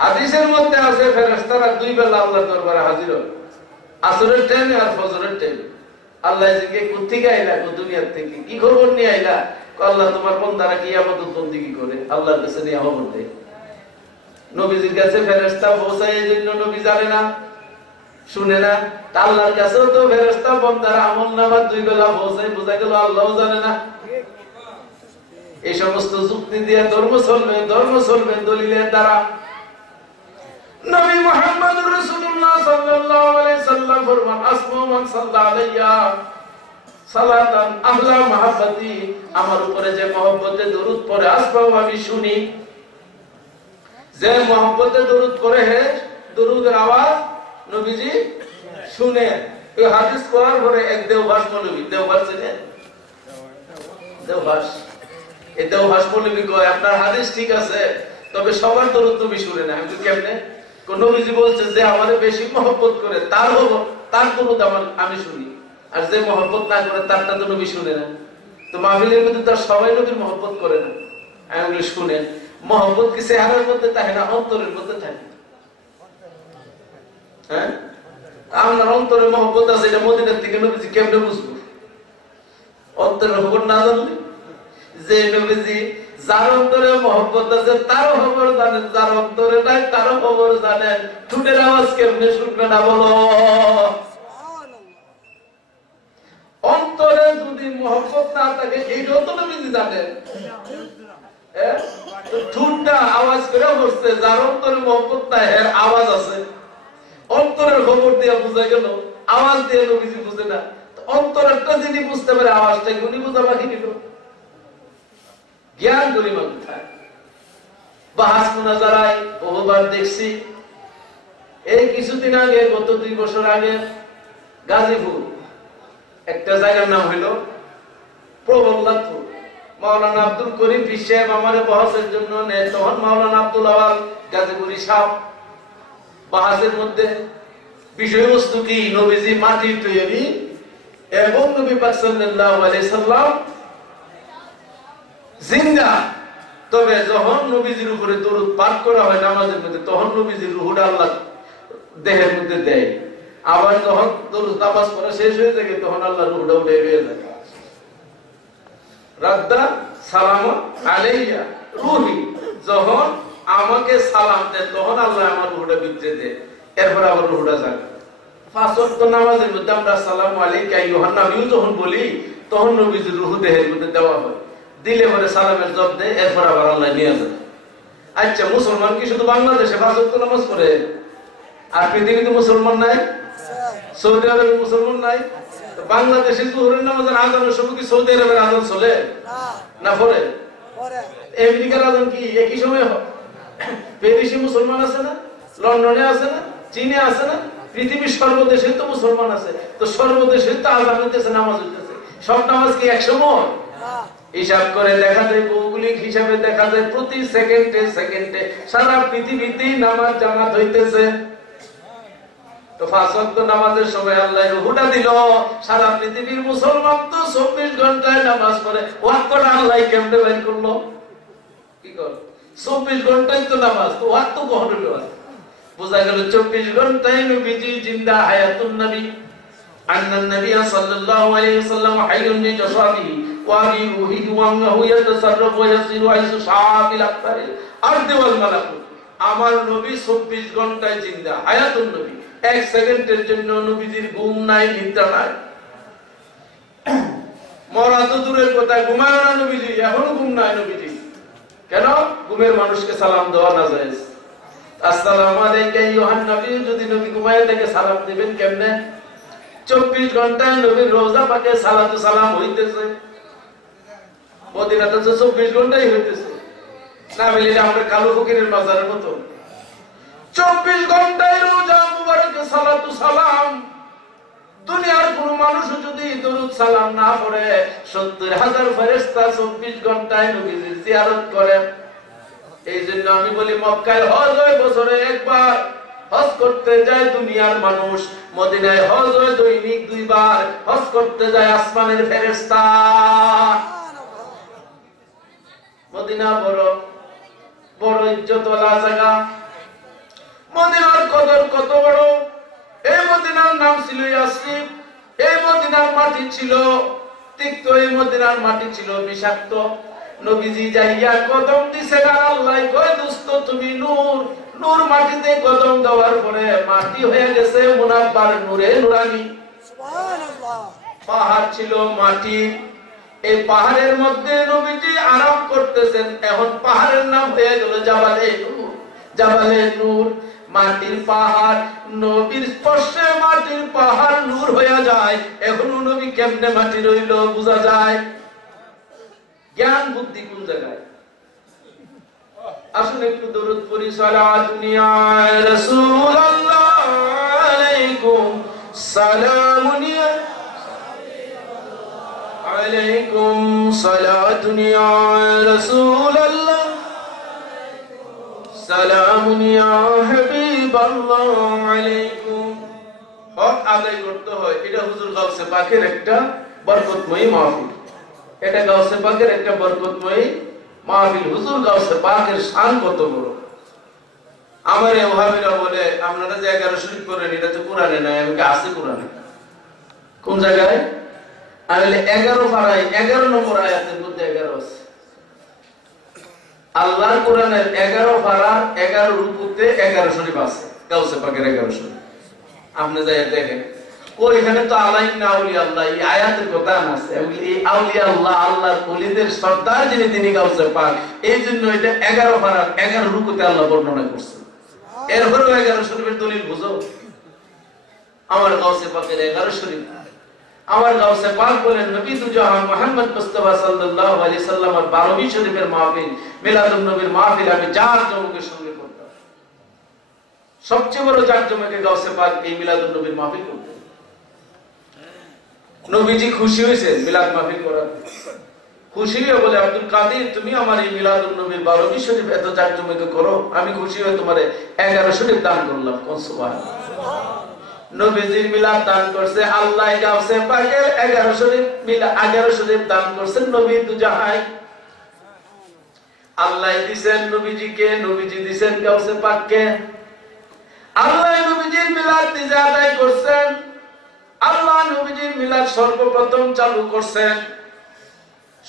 হাদিসের মধ্যে আছে ফেরেশতারা দুই বেলা আল্লাহর দরবারে হাজির হয়, আসরের টাইমে আর ফজরের টাইমে। আল্লাহ জিজ্ঞেস কোত্থেকে আইলা? দুনিয়ার থেকে। কি খবর নিয়ে আইলা? আল্লাহ তোমার বান্দারা কি ইবাদত বন্দেগী করে, আল্লাহর কাছে নিয়ে খবর দেয়। নবীজির কাছে ফেরেশতা পৌঁছায়, এই জন্য নবী জানে না, শুনে না। আল্লাহর কাছেও তো ফেরেশতা বান্দার আমলনামা দুই বেলা পৌঁছায়, বোঝা গেল আল্লাহও জানে না। এই সমস্ত যুক্তি দিয়ে ধর্ম চলবে দলিলের দ্বারা। নবী মুহাম্মদুর রাসূলুল্লাহ সাল্লাল্লাহু আলাইহি সাল্লাম ফরমান আসমু মান সাল্লা আলাইয়া সালাতান আহলা মাহাব্বতি, আমার উপরে যে মহব্বতে দরুদ পড়ে আসমাও আমি শুনি। যে মহব্বতে দরুদ পড়ে হে দরুদের আওয়াজ নবীজি শুনে। এই হাদিস করার পরে এক দেওবাস মৌলবী, দেওবাস ছিলেন দেওবাস, এই দেওবাস মৌলবী কয় আপনার হাদিস ঠিক আছে, তবে সবার দরুদ নবী শুনে না। আমি তো কেমনে? নবীজি বলছে যে আমারে বেশি মহব্বত করে তার দরুদ আমি শুনি, আর যে মহব্বত না করে তারটা তো নবী শুনে না। তো মাহফিলের মধ্যে তার সবাই নবীর মহব্বত করে না, আমি শুনে। মহব্বত কি চেহারার মধ্যে থাকে না, অন্তরের মধ্যে থাকে? হ্যাঁ, আপনার অন্তরে মহব্বত আছে, এটা মদিনার থেকে নবীজি কেমনে বুঝবো? অন্তরের খবর না জানলে? যে নবীজি যার অন্তরে মহব্বত আছে তারও খবর জানেন, যার অন্তরে নাই তারও খবর জানেন। ঠোঁটের আওয়াজ কেমনে শুনবে না বলো? অন্তরে যদি মহব্বত না থাকে এইটাও তো নবীজি জানেন। ঠোঁটটা আওয়াজ করে বসছে, যার অন্তরে মহব্বত নাই এর আওয়াজ আছে। অন্তরের খবর দিয়ে বোঝা গেল, আওয়াজ দিয়ে নবীজি বুঝে না। অন্তরেরটা যিনি বুঝতে পারে আওয়াজটা উনি বোঝা বাকি নিল। জ্ঞান গরিমা কোথায়? বাহাস মুনাজারায় বহুবার দেখছি। এই কিছুদিন আগে, গত 2 বছর আগে, গাজীপুর একটা জায়গার নাম হইল প্রবল্লাদপুর। মাওলানা আব্দুল করিম পীর সাহেব আমারে বহাসের জন্য নেয়। তখন মাওলানা আব্দুল আওয়াল গাজীপুরি সাহেব বাহাসের মধ্যে বিষয়বস্তু কি? নবীজি মাটির তৈরি এবং নবী পাক সাল্লাল্লাহু আলাইহি সাল্লাম জিন্দা। তবে যখন নবীজির উপরে দরুদ পাঠ করা হয় নামাজের মধ্যে, তখন নবীজির রূহটা আল্লাহ দেহের মধ্যে দেয়। আবার যখন দরুদ নামাজ পড়া শেষ হয়ে যায়, তখন আল্লাহ রূহটা উঠে বের যায়। রাদ্দা সালাম আলাইয়া রূহি, যখন আমাকে সালাম দেয় তখন আল্লাহ আমার রূহটা বিদ্রে দেয়, এরপর আবার রূহটা যায়। 5 ওয়াক্ত নামাজের মধ্যে আমরা আসসালামু আলাইকা আইয়ুহান নবী যখন বলি, তখন নবীজির রূহ দেহের মধ্যে দেওয়া হয়। দিলে পরে সালামের জবাব দেয়, এরপর আবার আল্লাহ নিয়ে যায়। আচ্ছা, মুসলমান কি শুধু বাংলাদেশে 5 ওয়াক্ত নামাজ পড়ে? আর পৃথিবীতে মুসলমান নাই? সৌদি আরবে মুসলমান নাই? বাংলাদেশে জোহরের নামাজের আজানের সময় কি সৌদি আরবের আজান চলে না? পড়ে। আমেরিকার আজান কি একই সময়? প্যারিসে মুসলমান আছে না? লন্ডনে আছে না? চীনে আছে না? পৃথিবীর সর্বদেশে তো মুসলমান আছে। তো সর্বদেশে তো আজান হইতেছে, নামাজ হইতেছে। সব নামাজ কি এক সময়? হিসাব করে দেখা যায়, ভৌগোলিক হিসাবে দেখা যায় প্রতি সেকেন্ডে সারা পৃথিবীতেই নামাজ জামাত হইতেছে। তো 5 ওয়াক্ত নামাজের সময় আল্লাহ রূহটা দিল। সারা পৃথিবীর মুসলমান তো 24 ঘন্টায় নামাজ পড়ে, ওয়াক্তটা আল্লাহ কেমনে বের করলো? কি কর 24 ঘন্টায় তো নামাজ, তো ওয়াক্ত কখন হলো? বোঝা গেল 24 ঘন্টায় নবীজি জিন্দা, হায়াতুন নবী। আন্নান নবী সাল্লাল্লাহু আলাইহি ওয়াসাল্লাম হাইয়ুন লি জাসাদিহি ওয়া বি রূহিহি ওয়া আনহু ইয়াতাসাররাফু ওয়া ইয়াসিরু আইসু শাআবিল আকতারিল আরদি ওয়াল মালাকুত। আমার নবী 24 ঘন্টায় জিন্দা, হায়াতুন নবী। 1 সেকেন্ডের জন্য নবীজির ঘুম নাই, নিদ্রা নাই। মরা তো দূরের কথা, ঘুমায় না নবীজি, এখনো ঘুম নাই নবীজি। কেন? ঘুমের মানুষকে সালাম দেওয়া না যায়। আসসালামু আলাইকা আইয়ুহান নবী, যদি নবী ঘুমায় থাকে সালাম দিবেন কেমনে? 24 ঘন্টায় নবীর রওজা পাকে সালাতু সালাম হইতেছে। মদিনাতে তো 24 ঘন্টাই হইতেছে। না বলিলে আমরা কালো ফকিরের মাজারের মতো 24 ঘন্টায় রওজা মুবারকে সালাতু সালাম। দুনিয়ার কোন মানুষ যদি দরুদ সালাম না পড়ে 70,000 ফেরেশতা 24 ঘন্টায় নবীজির জিয়ারত করে। এই জন্য আমি বলি মক্কায় হজ হয় বছরে একবার, হজ করতে যায় দুনিয়ার মানুষ, মদিনায় হজ হয় দৈনিক 2 বার, হজ করতে যায় আসমানের ফেরেশতা। মদিনা বড় বড় ইজ্জতওয়ালা জায়গা, মদিনার কদর কত বড়। এই মদিনার নাম ছিল ইয়াসরিব। এই মদিনার মাটি ছিল তিক্ত, এই মদিনার মাটি ছিল বিষাক্ত। নবীজি যাইয়া কদম দিছেন আর আল্লাহ কয় দোস্ত তুমি নূর, নূর মাটিতে কদম দেওয়ার পরে মাটি হয়ে গেছে মুনাব্বার নূরে নুরানি। সুবহানাল্লাহ। পাহাড় ছিল মাটি, এই পাহাড়ের মধ্যে নবীজি আরাম করতেছেন। এখন পাহাড়ের নাম হয়ে গেল জাবালে নূর। জাবালে নূর, মাটির পাহাড়, নবীর স্পর্শে মাটির পাহাড় নূর হয়ে যায়। এখন নবী কেমনে মাটি রইল বোঝা যায়। জ্ঞান বুদ্ধি কোন জায়গায়? আসুন একটু দরুদ পড়ি। সালাতুন ইয়া রাসূলুল্লাহ আলাইকুম সালামুন ইয়া আলাইকুম সালাতুন ইয়া রাসূলুল্লাহ সালামুন ইয়া হাবিবাল্লাহ আলাইকুম। হক আদায় করতে হয়। এটা হুজুর গাউসে পাকের একটা বরকতময়ী মাহফিল। এটা গাউসে পাকের একটা বরকতময়ী মাহফিল। হুজুর গাউসে পাকের শান কত বড়। আমার এই ওহাবিরা বলে আপনারা যে 11 শরীফ করেন, এটা তো কোরআনে নাই। আমি আছে কোরআনে। কোন জায়গায়? আমি বলে 11 পারায় 11 নম্বর আয়াতের মধ্যে 11 আছে। আল্লাহর কোরআনের 11 পারা 11 রুকুতে 11 শরীফ আছে। গাউসে পাকের 11 শরীফ আপনি যাই দেখেন। ওইখানে তো আলাইনা আউলিয়া আল্লাহ এই আয়াতের কথা আছে। এই আউলিয়া আল্লাহ, আল্লাহর ওলিদের সর্দার যিনি, তিনি গাউসে পাক। এই জন্য এটা 11 পারা 11 রুকুতে আল্লাহ বর্ণনা করছেন। এরপরেও 11 শরীফের দলিল বুঝো। আমার গাউসে পাকের 11 শরীফ। আমার গাউসে পাক বলেন নবী দুজাহান মুহাম্মদ মুস্তাফা সাল্লাল্লাহু আলাইহি সাল্লামের 12 শরীফের মাহফিল, মিলাদুন নবীর মাহফিল আমি জাঁকজমকের সঙ্গে করতাম। সবচেয়ে বড় জাঁকজমকে গাউসে পাক এই মিলাদুন নবীর মাহফিল করতেন। নবীজি খুশি হয়েছেন মিলাদ মাহফিল করাতে। খুশি হয়ে বলে আব্দুল কাদের তুমি আমার এই মিলাদুন নবীর 12 শরীফ এত জাঁকজমকে করো, আমি খুশি হয়ে তোমারে 11 শরীফ দান করলাম। কোন সুবহানাল্লাহ। নবীজির মিলাদ দান করছে আল্লাহ, গাউসে পাকের 11 শরীফ মিলাদ 11 শরীফ দান করছেন নবী দুজাহান। আল্লাহ দিবেন নবীজিকে, নবীজি দিবেন গাউসে পাককে। আল্লাহ নবীজির মিলাদ নিজে আদায় করছেন। আল্লাহ নবীজির মিলাদ সর্বপ্রথম চালু করছেন।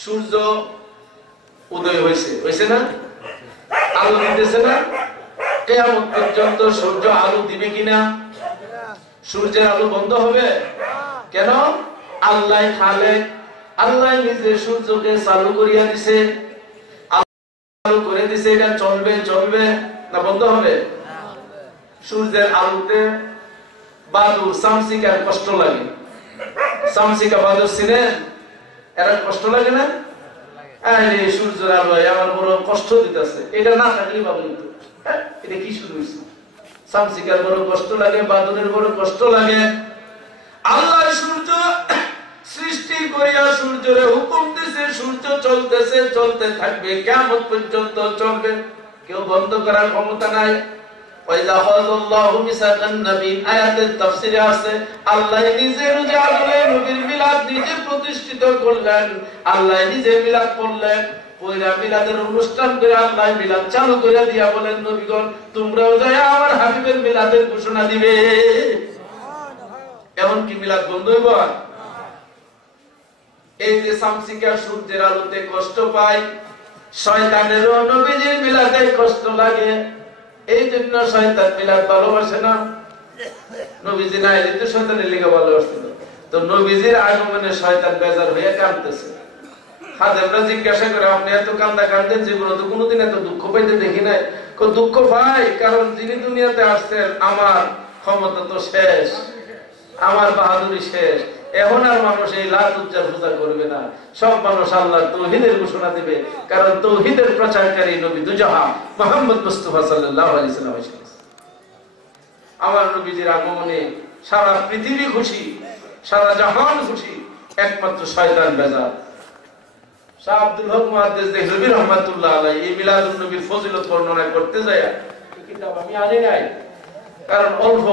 সূর্য উদয় হয়েছে, হয়েছে না? আলো দিতেছে না? কিয়ামত পর্যন্ত সূর্য আলো দিবে কিনা? সূর্যের আলো বন্ধ হবে কেন? আল্লাহ খালেক, আল্লাহ নিজে সূর্যকে চালু করিয়া দিছে। চালু করে দিছে, এটা চলবে চলবে না বন্ধ হবে? সূর্যের আলোতে বাদুর সামসিকার কষ্ট লাগে। সামসিকা বাদুর ছিলেন, এরা কষ্ট লাগে না? আরে সূর্যের আলো আমার বড় কষ্ট দিতেছে, এটা না থাকলে ভাবলি তো এটা কি শুরু হয়েছে? সামসিকার বড় কষ্ট লাগে, বাদুরের বড় কষ্ট লাগে। আল্লাহ সূর্য সৃষ্টি করিয়া সূর্যের হুকুম দিয়েছে, সূর্য চলতেছে, চলতে থাকবে, কিয়ামত পর্যন্ত চলবে, কেউ বন্ধ করার ক্ষমতা নাই। ওয়াইযা খাযাল্লাহু মিসাকান নবী আয়াতের তাফসীরে আছে আল্লাহ নিজে রোজায় নবীর মিলাদ নিজে প্রতিষ্ঠিত করলেন। আল্লাহ নিজে মিলাদ করলেন, পয়লা মিলাদের অনুষ্ঠান করে আল্লাহ মিলাদ চালু করে দিয়া বলেন নবীগণ তোমরাও যায় আমার হাবিবের মিলাদের ঘোষণা দিবে। এমন কি মিলাদ বন্ধ হইব? এই যে সামসিকা সূর্যের আলোতে কষ্ট পায়, শয়তানেরও নবীজির মিলাদে কষ্ট লাগে। এই জন্য শয়তান মিলাদ ভালোবাসে না। নবীজি না এলে তো শয়তানের লিগে ভালোবাসত। তো নবীজির আগমনে শয়তান বেজার হয়ে কাঁদতেছে। খাদেমরা জিজ্ঞাসা করে আপনি এত কান্দা কাঁদেন, জীবনে তো কোনোদিন এত দুঃখ পাইতে দেখি নাই। দুঃখ পাই কারণ যিনি দুনিয়াতে আসছেন আমার ক্ষমতা তো শেষ, আমার বাহাদুরি শেষ। এখন আর মানুষ এই লাত উজ্জাল পূজা করবে না, সব মানুষ আল্লাহর তাওহীদের ঘোষণা দিবে, কারণ তাওহীদের প্রচারকারী নবী দুজাহান মুহাম্মদ মুস্তাফা সাল্লাল্লাহু আলাইহি ওয়াসাল্লাম এসেছেন। আমার নবীজির আগমনে সারা পৃথিবী খুশি, সারা জাহান খুশি। একমাত্র শয়তান বেজার। শাহ আব্দুল হক মুহাদ্দিস দেহলভী রাহমাতুল্লাহ আলাইহি এই মিলাদুন নবীর ফজিলত বর্ণনা করতে যায় কিতাব আমি আনি নাই, কারণ অল্প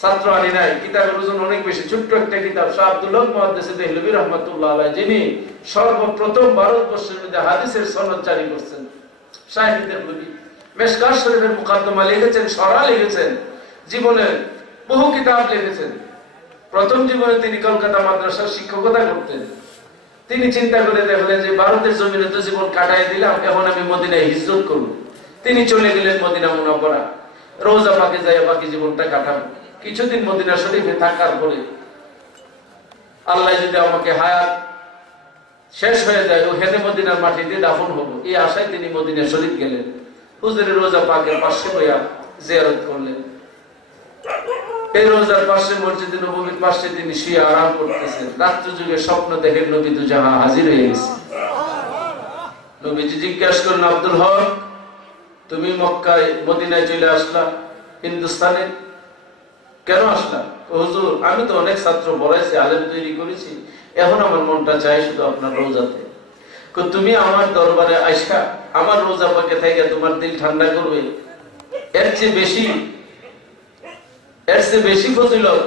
ছাত্র আনি নাই, কিতাবের ওজন অনেক বেশি, ছোট্ট একটা কিতাব। শাহ আব্দুল হক মুহাদ্দিস দেহলভী রাহমাতুল্লাহ আলাইহি যিনি সর্বপ্রথম ভারতবর্ষের মধ্যে হাদিসের সনদ জারি করছেন, শাহেদ দেহলভী মিশকাত শরীফের মুকদ্দমা লিখেছেন, শরহ লিখেছেন, জীবনের বহু কিতাব লিখেছেন। প্রথম জীবনে তিনি কলকাতা মাদ্রাসার শিক্ষকতা করতেন। তিনি চিন্তা করে দেখলেন যে ভারতের জমিনে তো জীবন কাটাই দিলাম, এখন আমি মদিনায় হিজরত করব। তিনি চলে গেলেন মদিনা মুনাওয়ারা, রওজা পাকে যাইয়া বাকি জীবনটা কাটাবো। কিছুদিন মদিনা শরীফে থাকার পরে আল্লাহ যদি আমাকে হায়াত শেষ হয়ে যায় ওখানে মদিনার মাটিতে দাফন হবো, এই আশায় তিনি মদিনা শরীফ গেলেন। হুজুরের রওজা পাকের পাশে বইয়া জিয়ারত করলেন। এই রোজার পাশে মসজিদে নববীর পাশে তিনি শুয়ে আরাম করতেছেন। রাত্রি যুগে স্বপ্ন দেখেন নবী দুজাহা হাজির হয়ে গেছে। নবীজি জিজ্ঞাসা করেন, আব্দুল হক তুমি মক্কায় মদিনায় চলে আসলা, হিন্দুস্তানে কেন আসলা? হুজুর আমি তো অনেক ছাত্র পড়াইছি, আলেম তৈরি করেছি, এখন আমার মনটা চাই শুধু আপনার রোজাতে। তুমি আমার দরবারে আইসা আমার রোজা পাকে থেকে তোমার দিল ঠান্ডা করবে, এর চেয়ে বেশি ফজিলত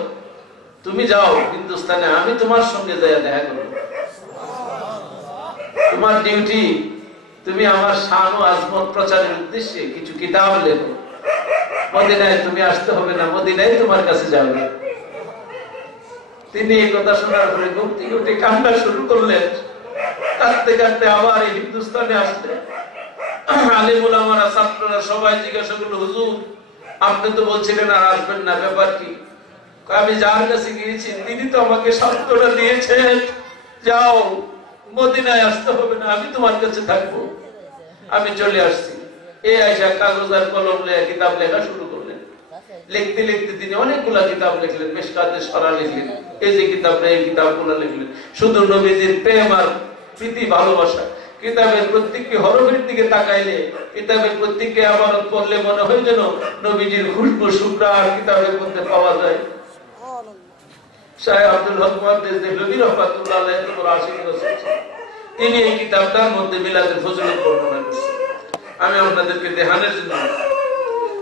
তুমি যাও হিন্দুস্তানে, আমি তোমার সঙ্গে যাইয়া দেখা করব। তোমার ডিউটি তুমি আমার শান ও আজমত প্রচারের উদ্দেশ্যে কিছু কিতাব লেখো। মদিনায় তুমি আসতে হবে না, মদিনায় তোমার কাছে যাবে। তিনি এই কথা শোনার পরে ঘুমতে উঠে কান্না শুরু করলেন। কাঁদতে কাঁদতে আবার এই হিন্দুস্তানে আসলে আলিম উলামারা ছাত্ররা সবাই জিজ্ঞাসা করলো, হুজুর আপনি তো বলছিলেন আর আসবেন না, ব্যাপার কি? আমি যার কাছে গিয়েছি তিনি তো আমাকে শর্তটা দিয়েছেন, যাও মদিনায় আসতে হবে না, আমি তোমার কাছে থাকবো। আমি চলে আসছি। এই আয়সা কাগজ আর কলম নিয়ে কিতাব লেখা শুরু করলেন। লিখতে লিখতে তিনি অনেকগুলা কিতাব লিখলেন, মিশকাতের শরহ লিখলেন, এই যে কিতাবটা এই কিতাবগুলো লিখলেন শুধু নবীজির প্রেম আর প্রীতি ভালোবাসা। কিতাবের প্রত্যেকটি হরফের দিকে তাকাইলে, কিতাবের প্রত্যেকটি আমানত পড়লে মনে হয় যেন নবীজির খুশবু সুঘ্রাণ কিতাবের মধ্যে পাওয়া যায়। শাহ আব্দুল হক মুহাদ্দিস দেহলভী রাহমাতুল্লাহ আলাইহি এত বড় আশিক রাসূল, তিনি এই কিতাবটার মধ্যে মিলাদের ফজিলত বর্ণনা করেছেন। আমি আপনাদেরকে দেখানোর জন্য,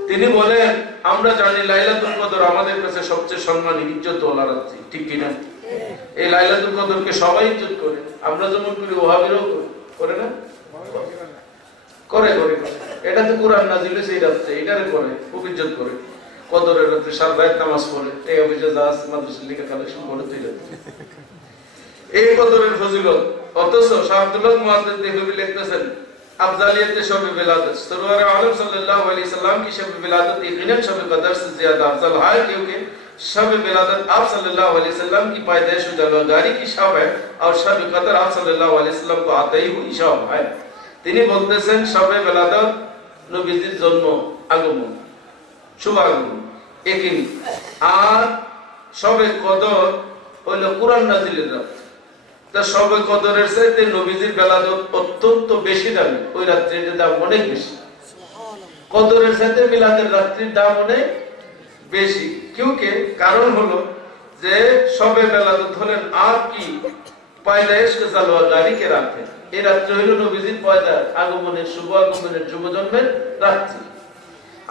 তিনি বলেন আমরা জানি লাইলাতুল কদর আমাদের কাছে সবচেয়ে সম্মানী ইজ্জতওয়ালা রাত্রি, ঠিক কি না? এই লাইলাতুল কদরকে সবাই ইজ্জত করে, আমরা যেমন করি ওয়াহাবিরাও করে না? করে করে এটা তো কোরআন নাযিল হইছে এই রাতে, এটারে করে খুব ইজ্জত করে। কদরের রাতে সারা রাত নামাজ পড়ে, এই অভিযোগ যা আছে মাদ্রাসা লিখে কালেকশন করে তুই এই কদরের ফজিলত। অথচ শাহ আব্দুল হক মুহাদ্দিস দেহলভী লিখতেছেন अफजालियत शब विलादत सरवर आलम सल्लल्लाहु अलैहि वसल्लम की शब विलादत यकीनन शब कदर से ज्यादा अफजल है, क्योंकि शब विलादत आप सल्लल्लाहु अलैहि वसल्लम की पैदाइश व जलवागारी की शब है और शब कदर आप सल्लल्लाहु अलैहि वसल्लम को आते ही हुई शब है। তিনি বলতেছেন শবে বেলাদত নবীজির জন্ম আগমন, শুভ আগমন একই, আর শবে কদর হইল কুরআন নাযিলের রাত। তা শবে কদরের চাইতে নবীজির বেলাদত অত্যন্ত বেশি দামি, ওই রাত্রির দাম অনেক বেশি। কদরের চাইতে মিলাদের রাত্রির দাম অনেক বেশি। কিউকে কারণ হলো যে শবে বেলাদত হলেন আর কি পয়দাইশ কে জালওয়াগারি কে রাতে, এই রাত্রি হইল নবীজির পয়দা আগমনের শুভ আগমনের যুব জন্মের রাত্রি।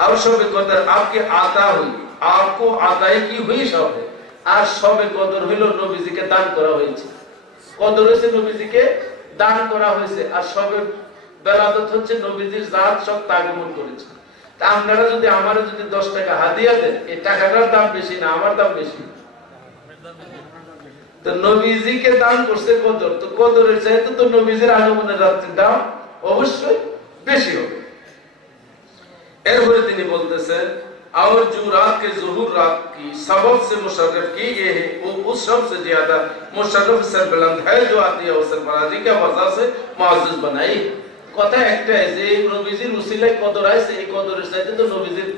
আর শবে কদর আপকে আতা হুই, আপকো আতায়ে কি হুই শবে, আর শবে কদর হইল নবীজিকে দান করা হয়েছে। কদর হয়েছে নবীজিকে দান করা হয়েছে, আর শবে বেলাদত হচ্ছে নবীজির জাত সত্তা আগমন করেছে। তা আপনারা যদি আমারে যদি 10 টাকা হাদিয়া দেন, এই টাকাটার দাম বেশি না আমার দাম বেশি? তো নবীজিকে দান করছে কদর, তো কদরের চাইতে তো নবীজির আগমনের রাত্রির দাম অবশ্যই বেশি হবে। এরপরে তিনি বলতেছেন और जो रात के ज़ुहूर रात की सबब से मुशर्रफ की गई है, वो उस सब से ज्यादा मुशर्रफ सरबुलंद है जो आती है सरफराजी के वजह से मुअज़्ज़ज़ बनाई। কথা একটাই যে নবীজির উসিলায় কদর আছে, এই কদরের চাইতে তো নবীজির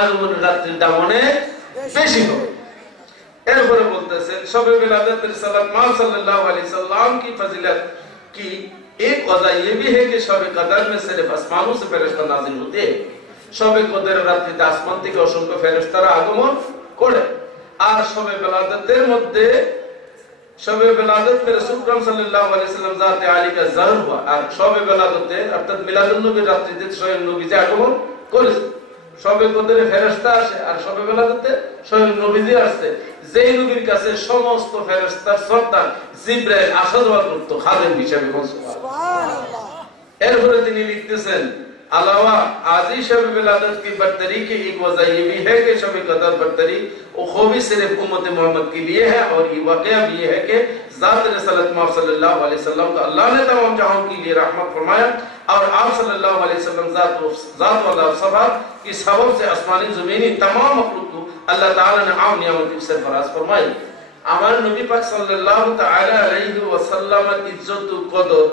আগমনের রাত্রির দাম অনেক বেশি হবে। এরপরে বলতেছেন শবে বিলাদত रिसालत मा सल्लल्लाहु अलैहि वसल्लम की फजीलत की एक वजह ये भी है कि शब कदर में सिर्फ आसमानों से फरिश्ता नाजिल होते हैं। শবে কদরের রাত্রিতে আসমান থেকে অসংখ্য ফেরেশতারা আগমন করে, আর শবে বেলাদতের মধ্যে शब विलादत में रसूल अकरम सल्लल्लाहु अलैहि वसल्लम जाते आली का ज़हर हुआ और शब विलादते अर्थात मिलादुन नबी রাত্রিতে স্বয়ং নবী যে আগমন করেছে শবে কদরে ফেরেশতা আসে আর শবে বিলাদতে স্বয়ং নবীজি আসছে যেই নবীর কাছে সমস্ত ফেরেশতার সর্দার জিবরাইল আসা যাওয়া করত খাদেম হিসেবে সুবহানাল্লাহ এরপরে তিনি লিখতেছেন अलावा आजी शब विलादत की बरतरी की एक वजह ये भी है कि शब कदर बरतरी वो खूबी सिर्फ उम्मत मोहम्मद के लिए है और ये वाकया भी ये है कि ज़ात रसूलुल्लाह सल्लल्लाहु अलैहि वसल्लम का अल्लाह ने तमाम जहां के लिए रहमत फरमाया और आप सल्लल्लाहु अलैहि वसल्लम ज़ात वाला सभा की सबब से आसमानी ज़मीनी तमाम मखलूक को अल्लाह ताला ने आम नियामत से फराज फरमाई আমার নবী পাক সাল্লাল্লাহু তাআলা আলাইহি ওয়াসাল্লামের ইজ্জত ও কদর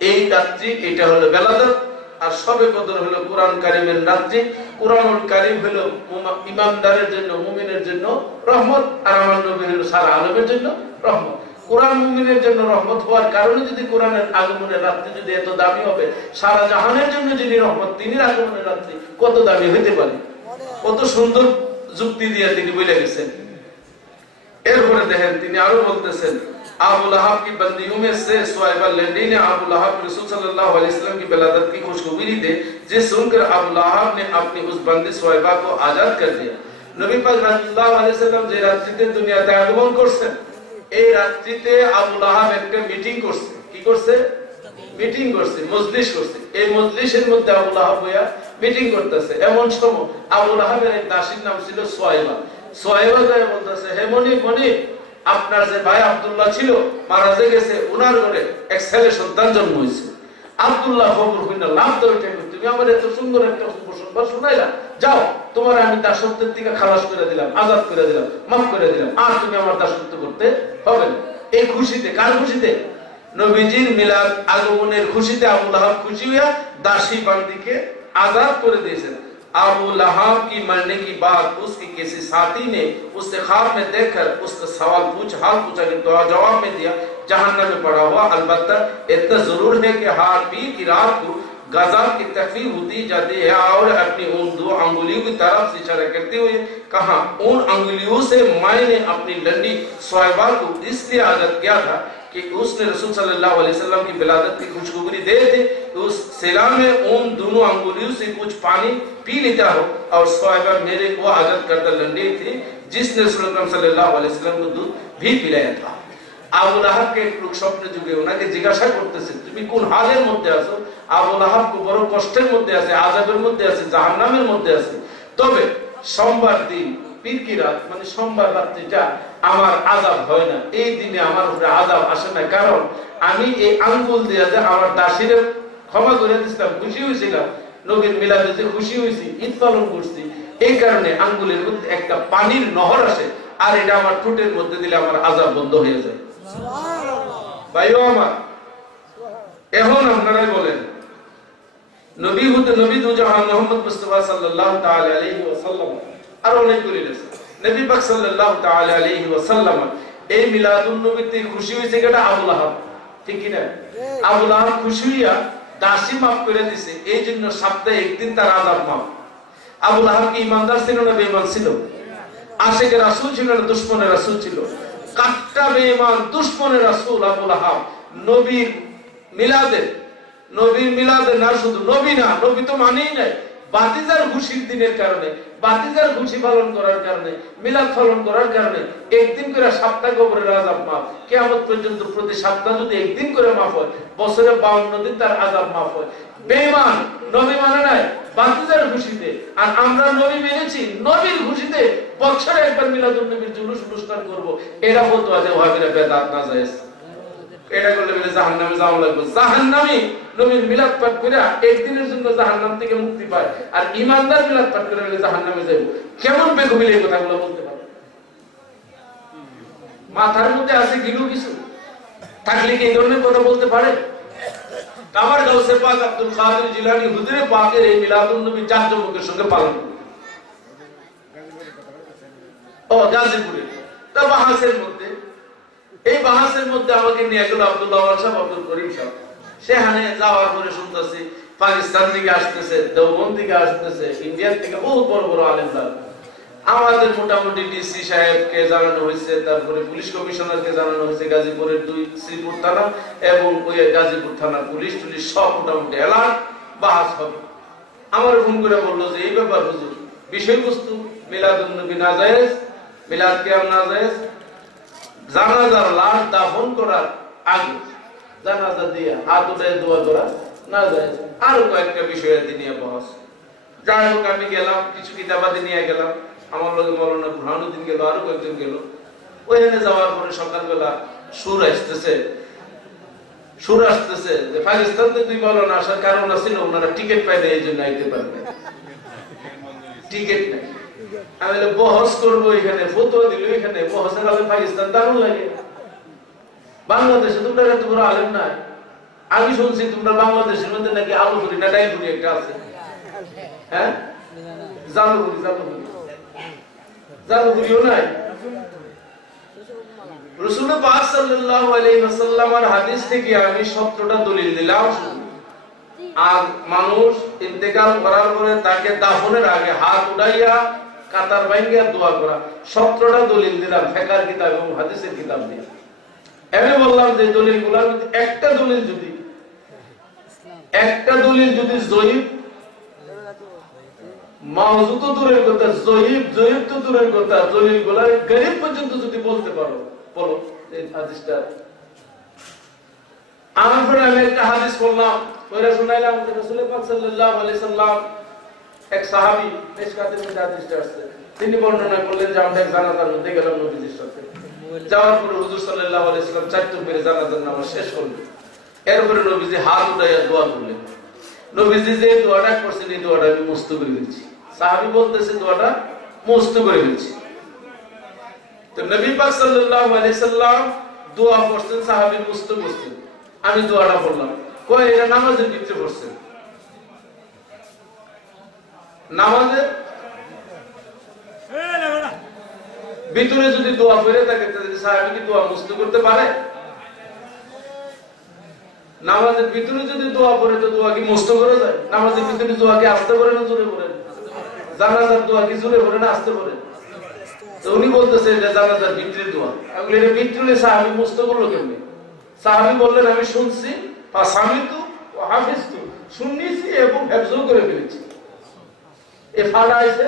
এই রাত্রি এটা হলো বেলাদত আর শবে কদর হলো কুরআন কারীমের রাত্রি কুরআনুল কারীম হলো ইমানদারের জন্য মুমিনের জন্য রহমত আর আমার নবী হলো সারা আলমের জন্য রহমত কুরআন মুমিনের জন্য রহমত হওয়ার কারণে যদি কুরআনের আগমনের রাত্রি যদি এত দামি হবে সারা জাহানের জন্য যিনি রহমত তিনি আগমনের রাত্রি কত দামি হতে পারে কত সুন্দর যুক্তি দিয়ে তিনি বলে গেছেন এরপরে দেখেন তিনি আরো বলতেছেন अबू लहब की बंदियों में से सुहैब लंडी ने अबू लहब रसूल सल्लल्लाहु अलैहि वसल्लम की विलादत की खुशखबरी दे जिस सुनकर अबू लहब ने अपनी उस बंदी सुहैबा को आजाद कर दिया नबी पाक सल्लल्लाहु अलैहि वसल्लम যে রাত্রিতে দুনিয়াতে আগমন করছেন এই রাত্রিতে আবু লাহাব একটা মিটিং করছে কি করছে মিটিং করছে মজলিস করছে এই মজলিসের মধ্যে আবু লাহাব হইয়া মিটিং করতেছে এমন সময় আবু লাহাবের এক দাসীর নাম ছিল সুহৈবা সুহৈবা যায় বলতেছে হে মনি আপনার যে ভাই আব্দুল্লাহ ছিল মারা গেছে ওনার ঘরে এক ছেলে সন্তান জন্ম হয়েছে আব্দুল্লাহ খবর কইনা লাভ তো উঠে তুমি আমার এত সুন্দর একটা সংবাদ শুনাইলা যাও তোমার আমি দাসত্বের থেকে খালাস করে দিলাম আজাদ করে দিলাম মাফ করে দিলাম আর তুমি আমার দাসত্ব করতে হবে না এই খুশিতে কার খুশিতে নবীজির মিলাদ আগমনের খুশিতে আবু লাহাব খুশি হইয়া দাসী বান্দিকে আজাদ করে দিয়েছেন अबू लहाब की मरने की बात उसके किसी साथी ने उससे ख्वाब में देखकर उसका सवाल हाल पूछा कि तो जवाब में दिया जहन्नम में पड़ा हुआ अलबत्ता इतना जरूर है कि हर पीर की रात को गजब की तकलीफ होती जाती है और अपनी उन दो अंगुलियों की तरफ से इशारा करते हुए कहा उन अंगुलियों से मैंने अपनी लंडी सुहैबा को इसलिए आजाद किया था कि उसने रसूल सल्लल्लाहु अलैहि वसल्लम की विलादत की खुशखबरी दे थे तो उस सिला में उन दोनों अंगुलियों से कुछ पानी पी लेता हो और सुहैबा मेरे वो आजाद करता लंडी थी जिसने रसूल सल्लल्लाहु अलैहि वसल्लम को दूध भी पिलाया था আবু লাহাবকে লোক স্বপ্নে যুগে ওনাকে জিজ্ঞাসা করতেছে তুমি কোন হালের মধ্যে আছো আবু লাহাব বড় কষ্টের মধ্যে আছে আযাবের মধ্যে আছে জাহান্নামের মধ্যে আছে তবে সোমবার দিন পীর কি রাত মানে সোমবার রাত্রিটা আমার আযাব হয় না এই দিনে আমার উপরে আযাব আসে না কারণ আমি এই আঙ্গুল দিয়ে যে আমার দাসীরে ক্ষমা করে দিয়েছিলাম খুশি হয়েছিলাম নবীর মিলাদে যে খুশি হয়েছি ঈদ পালন করছি এই কারণে আঙ্গুলের মধ্যে একটা পানির নহর আসে আর এটা আমার ঠোঁটের মধ্যে দিলে আমার আযাব বন্ধ হয়ে যায় ভাইও আমার এখন আপনারাই বলেন নবী দু জাহান মুহাম্মদ মুস্তাফা সাল্লাল্লাহু তাআলা আলাইহি ওয়াসাল্লাম আর অনেক বলিলেন নবী পাক সাল্লাল্লাহু তাআলা আলাইহি ওয়াসাল্লাম এই মিলাদুন নবীতে খুশি হইছে কেটা আবু লাহাব ঠিক কি না আবু লাহাব খুশি হইয়া দাসী maaf করে দিয়েছে এইজন্য সপ্তাহে একদিন তার আযাব maaf আবু লাহাব কি ইমানদার ছিল না বেঈমান ছিল আশিক রাসূল ছিল না দুশমনের রাসূল ছিল কাট্টা বেঈমান দুশমনের রাসূল আবু লাহাব নবীর মিলাদে না শুধু নবী না নবী তো মানেই নাই বাতিজার খুশির দিনের কারণে বাতিজার খুশি পালন করার কারণে মিলাদ পালন করার কারণে একদিন করে সপ্তাহ কবরের আযাব maaf কিয়ামত পর্যন্ত প্রতি সপ্তাহ যদি একদিন করে maaf হয় বছরে 52 দিন তার আযাব maaf হয় বেঈমান নবী মানে নাই বাতিজার খুশিতে আর আমরা নবী মেনেছি নবীর খুশিতে বছরে একবার মিলাদুন নবীর জুলুস অনুষ্ঠান করব এটা বলতো আজ ওয়াহাবিরা বেদাত না জায়েজ এটা করলে বলে জাহান্নামে যাওয়া লাগবে জাহান্নামী নবীর মিলাদ পাঠ করে একদিনের জন্য জাহান্নাম থেকে মুক্তি পায় আর ঈমানদার মিলাদ পাঠ করে বলে জাহান্নামে যাবে কেমন বেকুবিল এই কথাগুলো বলতে পারে মাথার মধ্যে আছে গিলু কিছু থাকলে কি এই ধরনের কথা বলতে পারে কামার গাউসে পাক আব্দুল কাদের জিলানী হুজুরে পাকের এই মিলাদুন নবী জাঁকজমকের সঙ্গে পালন ও গাজীপুরে তা বাহাসের মধ্যে এই বাহাসের মধ্যে আমাকে নিয়ে গেল আব্দুল্লাহ সাহেব আব্দুল করিম সাহেব সেখানে যাওয়ার পরে শুনতেছি পাকিস্তান থেকে আসতেছে দেওবন্দ থেকে আসতেছে ইন্ডিয়া থেকে বহুত বড় বড় আলেমরা আমাদের মোটামুটি ডিসি সাহেবকে জানানো হয়েছে, তারপরে পুলিশ কমিশনারকে জানানো হয়েছে, গাজীপুরের 2 শ্রীপুর থানা এবং ওই গাজীপুর থানা পুলিশ টুলিশ সব মোটামুটি এলার্ট, বাহাস হবে। আমার ফোন করে বললো যে এই ব্যাপার হুজুর, বিষয়বস্তু মিলাদুন নবী নাজায়েজ, মিলাদ কিয়াম নাজায়েজ, জানাজার লাশ দাফন করার আগে জানাজা দিয়ে হাত উঠায় দোয়া করা নাজায়েজ, আরো কয়েকটা বিষয়াদি নিয়ে বহস। যাই হোক আমি গেলাম, কিছু কিতাবাদি নিয়ে গেলাম, আমার লগে মৌলানা বুরহানুদ্দিন গেল, আরো কয়েকজন গেল। ওইখানে যাওয়ার পরে সকালবেলা সুর আসতেছে যে পাকিস্তান থেকে 2 মৌলানা আসার কারণ ছিল, ওনারা টিকিট পায় না, এই জন্য আইতে পারবে, টিকিট নাই। আমি বহস করবো এখানে, ফতোয়া দিল এখানে, বহসের আলেম পাকিস্তান দারুণ লাগে। বাংলাদেশে তোমরা এত বড় আলেম নাই। আমি শুনছি তোমরা বাংলাদেশের মধ্যে নাকি আলুপুরি না ডাইপুরি একটা আছে, হ্যাঁ, জালুপুরিও নাই। রাসূল পাক সাল্লাল্লাহু আলাইহি ওয়াসাল্লামের হাদিস থেকে আমি 17টা দলিল দিলাম। আর মানুষ ইন্তেকাল করার পরে তাকে দাফনের আগে হাত উঠাইয়া কাতার ভাঙ্গিয়া দোয়া করা, 17টা দলিল দিলাম ফিকহের কিতাব এবং হাদিসের কিতাব দিয়ে। আমি বললাম যে দলিলগুলোর মধ্যে একটা দলিল যদি জয়ীফ, মাওযু তো দূরের কথা, জয়ীফ তো দূরের কথা, দলিলগুলোর গরীব পর্যন্ত যদি বলতে পারো, বলো এই হাদিসটা। আমার আমি একটা হাদিস বললাম, ওইটা শুনাইলাম যে রাসূল পাক সাল্লাল্লাহু আলাইহি সাল্লাম, এক সাহাবী মিশকাতের মধ্যে হাদিসটা আছে, তিনি বর্ণনা করলেন যে আমরা জানাজার মধ্যে গেলাম নবীজির সাথে। যাওয়ার পরে হুজুর সাল্লাল্লাহু আলাইহি সাল্লাম 4 তকবীরে জানাজার নামাজ শেষ করলেন। এরপরে নবীজি হাত উঠাইয়া দোয়া করলেন। নবীজি যে দোয়াটা করছেন এই দোয়াটা আমি মুস্ত করে দিচ্ছি। সাহাবী বলতেছে দোয়াটা মুস্ত করে দিচ্ছি। তো নবী পাক সাল্লাল্লাহু আলাইহি সাল্লাম দোয়া করছেন, সাহাবী মুস্ত করছেন, আমি দোয়াটা বললাম। কই এটা নামাজের ভিতরে পড়ছেন, নামাজের ভিতরে যদি দোয়া করে থাকে তাহলে সাহাবী কি দোয়া মুস্ত করতে পারে? নামাজের ভিতরে যদি দোয়া পড়ে তো দোয়া কি মুস্ত করা যায়? নামাজের ভিতরে দোয়া কি আস্তে করে না জোরে পড়ে? জানাজার দোয়া কি জোরে পড়ে না আস্তে পড়ে? তো উনি বলতেছে এটা জানাজার ভিতরে দোয়া। আমি বলি এটা ভিতরে সাহাবী মুস্ত করলো কেমনে? সাহাবী বললেন আমি শুনছি, ফাসামিতু ওয়া হাফিজতু, শুনেছি এবং হেফজ করে ফেলেছি। এই ফাড়া আছে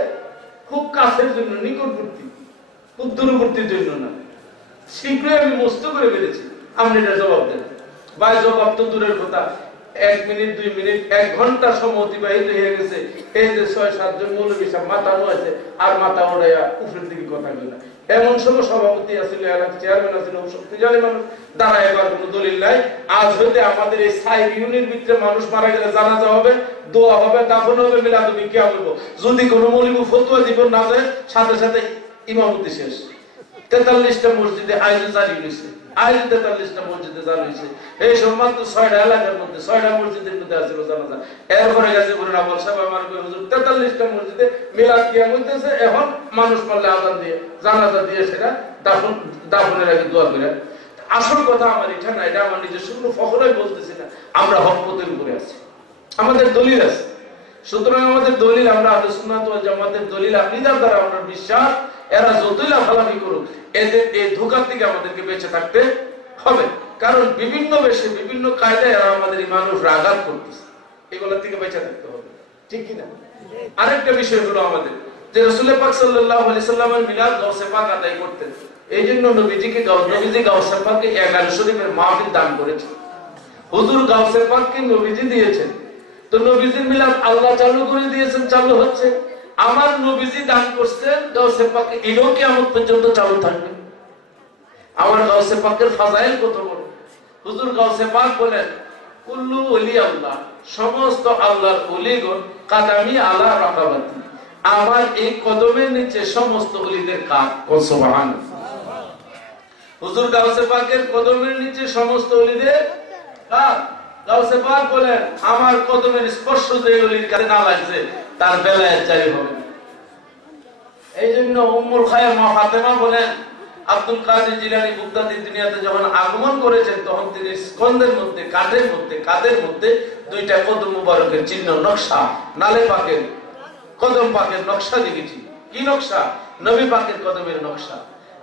খুব কাছের জন্য, নিকটবর্তী, খুব দূরবর্তীর জন্য না, শীঘ্রই আমি মুস্ত করে ফেলেছি। আপনি এটা জবাব দেন। ভাই জবাব তো দূরের কথা, 1 মিনিট 2 মিনিট 1 ঘন্টা সময় অতিবাহিত হয়ে গেছে। এই যে 6-7 জন মৌলবী সাহেব মাথা নোয়াছে আর মাথা ওড়াইয়া উপরের দিকে কথা বলে। এমন সময় সভাপতি আছিল, এলাকা চেয়ারম্যান আছিল, শক্তিশালী মানুষ, দাঁড়ায় এবার কোনো দলিল নাই। আজ হইতে আমাদের এই সাইড ইউনিয়নের ভিতরে মানুষ মারা গেলে জানাজা হবে, দোয়া হবে, দাফন হবে, মিলাদ হবে, কি হবে? যদি কোনো মৌলবী ফতোয়া দিব না যায়, সাথে সাথে ইমামতি শেষ। 43টা মসজিদে আইন জারি হয়েছে, আইন 43টা মসজিদে জারি হয়েছে। এই সম্মান্ত 6টা এলাকার মধ্যে 6টা মসজিদের মধ্যে আসছিল জানাজা। এরপরে গেছে বলেন আবুল সাহেব আমার হুজুর 43টা মসজিদে মিলাদ কিয়াম হইতেছে, এখন মানুষ পারলে আযান দিয়ে জানাজা দিয়ে সেটা দাফনের আগে দোয়া করে। আসল কথা আমার এটা না, এটা আমার নিজস্ব কোনো ফখরই বলতেছি না, আমরা হক পথের উপরে আছি, আমাদের দলিল আছে। সুতরাং আমাদের দলিল, আমরা আহলে সুন্নাত ওয়াল জামাতের দলিল আকীদার দ্বারা আমরা বিশ্বাস, এরা যতই লাফালাফি করুক এদের এই ধোঁকা থেকে আমাদেরকে বেঁচে থাকতে হবে। কারণ বিভিন্ন বেশে বিভিন্ন কায়দায় এরা আমাদের এই মানুষরা আঘাত করতেছে, এগুলোর থেকে বেঁচে থাকতে হবে, ঠিক কিনা? আরেকটা বিষয় হলো আমাদের যে রাসূল পাক সাল্লাল্লাহু আলাইহি সাল্লামের মিলাদ গাউসে পাক আদায় করতেন। এই জন্য নবীজি গাউসে পাককে 11 শরীফের মাহফিল দান করেছেন। হুজুর গাউসে পাককে নবীজি দিয়েছেন, তো নবীজির মিলাদ আল্লাহ চালু করে দিয়েছেন, চালু হচ্ছে। আমার নবীজি দান করছেন গাউসে পাককে, এটাও কিয়ামত পর্যন্ত চালু থাকবে। আমার গাউসে পাকের ফাজাইল কত বড়! হুজুর গাউসে পাক বলেন কুল্লু ওলি আল্লাহ, সমস্ত আল্লাহর ওলিগণ কাদামি আলা রাকাবাতি, আমার এই কদমের নিচে সমস্ত ওলিদের কাঁধ। সুবহানাল্লাহ। হুজুর গাউসে পাকের কদমের নিচে সমস্ত ওলিদের কাঁধ। গাউসে পাক বলেন আমার কদমের স্পর্শ যে ওলির কাছে না লাগছে তার বেলায়েত জারি হবে না। এই জন্য উম্মুল খায়র মা ফাতেমা বলেন আব্দুল কাদের জিলানী বুগদাদির দুনিয়াতে যখন আগমন করেছেন তখন তিনি স্কন্ধের মধ্যে, কাঁধের মধ্যে 2টা কদম মুবারকের চিহ্ন নকশা, নালে পাকের কদম পাকের নকশা দেখেছি। কি নকশা? নবী পাকের কদমের নকশা।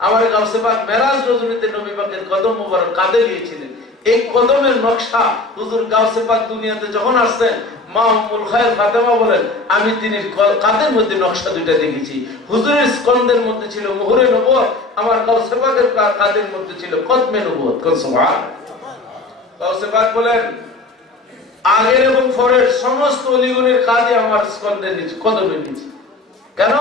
আমার গাউসে পাক মেরাজ রজনীতে নবী পাকের কদম মোবারক কাঁধে নিয়েছিলেন। এই কদমের নকশা হুজুর গাউসে পাক দুনিয়াতে যখন আসছেন, মা উম্মুল খায়র ফাতেমা বলেন, আমি তিনি কাঁধের মধ্যে নকশা দুইটা দেখেছি। হুজুরের স্কন্ধের মধ্যে ছিল মুহরে নবুয়ত, আমার গাউসে পাকের কাঁধের মধ্যে ছিল কদমে নবুয়ত। কোন সুবহান। গাউসে পাক বলেন, আগের এবং পরের সমস্ত অলিগণের কাঁধে আমার স্কন্ধের নিচে, কদমের নিচে। কেন?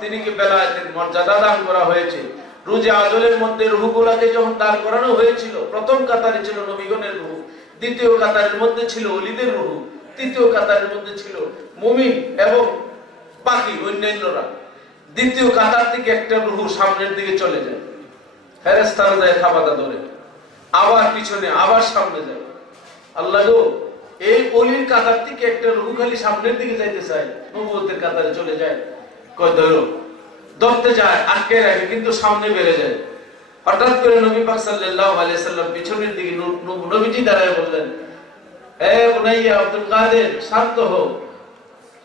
তিনি কি বেলায়েতের মর্যাদা দান করা হয়েছে। রুজে আজলের মধ্যে রূহগুলাকে যখন দাঁড় করানো হয়েছিল, প্রথম কাতারে ছিল নবীগণের রূহ, দ্বিতীয় কাতারের মধ্যে ছিল ওলিদের রূহ, তৃতীয় কাতারের মধ্যে ছিল মুমিন এবং বাকি অন্যান্যরা। দ্বিতীয় কাতার থেকে একটা রূহ সামনের দিকে চলে যায়, ফেরেশতারা যায় খাবাদা ধরে, আবার পিছনে, আবার সামনে যায়। আল্লাহ গো, এই অলির কাতার থেকে একটা রূহ খালি সামনের দিকে যাইতে চায়, নবুয়তের কাতারে চলে যায়, কয় ধরো, ধরতে যায়, আটকে রাখে, কিন্তু সামনে বেড়ে যায়। হঠাৎ করে নবী পাক সাল্লাল্লাহু আলাইহি সাল্লাম পিছনের দিকে নবীজি দাঁড়ায় বললেন, এ বুনাইয়া আব্দুল কাদের, শান্ত হও,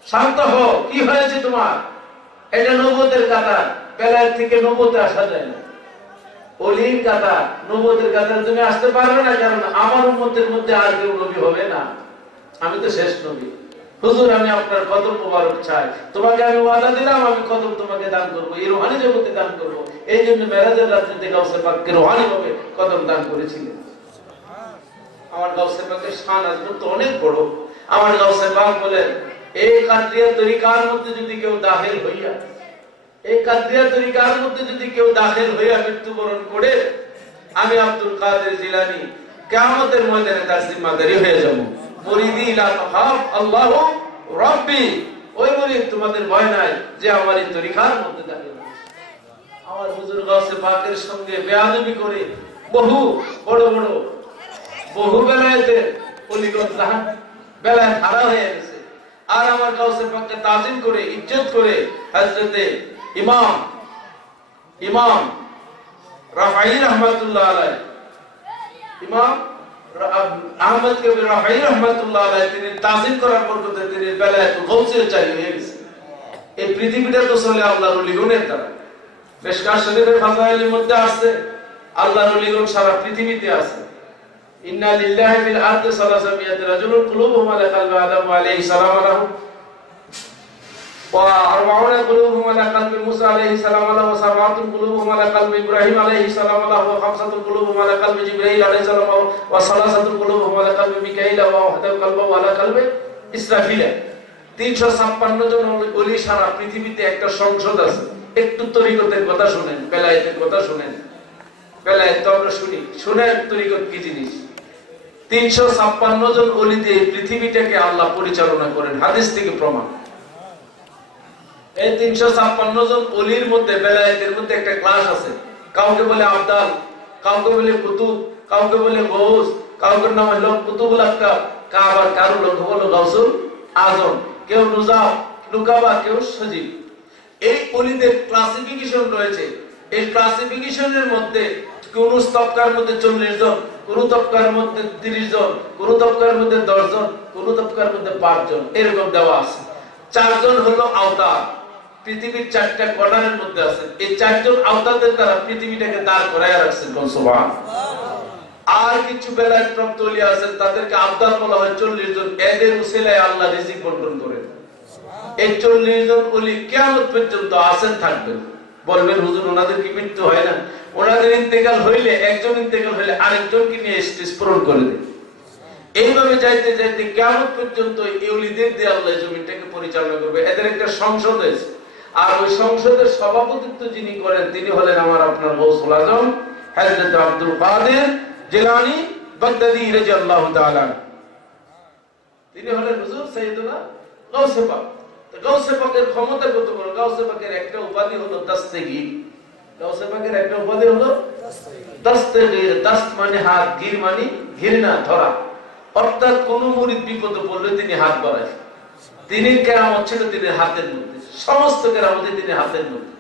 শান্ত হও, কি হয়েছে তোমার? এটা নবুয়তের কাতার, বেলায়েত থেকে নবুয়তে আসা যায় না। ওলির কাতার, নবুয়তের কাতারে তুমি আসতে পারবে না, কারণ আমার উম্মতের মধ্যে আর কেউ নবী হবে না, আমি তো শেষ নবী। হুজুর, আমি আপনার কদম মোবারক চাই, তোমাকে আমি ওয়াদা দিলাম, আমি কদম তোমাকে দান করবো, এই রুহানি জগতে দান করবো। এই জন্য মেরাজের রাত্রিতে গাউসে পাককে রুহানি ভাবে কদম দান করেছিলেন। আমার গাউসে পাকের শান আজমত তো অনেক বড়। আমার গাউসে পাক বলেন, এই কাদরিয়া তরিকার মধ্যে যদি কেউ দাখিল হইয়া, এই কাদরিয়া তরিকার মধ্যে যদি কেউ দাখিল হইয়া মৃত্যুবরণ করে, আমি আব্দুল কাদের জিলানী কিয়ামতের ময়দানে তার জিম্মাদারি হয়ে যাব। মুরিদি লা তাখাফ আল্লাহু রাব্বি, ওই মুরিদ তোমাদের ভয় নাই যে আমার এই তরিকার মধ্যে দাখিল হয়েছে। আমার হুজুর গাউসে পাকের সঙ্গে বেয়াদবি করে বহু বড় বড় বহু বেলায়েতে ওলিগণ জাহান বেলায় হারা হয়ে গেছে। আর আমার গাউসে পাককে তাজিম করে, ইজ্জত করে হযরতে ইমাম রাফাঈ রাহমাতুল্লাহ আলাইহি, ইমাম আহমদ কবির রাফাঈ রাহমাতুল্লাহ আলাইহি, তিনি তাজিম করার বরকতে তিনি বেলায়েত গাউসিয়ত চালু হয়ে গেছে। এই পৃথিবীটা তো চলে আল্লাহর ওলিগণের দ্বারা। মিশকাত শরীফের ফাজাইলের মধ্যে আছে, আল্লাহর ওলিগণ সারা পৃথিবীতে আছে। ইন্না লিল্লাহি ফিল আরদি সালাসামিয়াতি রাজুলুন কুলুবুহুম আলা কলবি আদম আলাইহিস সালাম আলাহু ওয়া আরবাউনা কুলুবুহুম আলা কলবি মুসা আলাইহিস সালাম আলাহু ওয়া সাবাতুন কুলুবুহুম আলা কলবি ইব্রাহিম আলাইহিস সালাম আলাহু ওয়া খামসাতুন কুলুবুহুম আলা কলবি জিবরাইল আলাইহিস সালাম ওয়া সালাসাতুন কুলুবুহুম আলা কলবি মিকাইল ওয়া ওয়াহদাল কলবু আলা কলবি ইসরাফিল। 356 জন ওলি সারা পৃথিবীতে একটা সংসদ আছে। একটু তরিকতের কথা শুনেন, বেলায়েতের কথা শুনেন। বেলায়েত তো আমরা শুনেন তরিকত কি জিনিস। 356 জন ওলি দিয়ে পৃথিবীটাকে আল্লাহ পরিচালনা করেন, হাদিস থেকে প্রমাণ। এই 356 জন ওলির মধ্যে বেলায়েতের মধ্যে একটা ক্লাস আছে। কাউকে বলে আবদাল, কাউকে বলে কুতুব, কাউকে বলে গৌস, কাউকে নাম হলো কুতুবুল আকতাব, আবার কারো লোক হলো গাউসুল আজম, কেউ নুকাবা, কেউ সজীব। এই ওলিদের ক্লাসিফিকেশন রয়েছে। এই ক্লাসিফিকেশনের মধ্যে কোন তবকার মধ্যে 40 জন, কোন তবকার মধ্যে 30 জন, কোন তবকার মধ্যে 10 জন, কোন তবকার মধ্যে 5 জন, এরকম দেওয়া আছে। 4 জন হলো আওতাদ, পৃথিবীর 4টা কর্নারের মধ্যে আছে। এই 4 জন আওতাদের দ্বারা পৃথিবীটাকে দাঁড় করায় রাখছেন। সুবহানাল্লাহ। আর কিছু বেলায়েত প্রাপ্ত ওলি আছেন, তাদেরকে আবদাল বলা হয় 40 জন। এদের উসিলায় আল্লাহ রিজিক বন্টন করেন। এই 40 জন ওলি কিয়ামত পর্যন্ত আছেন, থাকবেন। বলবেন হুজুর, ওনাদের কি মৃত্যু হয় না? ওনাদের ইন্তেকাল হইলে, একজন ইন্তেকাল হইলে আরেকজনকে নিয়ে স্টেজ পূরণ করে দেন। এইভাবে যাইতে যাইতে কিয়ামত পর্যন্ত এই ওলিদের দিয়ে আল্লাহ জমিনটাকে পরিচালনা করবে। এদের একটা সংসদ আছে, আর ওই সংসদের সভাপতিত্ব যিনি করেন তিনি হলেন আমার আপনার গাউসুল আজম হযরত আব্দুল কাদের জিলানী বাগদাদী রাদিয়াল্লাহু তাআলা। তিনি হলেন হুজুর সাইয়েদুনা গাউসে পাক। তো গাউসে পাকের ক্ষমতা কত বড়! গাউসে পাকের একটা উপাধি হলো দস্তগীর। গাউসে পাকের একটা উপাধি হলো দস্তগীর। দস্ত মানে হাত, গীর মানে ঘিরনা, ধরা। অর্থাৎ কোন মুরিদ বিপদে পড়লে তিনি হাত বাড়ায়। তিনি কেরামত ছিল তিনি হাতের মধ্যে, সমস্ত কেরামত তিনি হাতের মধ্যে।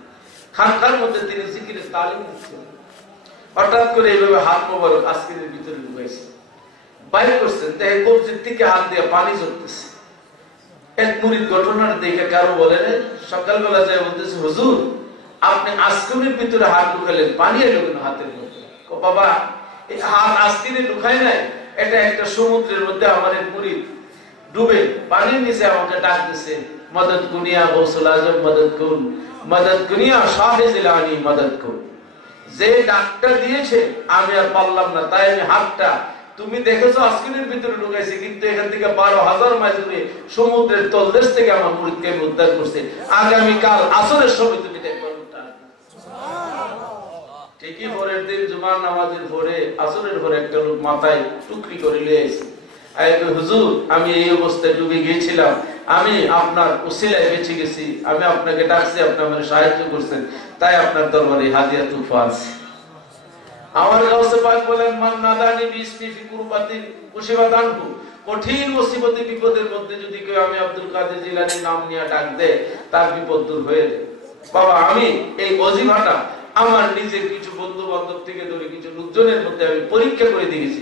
খানকার মধ্যে তিনি জিকিরের তালিম দিচ্ছেন। হঠাৎ করে এইভাবে হাত মোবারক আজকের ভিতরে ঢুকাইছে, বাইরে করছেন, দেখে কবজির থেকে হাত দিয়ে পানি ঝরতেছে। এক মুরিদ ঘটনার দেখে কারো বলেন, সকালবেলা যায় বলতেছে, হুজুর আপনি আজকের ভিতরে হাত ঢুকালেন, পানি এলো কেন হাতের মধ্যে? বাবা এই হাত আজকে ঢুকায় নাই, এটা একটা সমুদ্রের মধ্যে আমার এক মুরিদ ডুবে পানির নিচে আমাকে ডাক দিছে, মদদ গুনিয়া গৌসুল আজম মদদ কুন, মদদ গুনিয়া শাহে জিলানী মদদ কুন। যে ডাকটা দিয়েছে আমি আর পারলাম না, তাই আমি হাতটা, তুমি দেখেছো আজকের ভিতরে ঢুকাইছে, কিন্তু এখান থেকে 12,000 মাইল দূরে সমুদ্রের তলদেশ থেকে আমার মুরিদকে উদ্ধার করছে। আগামীকাল আসরের সময় তুমি দেখবে। ঠিকই পরের দিন জুমার নামাজের পরে আসরের পরে একটা লোক মাথায় টুকরি করে নিয়ে এসে, হুজুর আমি এই অবস্থায় ডুবে গিয়েছিলাম, আমি আপনার উসিলায় বেঁচে গেছি, আমি আপনাকে ডাকছি, আপনি আমার সাহায্য করছেন, তাই আপনার দরবারে হাদিয়া তুফা আছে। আমার গাউসে পাক বলেন, মান নাদানি বিসমি ফি কুরবাতিন কুশিবাতানহু, কঠিন মুসিবতে বিপদের মধ্যে যদি কেউ আমি আব্দুল কাদের জিলানীর নাম নিয়ে ডাক দেয়, তার বিপদ দূর হয়ে যায়। বাবা আমি এই ওজিফাটা আমার নিজের কিছু বন্ধু বান্ধব থেকে ধরে কিছু লোকজনের মধ্যে আমি পরীক্ষা করে দেখেছি,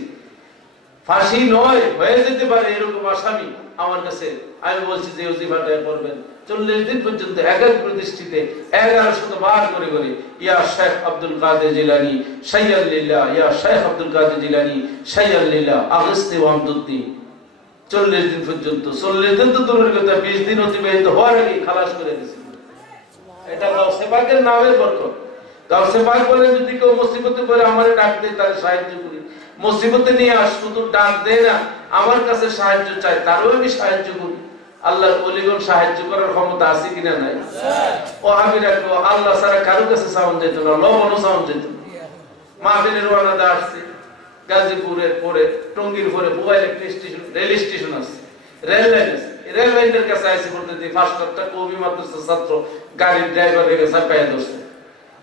ফাঁসি নয় হয়ে যেতে পারে এরকম আসামি আমার কাছে। আমি বলছি যে ওজিফাটা করবেন 40 দিন পর্যন্ত একাগ্র দৃষ্টিতে 1100 বার করে করে, ইয়া শেখ আব্দুল কাদের জিলানী শাইয়াল লিল্লাহ, ইয়া শেখ আব্দুল কাদের জিলানী শাইয়াল লিল্লাহ আগস্তে ওয়ামদুদ্দি, 40 দিন পর্যন্ত। 40 দিন তো দূরের কথা, 20 দিন অতিবাহিত হওয়ার আগে খালাস করে দিয়েছি। এটা গাউসে পাকের নামের বরকত। গাউসে পাক বলেন, যদি কেউ মুসিবতে পড়ে আমারে ডাক দেয়, তার সাহায্য করি। মুসিবতে নিয়ে শুধু ডাক দেয় না, আমার কাছে সাহায্য চায়, তারও আমি সাহায্য করি। আল্লাহর ওলিগণ সাহায্য করার ক্ষমতা আছে কিনা নাই? ওহাবীরা কো আল্লাহ ছাড়া কারো কাছে সাউন্ড যেত না, লবণও সাউন্ড যেত না। মাহফিলের ওয়ানাদা আসছে গাজীপুরের পরে, টঙ্গীর পরে মোবাইল একটা স্টেশন, রেল স্টেশন আছে, রেল লাইন আছে। রেল লাইনের কাছে আইসে বলতে যে ফার্স্টটা কবি মাদ্রাসার ছাত্র গাড়ির ড্রাইভার রেখে চাপাইয়া ধরছে।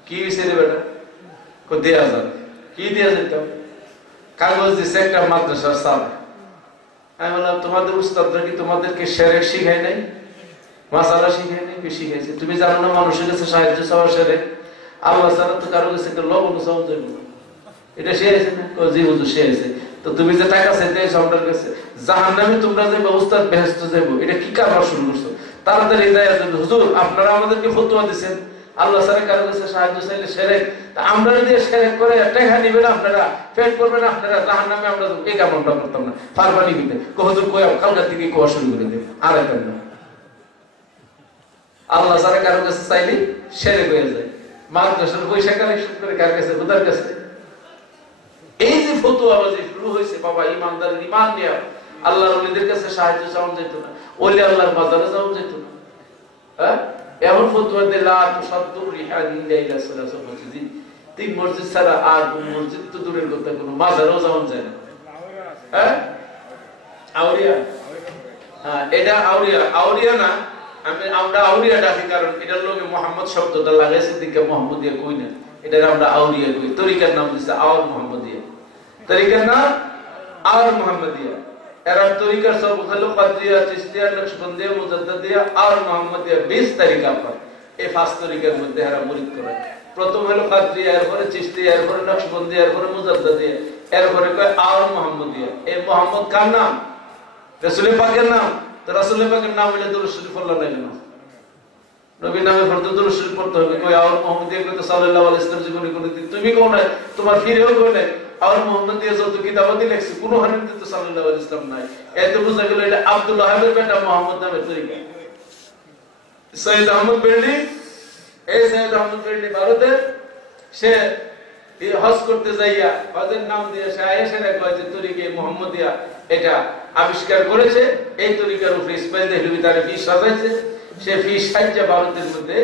কি হয়েছে রে বেটা? দেয়া যাবে। কি দেয়া যেতাম? কাগজ দিচ্ছে একটা মাদ্রাসার সাল। আমি বললাম, তোমাদের উস্তাদরা কি তোমাদেরকে শিরক শিখায় নাই, মাসালা শিখায় নাই? কি শিখাইছে? তুমি জানো না মানুষের কাছে সাহায্য চাওয়া শিরক? আল্লাহ ছাড়া তো কারো কাছে লবণ চাওয়া যাবে না। এটা সে আছে না? জি হুজুর সে আছে। তো তুমি যে টাকা চাইতে সবার কাছে, জাহান্নামে তোমরা যে উস্তাদ বেহেশত যাবো, এটা কি কারবার শুরু করছো? তাড়াতাড়ি হিদায়াত দেন। হুজুর আপনারা আমাদেরকে ফতোয়া দিয়েছেন আল্লাহ ছাড়া কারো কাছে সাহায্য চাইলে শিরক, তা আমরা যদি শিরক করে টাকা নিবেন আপনারা, পেট করবেন আপনারা, জাহান্নামে আমরা এই কামটা করতাম না। ফারবানি দিতে হুজুর কই কালকা থেকে কোয়া শুরু করে দেন, আর এখন না। আল্লাহ ছাড়া কারো কাছে চাইলে শিরক হয়ে যায়। মাদ্রাসার পয়সা কালেকশন করে কার কাছে? খোদার কাছে। এই যে ফতোয়াবাজি শুরু হয়েছে, বাবা ইমানদারের ইমান নিয়ে আল্লাহর ওলিদের কাছে সাহায্য চাওয়া যেত না, ওলি আল্লাহর বাজারে যাওয়া যেত না। হ্যাঁ, এমন ফতোয়া দিল লা তুসাদ্দু রিহাল ইল্লা ইলা সালাসা মসজিদ, 3 মসজিদ ছাড়া আর মসজিদ তো দূরের কথা, কোনো মাজারও যাওয়া যায় না। হ্যাঁ, আউলিয়া, হ্যাঁ এটা আউলিয়া, আউলিয়া না, আমরা আউলিয়া ডাকি, কারণ এটার লগে মোহাম্মদ শব্দটা লাগাইছে দিকে মোহাম্মদিয়া কই না, এটা আমরা আউলিয়া কই। তরিকার নাম দিছে আওয়াল মোহাম্মদিয়া, তরিকার নাম আওয়াল মোহাম্মদিয়া। এরা তরিকার সব হলো কাদরিয়া, চিশতিয়া, নকশবন্দিয়া, মুজাদ্দিদিয়া আর মোহাম্মদিয়া, 20 তরিকা পর। এই 5 তরিকার মধ্যে এরা মুরিদ করে। প্রথম হলো কাদরিয়া, এরপরে চিশতিয়া, এরপরে নকশবন্দিয়া, এরপরে মুজাদ্দিদিয়া, এরপরে কয় আওয়াল মোহাম্মদিয়া। এই মোহাম্মদ কার নাম? রাসূল পাকের নাম। তো রাসূল পাকের নাম হলে দুরূদ শরীফ পড়লা না কেন? নবী নামে পড়তে দুরূদ শরীফ পড়তে হবে। কই আওয়াল মোহাম্মদিয়া কই তো সাল্লাল্লাহু আলাইহি ওয়াসাল্লাম জীবনে কোন দিন তুমি কোন না, তোমার ফিরেও কোন নাই। আর মোহাম্মদিয়া যত কিতাবাদি লেখছে কোন হাদিসে তো সাল্লাল্লাহু আলাইহি ওয়াসাল্লাম নাই। এত বুঝা গেল এটা আব্দুল ওয়াহাবের বেটা মোহাম্মদ নামের তরিকা। সৈয়দ আহমদ বেরলি, এই সৈয়দ আহমদ বেরলি ভারতে, সে এই হজ করতে যাইয়া হজের নাম দিয়ে সে আয়েশারে কয় যে তরিকা মোহাম্মদিয়া এটা আবিষ্কার করেছে। এই তরিকার উপরে ইসমাইল দেহলভী তার ফি সাজাইছে। সে ফি সাজ্জা ভারতের মধ্যে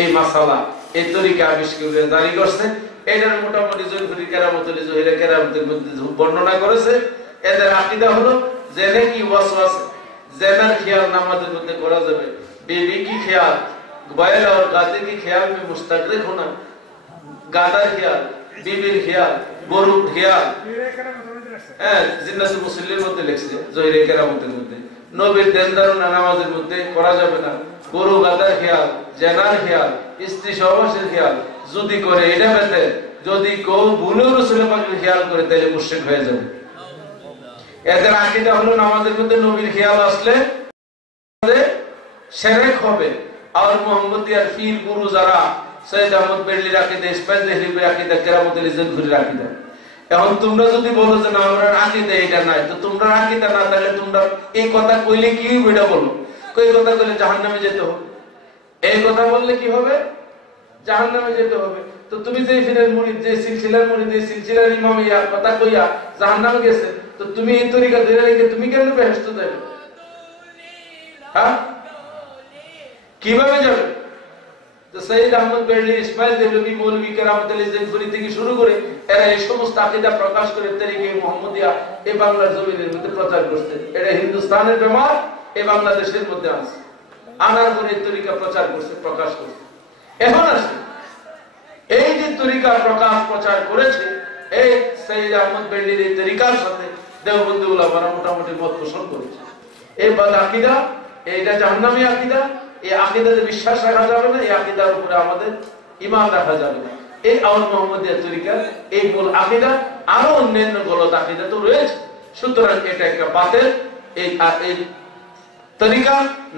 এই মাসালা, এই তরিকা আবিষ্কার করে জারি করছে। এটার মোটামুটি জয়ফুরি কেরামতুল জহিরা কেরামতের মধ্যে বর্ণনা করেছে। এদের আকীদা হলো জেনে কি ওয়াসওয়াস, জেনার খেয়াল নামাজের মধ্যে করা যাবে। বেবি কি খেয়াল, बैल और गादे के ख्याल में मुस्तगरिक होना, गादार ख्याल, बीबीर ख्याल, গরুর খেয়াল, হ্যাঁ জিন্নাতুল মুসল্লির মধ্যে লেখছে জহিরে কেরামতের মধ্যে। নবীর দেনদার নামাজের মধ্যে করা যাবে না। গরু গাদার খেয়াল, জেনার খেয়াল, স্ত্রী সহবাসের খেয়াল যদি করে এটা বেতে, যদি কেউ ভুলেও রাসূল পাকের খেয়াল করে তাহলে মুশরিক হয়ে যাবে। এদের আকীদা হলো নামাজের মধ্যে নবীর খেয়াল আসলে শিরক হবে। আর মুহাম্মদিয়ার পীর গুরু যারা সৈয়দ আহমদ বেরলির আকীদা, ইসমাইল দেহলভীর আকীদা, কেরামত আলী জেনপুরির আকীদা, এখন তোমরা যদি বলো যে না আমরা আকীদা এটা নাই, তো তোমরা আকীদা না তাহলে তোমরা এই কথা কইলে কি হবে এটা বলো। কই কথা কইলে জাহান্নামে যেতে হবে। এই কথা বললে কি হবে? জাহান্নামে যেতে হবে। তো তুমি যে ফিরের মুরিদ, যে সিলসিলার মুরিদ, এই সিলসিলার ইমাম ইয়া কথা কইয়া জাহান্নামে গেছে, তো তুমি এই তরিকা ধরে রেখে তুমি কেন বেহেশত যাবে? হ্যাঁ, কিভাবে যাবে? তো সৈয়দ আহমদ বেরলি, ইসমাইল দেহলভী, মৌলভী কেরামত আলী জেনপুরি থেকে শুরু করে এরা এই সমস্ত আকীদা প্রকাশ করে তরিকা মুহাম্মদিয়া এই বাংলার জমিনের মধ্যে প্রচার করছে। এটা হিন্দুস্তানের বেমার এই বাংলাদেশের মধ্যে আছে, আনার পরে তরিকা প্রচার করছে, প্রকাশ করছে। এখন আসে এই যে তরিকা প্রকাশ প্রচার করেছে, এই সৈয়দ আহমদ বেরলির এই তরিকার সাথে দেওবন্দি উলামারা মোটামুটি মত পোষণ করেছে। এই বাদ আকীদা, এইটা জাহান্নামী আকীদা, এই আকীদাতে বিশ্বাস রাখা যাবে না, এই আকীদার উপরে আমাদের ঈমান রাখা যাবে না। এই আউল মুহাম্মদিয়া তরিকা এই মূল আকীদা, আরো অন্যান্য গলত আকীদা তো রয়েছে। সুতরাং এটা একটা বাতিল। এই তরিকা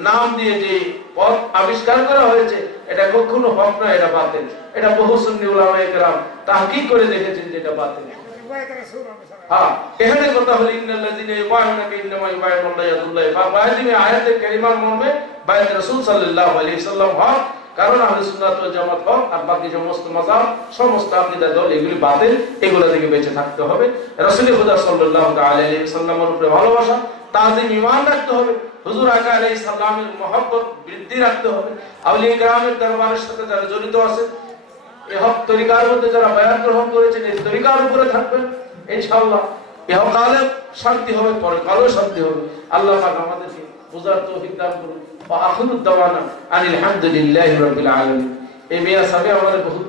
নাম দিয়ে যে পথ আবিষ্কার করা হয়েছে এটা কখনো হক নয়, এটা বাতিল। এটা বহু সুন্নি উলামায়ে কেরাম তাহকিক করে দেখেছেন যে এটা বাতিল। হ্যাঁ, এখানে কথা হলো ইন্নাল্লাযিনা ইউবাইউনাকা ইন্নামা ইউবাইউনাল্লাহু ইয়াদুল্লাহি ফাবাইজিমে আয়াতে কারিমার মর্মে বায়াত রাসূল সাল্লাল্লাহু আলাইহি ওয়াসাল্লাম হক, কারণ আহলে সুন্নাত ওয়াল জামাত হক, আর বাকি সমস্ত মাযহাব, সমস্ত আকীদা দল এগুলি বাতিল। এগুলো থেকে বেঁচে থাকতে হবে। রাসূল খুদা সাল্লাল্লাহু তাআলা আলাইহি ওয়াসাল্লামের উপরে ভালোবাসা, তাজিম, ঈমান রাখতে হবে। হুজুর আকা আলাইহিস সালামের মহব্বত বৃদ্ধি রাখতে হবে। আউলিয়া কেরামের দরবারের সাথে যারা জড়িত আছে, এই হক তরিকার মধ্যে যারা বায়াত গ্রহণ করেছেন, এই তরিকার উপরে থাকবেন, ইনশাআল্লাহ ইহকালে শান্তি হবে, পরকালেও শান্তি হবে। আল্লাহ পাক আমাদেরকে বুঝার তৌফিক দান করুন। ওয়া আখিরুদ দাওয়ানা আনিল হামদুলিল্লাহি রাব্বিল আলামিন। এই মিয়া সাহেব আমাদের বহুত